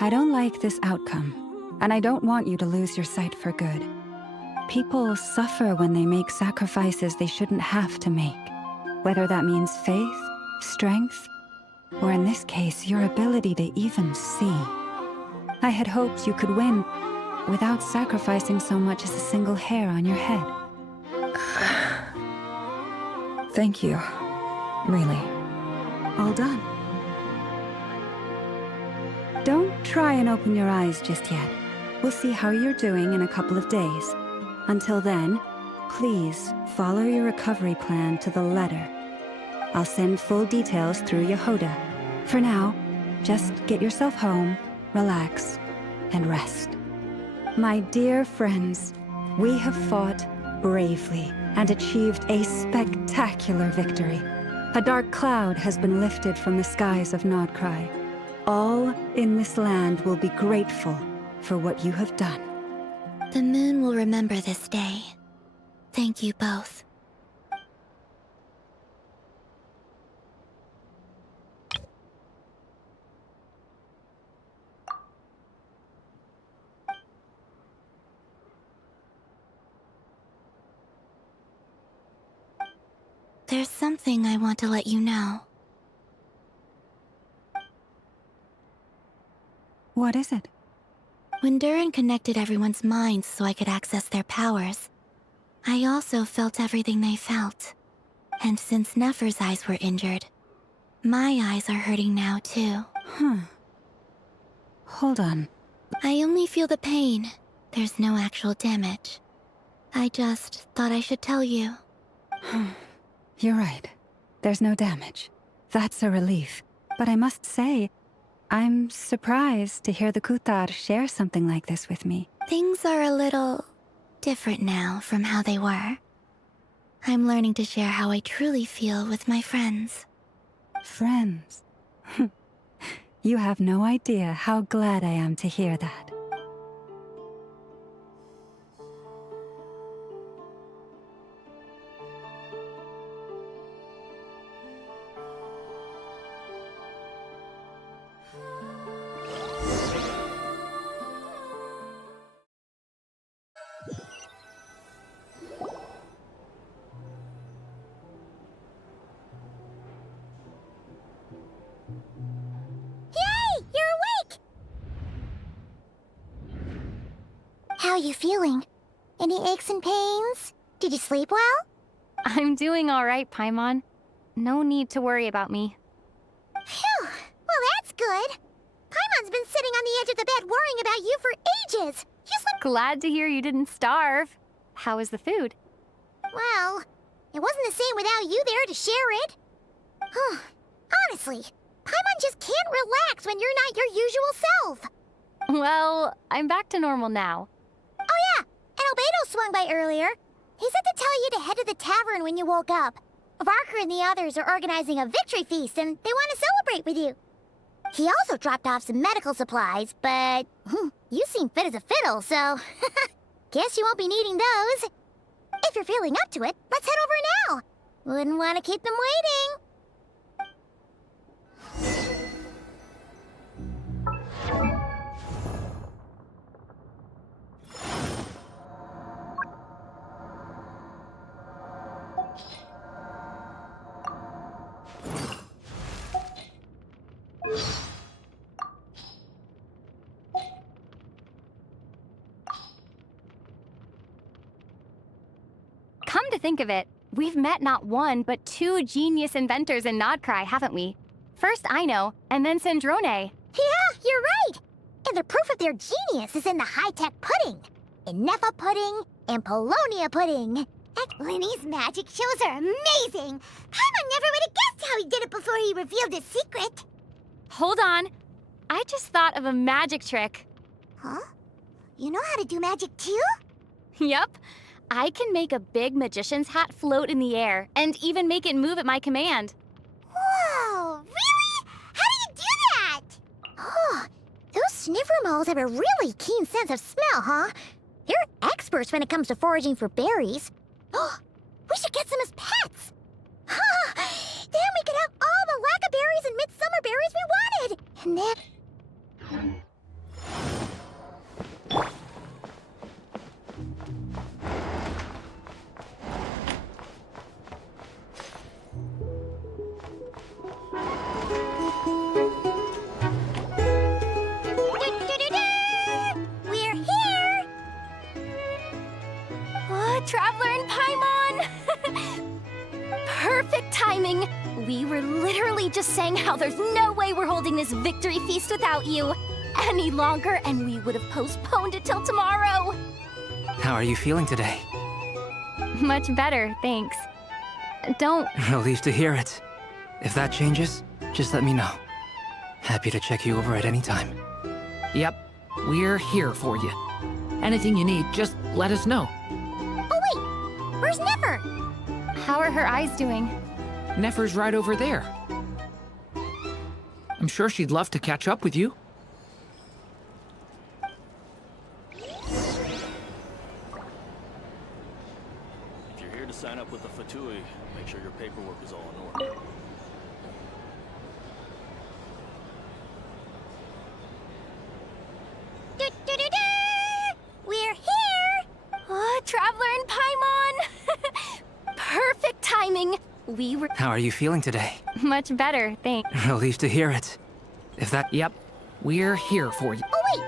I don't like this outcome, and I don't want you to lose your sight for good. People suffer when they make sacrifices they shouldn't have to make, whether that means faith, strength, or in this case, your ability to even see. I had hoped you could win without sacrificing so much as a single hair on your head. Thank you. Really. All done. Don't try and open your eyes just yet. We'll see how you're doing in a couple of days. Until then, please follow your recovery plan to the letter. I'll send full details through Yehoda. For now, just get yourself home, relax, and rest. My dear friends, we have fought bravely and achieved a spectacular victory. A dark cloud has been lifted from the skies of Nodcry. All in this land will be grateful for what you have done. The moon will remember this day. Thank you both. There's something I want to let you know. What is it? When Durin connected everyone's minds so I could access their powers, I also felt everything they felt. And since Nefer's eyes were injured, my eyes are hurting now too. Hold on. I only feel the pain. There's no actual damage. I just thought I should tell you. You're right. There's no damage. That's a relief. But I must say, I'm surprised to hear the Kutar share something like this with me. Things are a little different now from how they were. I'm learning to share how I truly feel with my friends. Friends? You have no idea how glad I am to hear that. How you feeling? Any aches and pains? Did you sleep well? I'm doing all right, Paimon. No need to worry about me. Phew! Well, that's good. Paimon's been sitting on the edge of the bed worrying about you for ages. You slept— Glad to hear you didn't starve. How is the food? Well, it wasn't the same without you there to share it. Honestly, Paimon just can't relax when you're not your usual self. Well, I'm back to normal now. Oh yeah, and Albedo swung by earlier. He said to tell you to head to the tavern when you woke up. Varker and the others are organizing a victory feast and they want to celebrate with you. He also dropped off some medical supplies, but you seem fit as a fiddle, so guess you won't be needing those. If you're feeling up to it, let's head over now. Wouldn't want to keep them waiting. Come to think of it, we've met not one, but two genius inventors in Nodcry, haven't we? First Aino, and then Sandrone. Yeah, you're right. And the proof of their genius is in the high-tech pudding. Inefa pudding and Polonia pudding. Lenny's magic shows are amazing. Paimon never would have guessed how he did it before he revealed his secret. Hold on. I just thought of a magic trick. Huh? You know how to do magic too? Yup. I can make a big magician's hat float in the air, and even make it move at my command. Whoa, really? How do you do that? Oh, those sniffer moles have a really keen sense of smell, huh? They're experts when it comes to foraging for berries. We should get some as pets. Then we could have all the lacca berries and midsummer berries we wanted. And then... We're here! Oh, Traveler and Paimon! Perfect timing! We were literally just saying how there's no way we're holding this victory feast without you any longer, and we would have postponed it till tomorrow. How are you feeling today? Much better, thanks. Don't... Relieved to hear it. If that changes, just let me know. Happy to check you over at any time. Yep, we're here for you. Anything you need, just let us know. Oh wait, where's Nefer? How are her eyes doing? Nefer's right over there. I'm sure she'd love to catch up with you. If you're here to sign up with the Fatui, make sure your paperwork is all in order. We're here! Oh, Traveler and Paimon! Perfect timing! We were... How are you feeling today? Much better, thanks. Relieved to hear it. If that... Yep, we're here for you. Oh wait,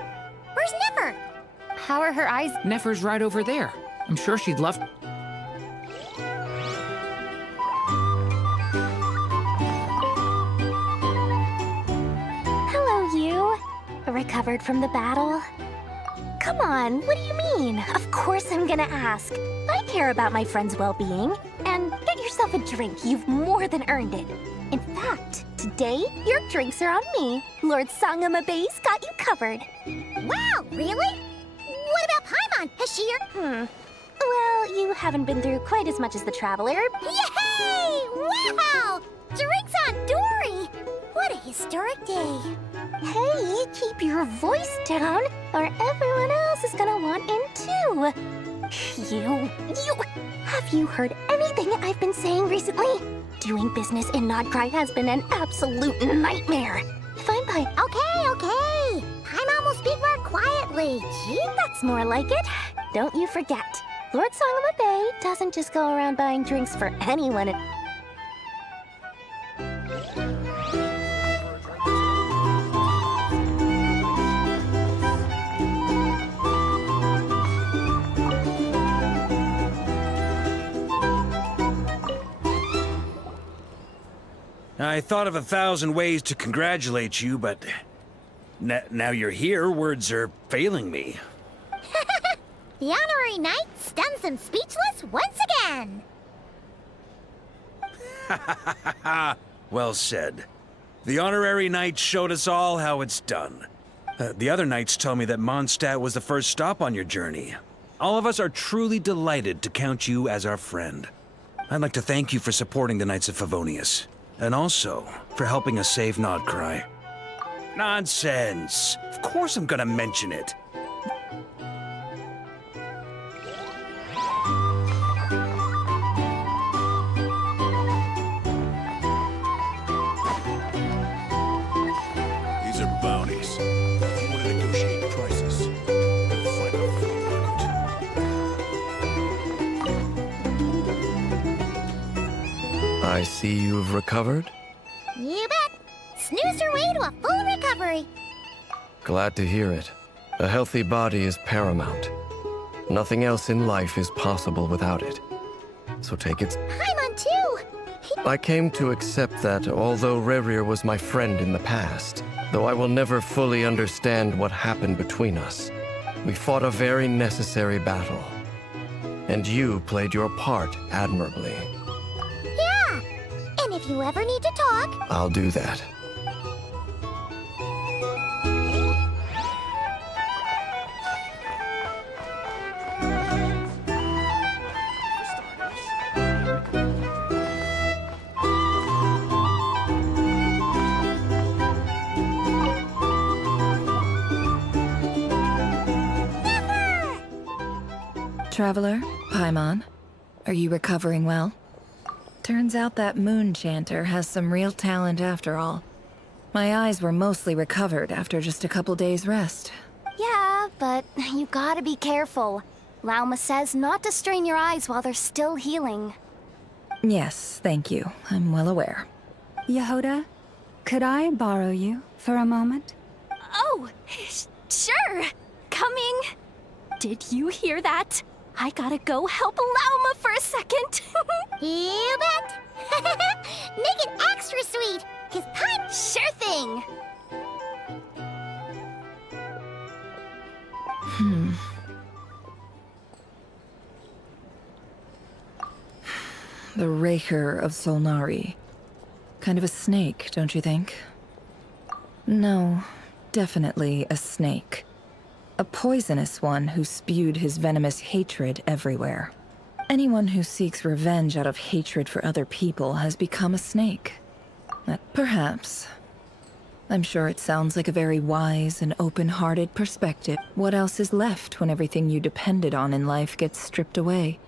where's Nefer? How are her eyes? Nefer's right over there. I'm sure she'd love... Hello, you. Recovered from the battle? Come on, what do you mean? Of course I'm gonna ask. I care about my friend's well-being. And get yourself yourself a drink. You've more than earned it. In fact, today, your drinks are on me. Lord Sangamabe's got you covered. Wow, really? What about Paimon? Has she... Well, you haven't been through quite as much as the Traveler. Yay! Wow! Drinks on Dory! What a historic day. Hey, keep your voice down, or everyone else is gonna want in too. Have you heard anything I've been saying recently? Doing business in Nodcry has been an absolute nightmare. If I'm by... Okay. Paimon will speak more quietly. Gee, that's more like it. Don't you forget, Lord Sangamabe doesn't just go around buying drinks for anyone. I thought of 1,000 ways to congratulate you, but now you're here, words are failing me. The honorary knight stuns them speechless once again. Well said. The honorary knight showed us all how it's done. The other knights tell me that Mondstadt was the first stop on your journey. All of us are truly delighted to count you as our friend. I'd like to thank you for supporting the Knights of Favonius. And also, for helping us save Nodcry. Nonsense! Of course I'm gonna mention it. These are bounties. If you want to negotiate prices, find out from I see you've recovered. You bet. Snoozed her way to a full recovery. Glad to hear it. A healthy body is paramount. Nothing else in life is possible without it. So take it. Paimon too. I came to accept that although Rerir was my friend in the past, though I will never fully understand what happened between us, we fought a very necessary battle. And you played your part admirably. Yeah. And if you ever need to talk, I'll do that. Traveler, Paimon, are you recovering well? Turns out that moon chanter has some real talent after all. My eyes were mostly recovered after just a couple days' rest. yeah, but you gotta be careful. Lauma says not to strain your eyes while they're still healing. Yes, thank you. I'm well aware. Yehoda, could I borrow you for a moment? Oh, sure. Coming. Did you hear that? I gotta go help Lauma for a second. You bet. Make it extra sweet, 'cause I'm sure thing. The Raker of Solnari. Kind of a snake, don't you think? No, definitely a snake. A poisonous one who spewed his venomous hatred everywhere. Anyone who seeks revenge out of hatred for other people has become a snake. Perhaps. I'm sure it sounds like a very wise and open-hearted perspective. What else is left when everything you depended on in life gets stripped away?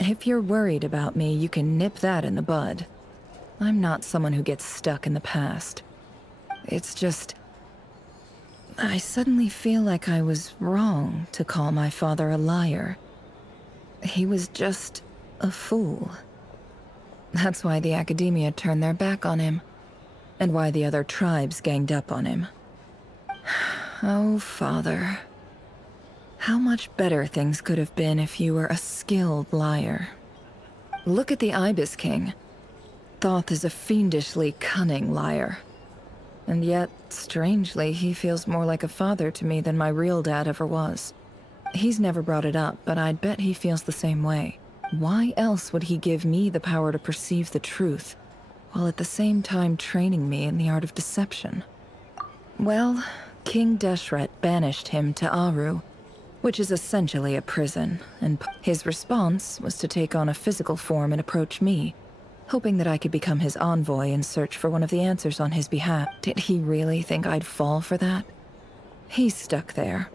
If you're worried about me, you can nip that in the bud. I'm not someone who gets stuck in the past. It's just... I suddenly feel like I was wrong to call my father a liar. He was just a fool. That's why the Academia turned their back on him, and why the other tribes ganged up on him. Oh, Father. How much better things could have been if you were a skilled liar. Look at the Ibis King. Thoth is a fiendishly cunning liar. And yet, strangely, he feels more like a father to me than my real dad ever was. He's never brought it up, but I'd bet he feels the same way. Why else would he give me the power to perceive the truth, while at the same time training me in the art of deception? Well, King Deshret banished him to Aru, which is essentially a prison, and his response was to take on a physical form and approach me, hoping that I could become his envoy and search for one of the answers on his behalf. Did he really think I'd fall for that? He's stuck there.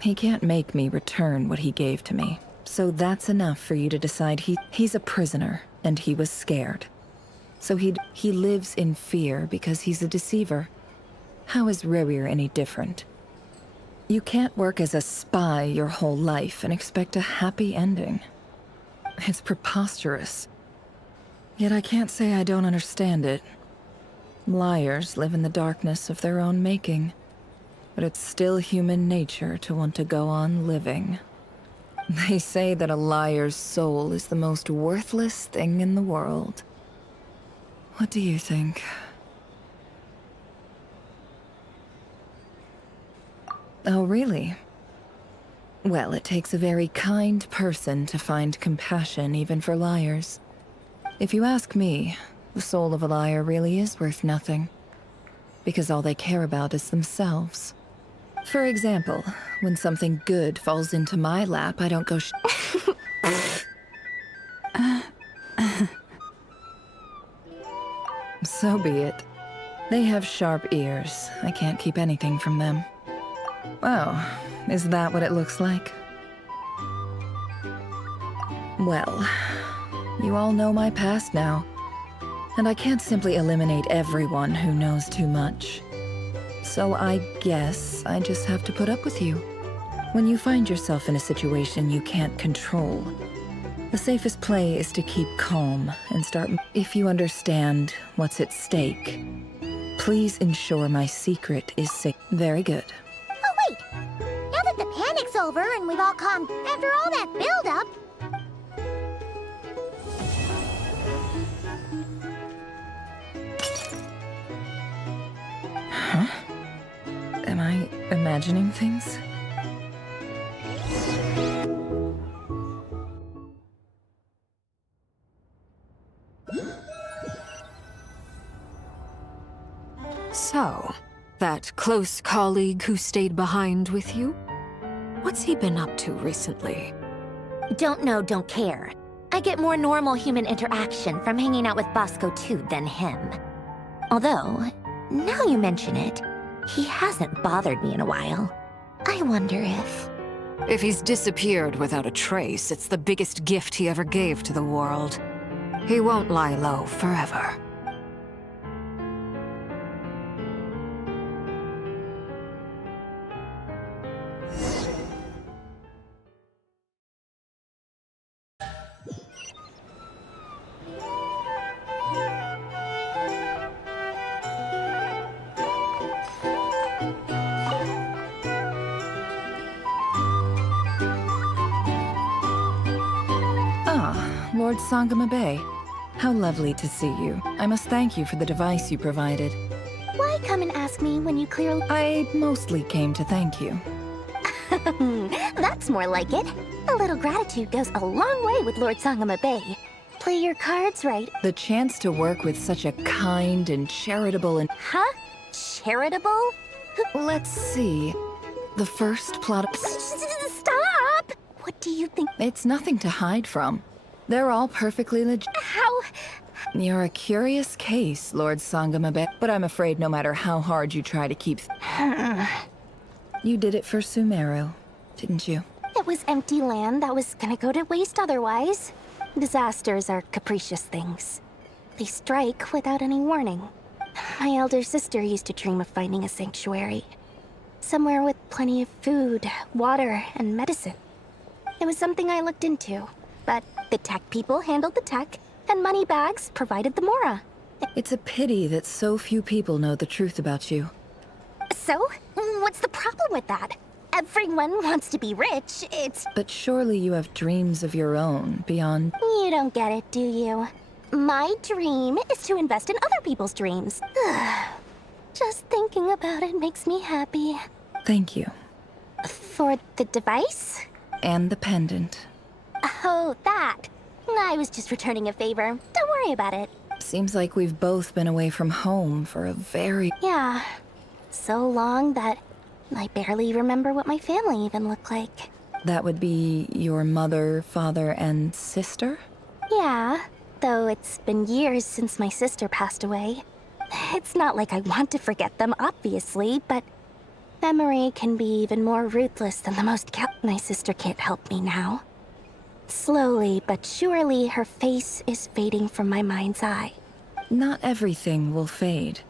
He can't make me return what he gave to me. So that's enough for you to decide he's a prisoner, and he was scared. So he lives in fear because he's a deceiver. How is Rerir any different? You can't work as a spy your whole life and expect a happy ending. It's preposterous. Yet I can't say I don't understand it. Liars live in the darkness of their own making, but it's still human nature to want to go on living. They say that a liar's soul is the most worthless thing in the world. What do you think? Oh, really? Well, it takes a very kind person to find compassion even for liars. If you ask me, the soul of a liar really is worth nothing. Because all they care about is themselves. For example, when something good falls into my lap, I don't go So be it. They have sharp ears. I can't keep anything from them. Oh, is that what it looks like? Well, you all know my past now, and I can't simply eliminate everyone who knows too much. So I guess I just have to put up with you. When you find yourself in a situation you can't control, the safest play is to keep calm and start. If you understand what's at stake, please ensure my secret is safe. Very good. Oh, wait! Now that the panic's over and we've all calmed, after all that build-up... Huh? Am I imagining things? So, that close colleague who stayed behind with you? What's he been up to recently? Don't know, don't care. I get more normal human interaction from hanging out with Bosco 2 than him. Although, now you mention it, he hasn't bothered me in a while. I wonder if... If he's disappeared without a trace, it's the biggest gift he ever gave to the world. He won't lie low forever. Lord Sangama Bay. How lovely to see you. I must thank you for the device you provided. Why come and ask me when you clearly... I mostly came to thank you. That's more like it. A little gratitude goes a long way with Lord Sangama Bay. Play your cards right. The chance to work with such a kind and charitable and... Huh? Charitable? Let's see. The first plot... Stop! What do you think? It's nothing to hide from. They're all perfectly legit. How? You're a curious case, Lord Sangama Bay, but I'm afraid no matter how hard you try to keep... You did it for Sumeru, didn't you? It was empty land that was gonna go to waste otherwise. Disasters are capricious things. They strike without any warning. My elder sister used to dream of finding a sanctuary. Somewhere with plenty of food, water, and medicine. It was something I looked into. But the tech people handled the tech, and Moneybags provided the Mora. It's a pity that so few people know the truth about you. So? What's the problem with that? Everyone wants to be rich, it's... But surely you have dreams of your own, beyond... You don't get it, do you? My dream is to invest in other people's dreams. Just thinking about it makes me happy. Thank you. For the device? And the pendant. Oh, that. I was just returning a favor. Don't worry about it. Seems like we've both been away from home for a very... Yeah. So long that I barely remember what my family even looked like. That would be your mother, father, and sister? Yeah, though it's been years since my sister passed away. It's not like I want to forget them, obviously, but memory can be even more ruthless than the most My sister can't help me now. Slowly but surely, her face is fading from my mind's eye. Not everything will fade.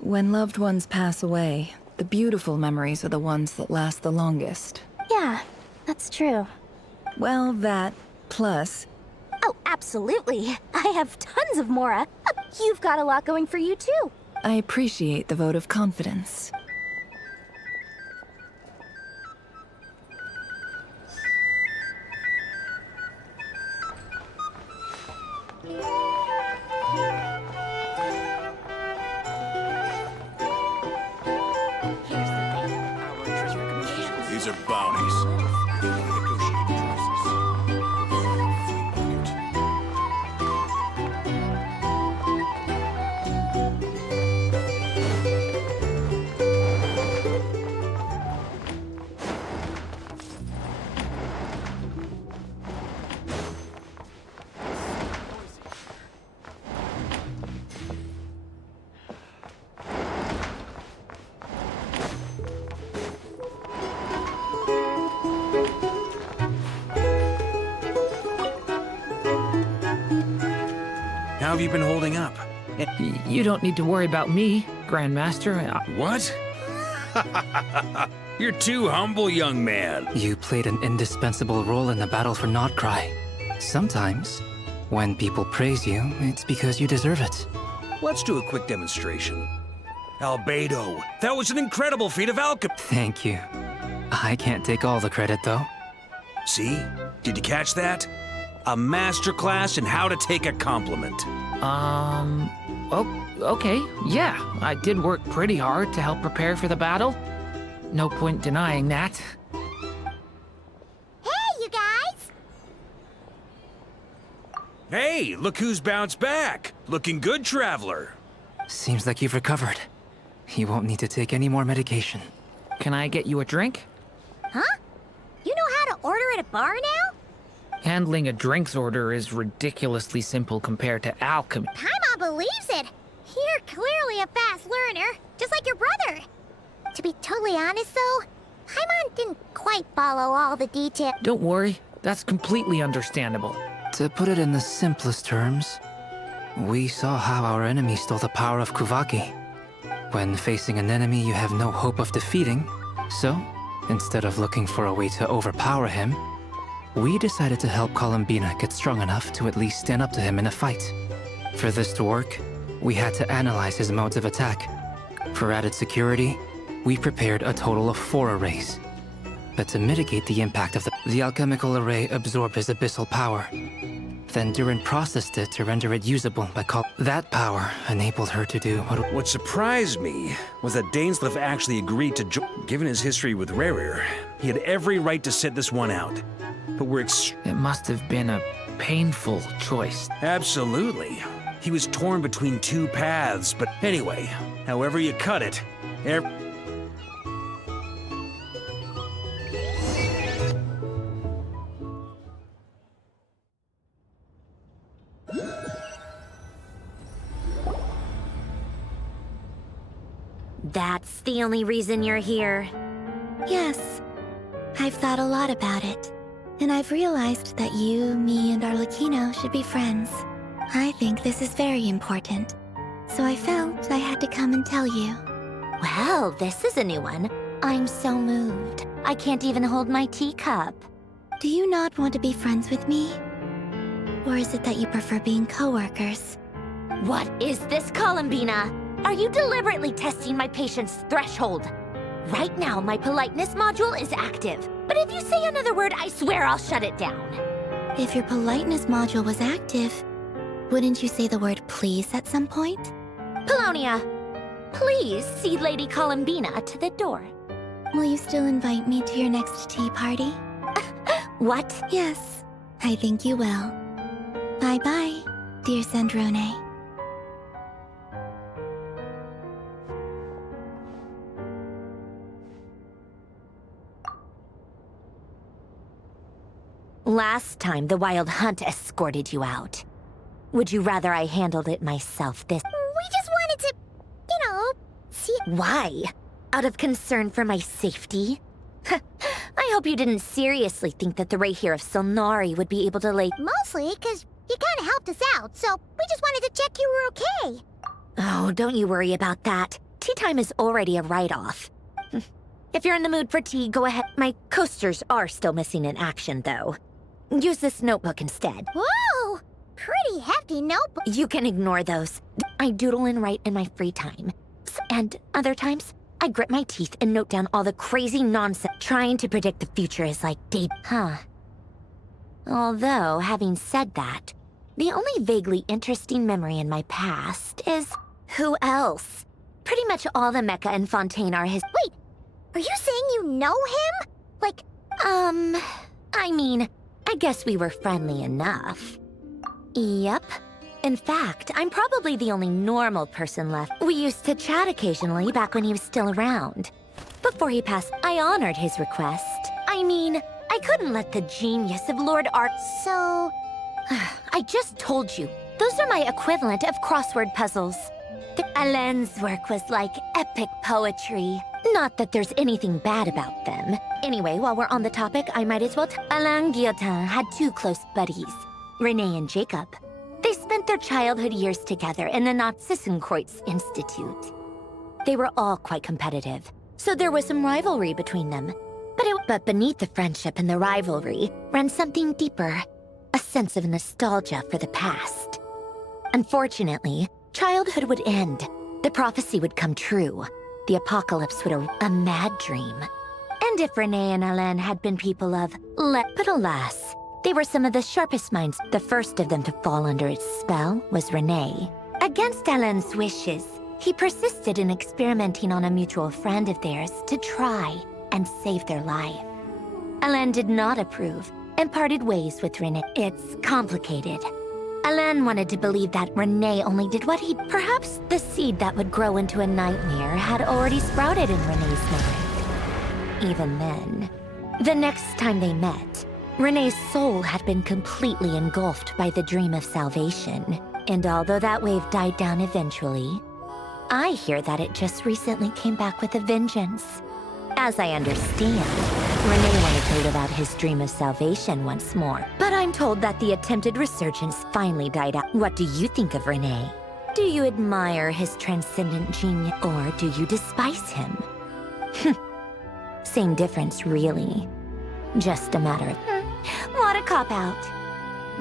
When loved ones pass away, the beautiful memories are the ones that last the longest. Yeah, that's true. Well, that, plus... Oh, absolutely. I have tons of Mora. You've got a lot going for you, too. I appreciate the vote of confidence. These are bounties. We can negotiate prices. How have you been holding up? You don't need to worry about me, Grandmaster. What? You're too humble, young man. You played an indispensable role in the battle for Notcry. Sometimes, when people praise you, it's because you deserve it. Let's do a quick demonstration. Albedo, that was an incredible feat of alchemy. Thank you. I can't take all the credit, though. See? Did you catch that? A masterclass in how to take a compliment. Oh, okay. Yeah, I did work pretty hard to help prepare for the battle. No point denying that. Hey, you guys! Hey, look who's bounced back. Looking good, Traveler. Seems like you've recovered. You won't need to take any more medication. Can I get you a drink? Huh? You know how to order at a bar now? Handling a drinks order is ridiculously simple compared to alchemy. Paimon believes it. You're clearly a fast learner, just like your brother. To be totally honest, though, Paimon didn't quite follow all the details. Don't worry, that's completely understandable. To put it in the simplest terms, we saw how our enemy stole the power of Kuvaki. When facing an enemy you have no hope of defeating, so, instead of looking for a way to overpower him, we decided to help Columbina get strong enough to at least stand up to him in a fight. For this to work, we had to analyze his modes of attack. For added security, we prepared a total of 4 arrays. But to mitigate the impact of the alchemical array absorbed his abyssal power. Then Durin processed it to render it usable by that power enabled her to do What surprised me was that Dainsleif actually agreed to Given his history with Rerir, he had every right to sit this one out. But It must have been a painful choice. Absolutely. He was torn between 2 paths, but anyway, however you cut it, That's the only reason you're here. Yes. I've thought a lot about it. And I've realized that you, me, and Arlecchino should be friends. I think this is very important. So I felt I had to come and tell you. Well, this is a new one. I'm so moved. I can't even hold my teacup. Do you not want to be friends with me? Or is it that you prefer being co-workers? What is this, Columbina? Are you deliberately testing my patience threshold? Right now, my politeness module is active. But if you say another word, I swear I'll shut it down. If your politeness module was active, wouldn't you say the word please at some point? Polonia, please see Lady Columbina to the door. Will you still invite me to your next tea party? What? Yes. I think you will. Bye-bye, dear Sandrone. Last time, the Wild Hunt escorted you out. Would you rather I handled it myself this— We just wanted to, you know, see— Why? Out of concern for my safety? I hope you didn't seriously think that the Rayhir of Solnari would be able to lay— Mostly because you kind of helped us out, so we just wanted to check you were okay. Oh, don't you worry about that. Tea time is already a write-off. If you're in the mood for tea, go ahead. My coasters are still missing in action, though. Use this notebook instead. Whoa! Pretty hefty notebook. You can ignore those. I doodle and write in my free time. And other times, I grit my teeth and note down all the crazy nonsense. Trying to predict the future is like Although, having said that, the only vaguely interesting memory in my past is— who else? Pretty much all the Mecha and Fontaine are his— Wait! Are you saying you know him? Like— I mean, I guess we were friendly enough. Yep. In fact, I'm probably the only normal person left. We used to chat occasionally back when he was still around. Before he passed, I honored his request. I mean, I couldn't let the genius of Lord Art— So— I just told you. Those are my equivalent of crossword puzzles. Alain's work was like epic poetry. Not that there's anything bad about them. Anyway, while we're on the topic, I might as well Alain Guillotin had two close buddies, Renee and Jacob. They spent their childhood years together in the Narzissenkreuz Institute. They were all quite competitive, so there was some rivalry between them. But beneath the friendship and the rivalry ran something deeper, a sense of nostalgia for the past. Unfortunately, childhood would end. The prophecy would come true. The apocalypse would a mad dream. And if Renee and Alain had been people of but alas, they were some of the sharpest minds. The first of them to fall under its spell was Renee. Against Alain's wishes, he persisted in experimenting on a mutual friend of theirs to try and save their life. Alain did not approve and parted ways with Renee. It's complicated. Alain wanted to believe that Renee only did what he— Perhaps the seed that would grow into a nightmare had already sprouted in Renee's mind. Even then, the next time they met, Renee's soul had been completely engulfed by the dream of salvation. And although that wave died down eventually, I hear that it just recently came back with a vengeance. As I understand, Renee wanted to live out his dream of salvation once more. But I'm told that the attempted resurgence finally died out. What do you think of Renee? Do you admire his transcendent genius, or do you despise him? Same difference, really. Just a matter of— What a cop-out.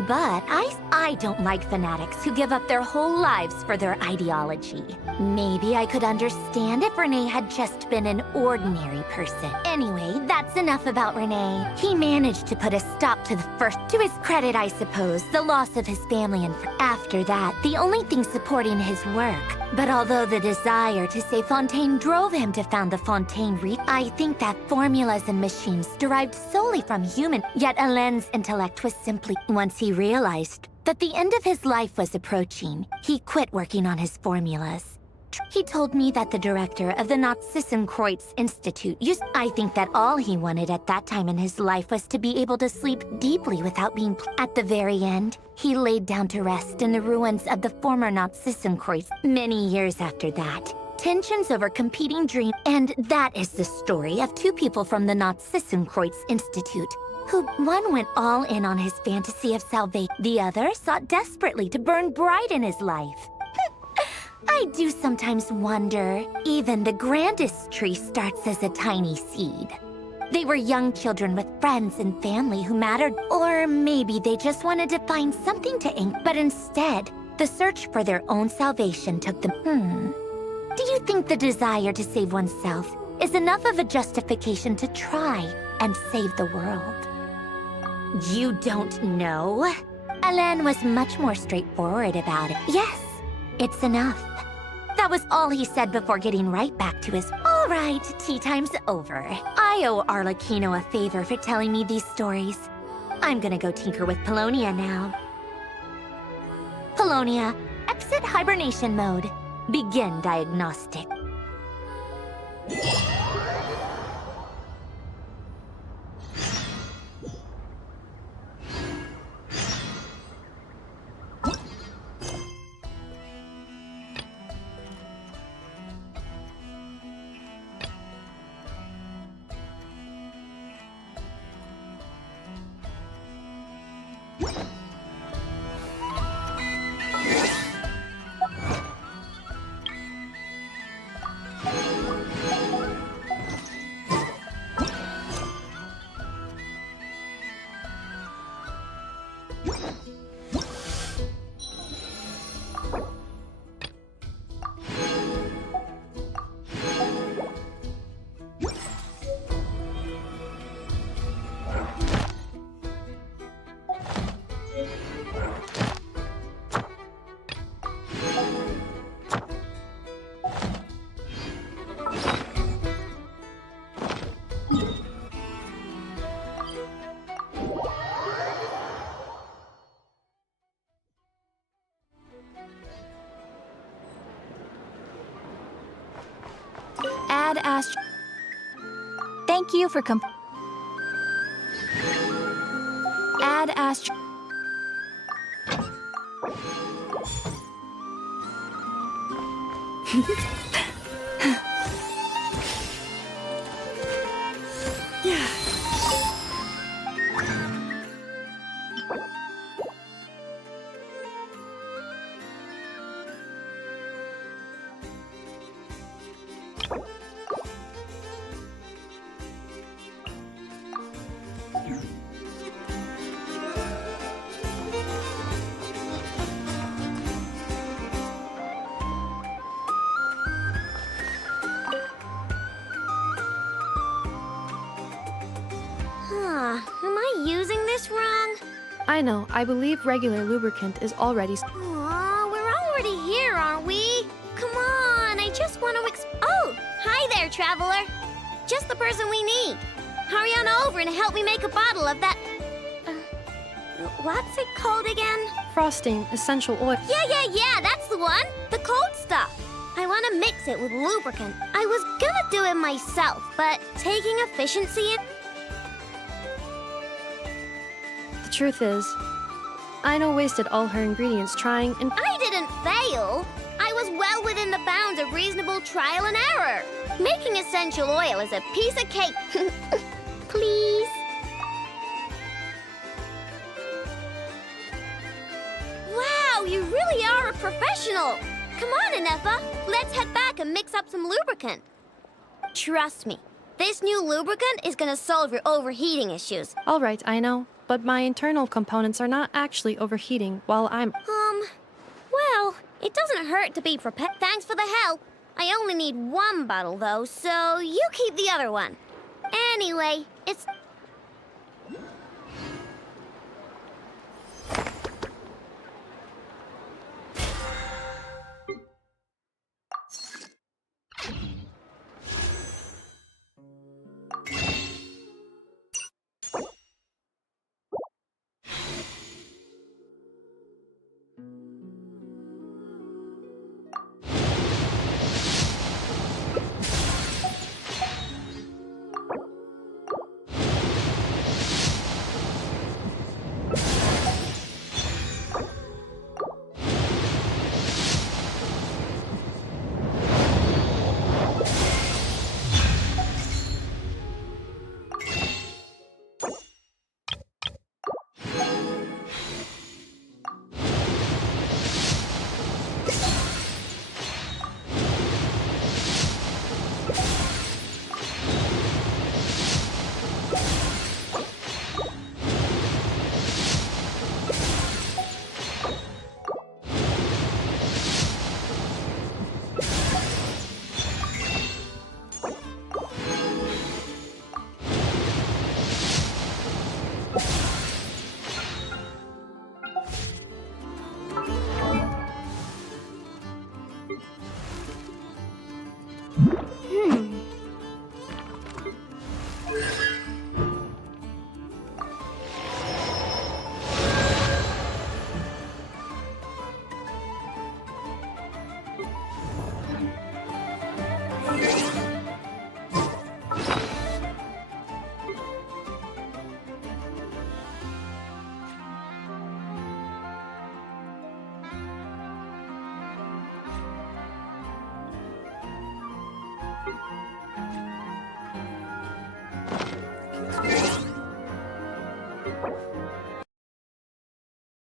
But I don't like fanatics who give up their whole lives for their ideology. Maybe I could understand if Renee had just been an ordinary person. Anyway, that's enough about Renee. He managed to put a stop to the first— To his credit, I suppose, the loss of his family and after that, the only thing supporting his work. But although the desire to save Fontaine drove him to found the Fontaine Reef, I think that formulas and machines derived solely from human. Yet Alain's intellect was simply— Once he realized that the end of his life was approaching, he quit working on his formulas. He told me that the director of the Narzissenkreuz Institute used— I think that all he wanted at that time in his life was to be able to sleep deeply without being— At the very end, he laid down to rest in the ruins of the former Narzissenkreuz. Many years after that, tensions over competing dreams— And that is the story of two people from the Narzissenkreuz Institute, who one went all in on his fantasy of salvation. The other sought desperately to burn bright in his life. I do sometimes wonder, even the grandest tree starts as a tiny seed. They were young children with friends and family who mattered, or maybe they just wanted to find something to ink, but instead, the search for their own salvation took them— Do you think the desire to save oneself is enough of a justification to try and save the world? You don't know? Alain was much more straightforward about it. Yes, it's enough. That was all he said before getting right back to his— All right, tea time's over. I owe Arlecchino a favor for telling me these stories. I'm gonna go tinker with Polonia now. Polonia, exit hibernation mode. Begin diagnostic. Add Thank you for Add Yeah. Am I using this wrong? I know. I believe regular lubricant is already... Aw, we're already here, aren't we? Come on, I just want to Oh, hi there, traveler. Just the person we need. Hurry on over and help me make a bottle of that... what's it called again? Frosting, essential oil. Yeah, that's the one. The cold stuff. I want to mix it with lubricant. I was gonna do it myself, but taking efficiency... The truth is, Aino wasted all her ingredients trying and... I didn't fail! I was well within the bounds of reasonable trial and error. Making essential oil is a piece of cake. Please? Wow, you really are a professional! Come on, Inefa, let's head back and mix up some lubricant. Trust me, this new lubricant is gonna solve your overheating issues. All right, I know, but my internal components are not actually overheating while I'm... Well, it doesn't hurt to be prepared. Thanks for the help. I only need one bottle, though, so you keep the other one. Anyway, it's...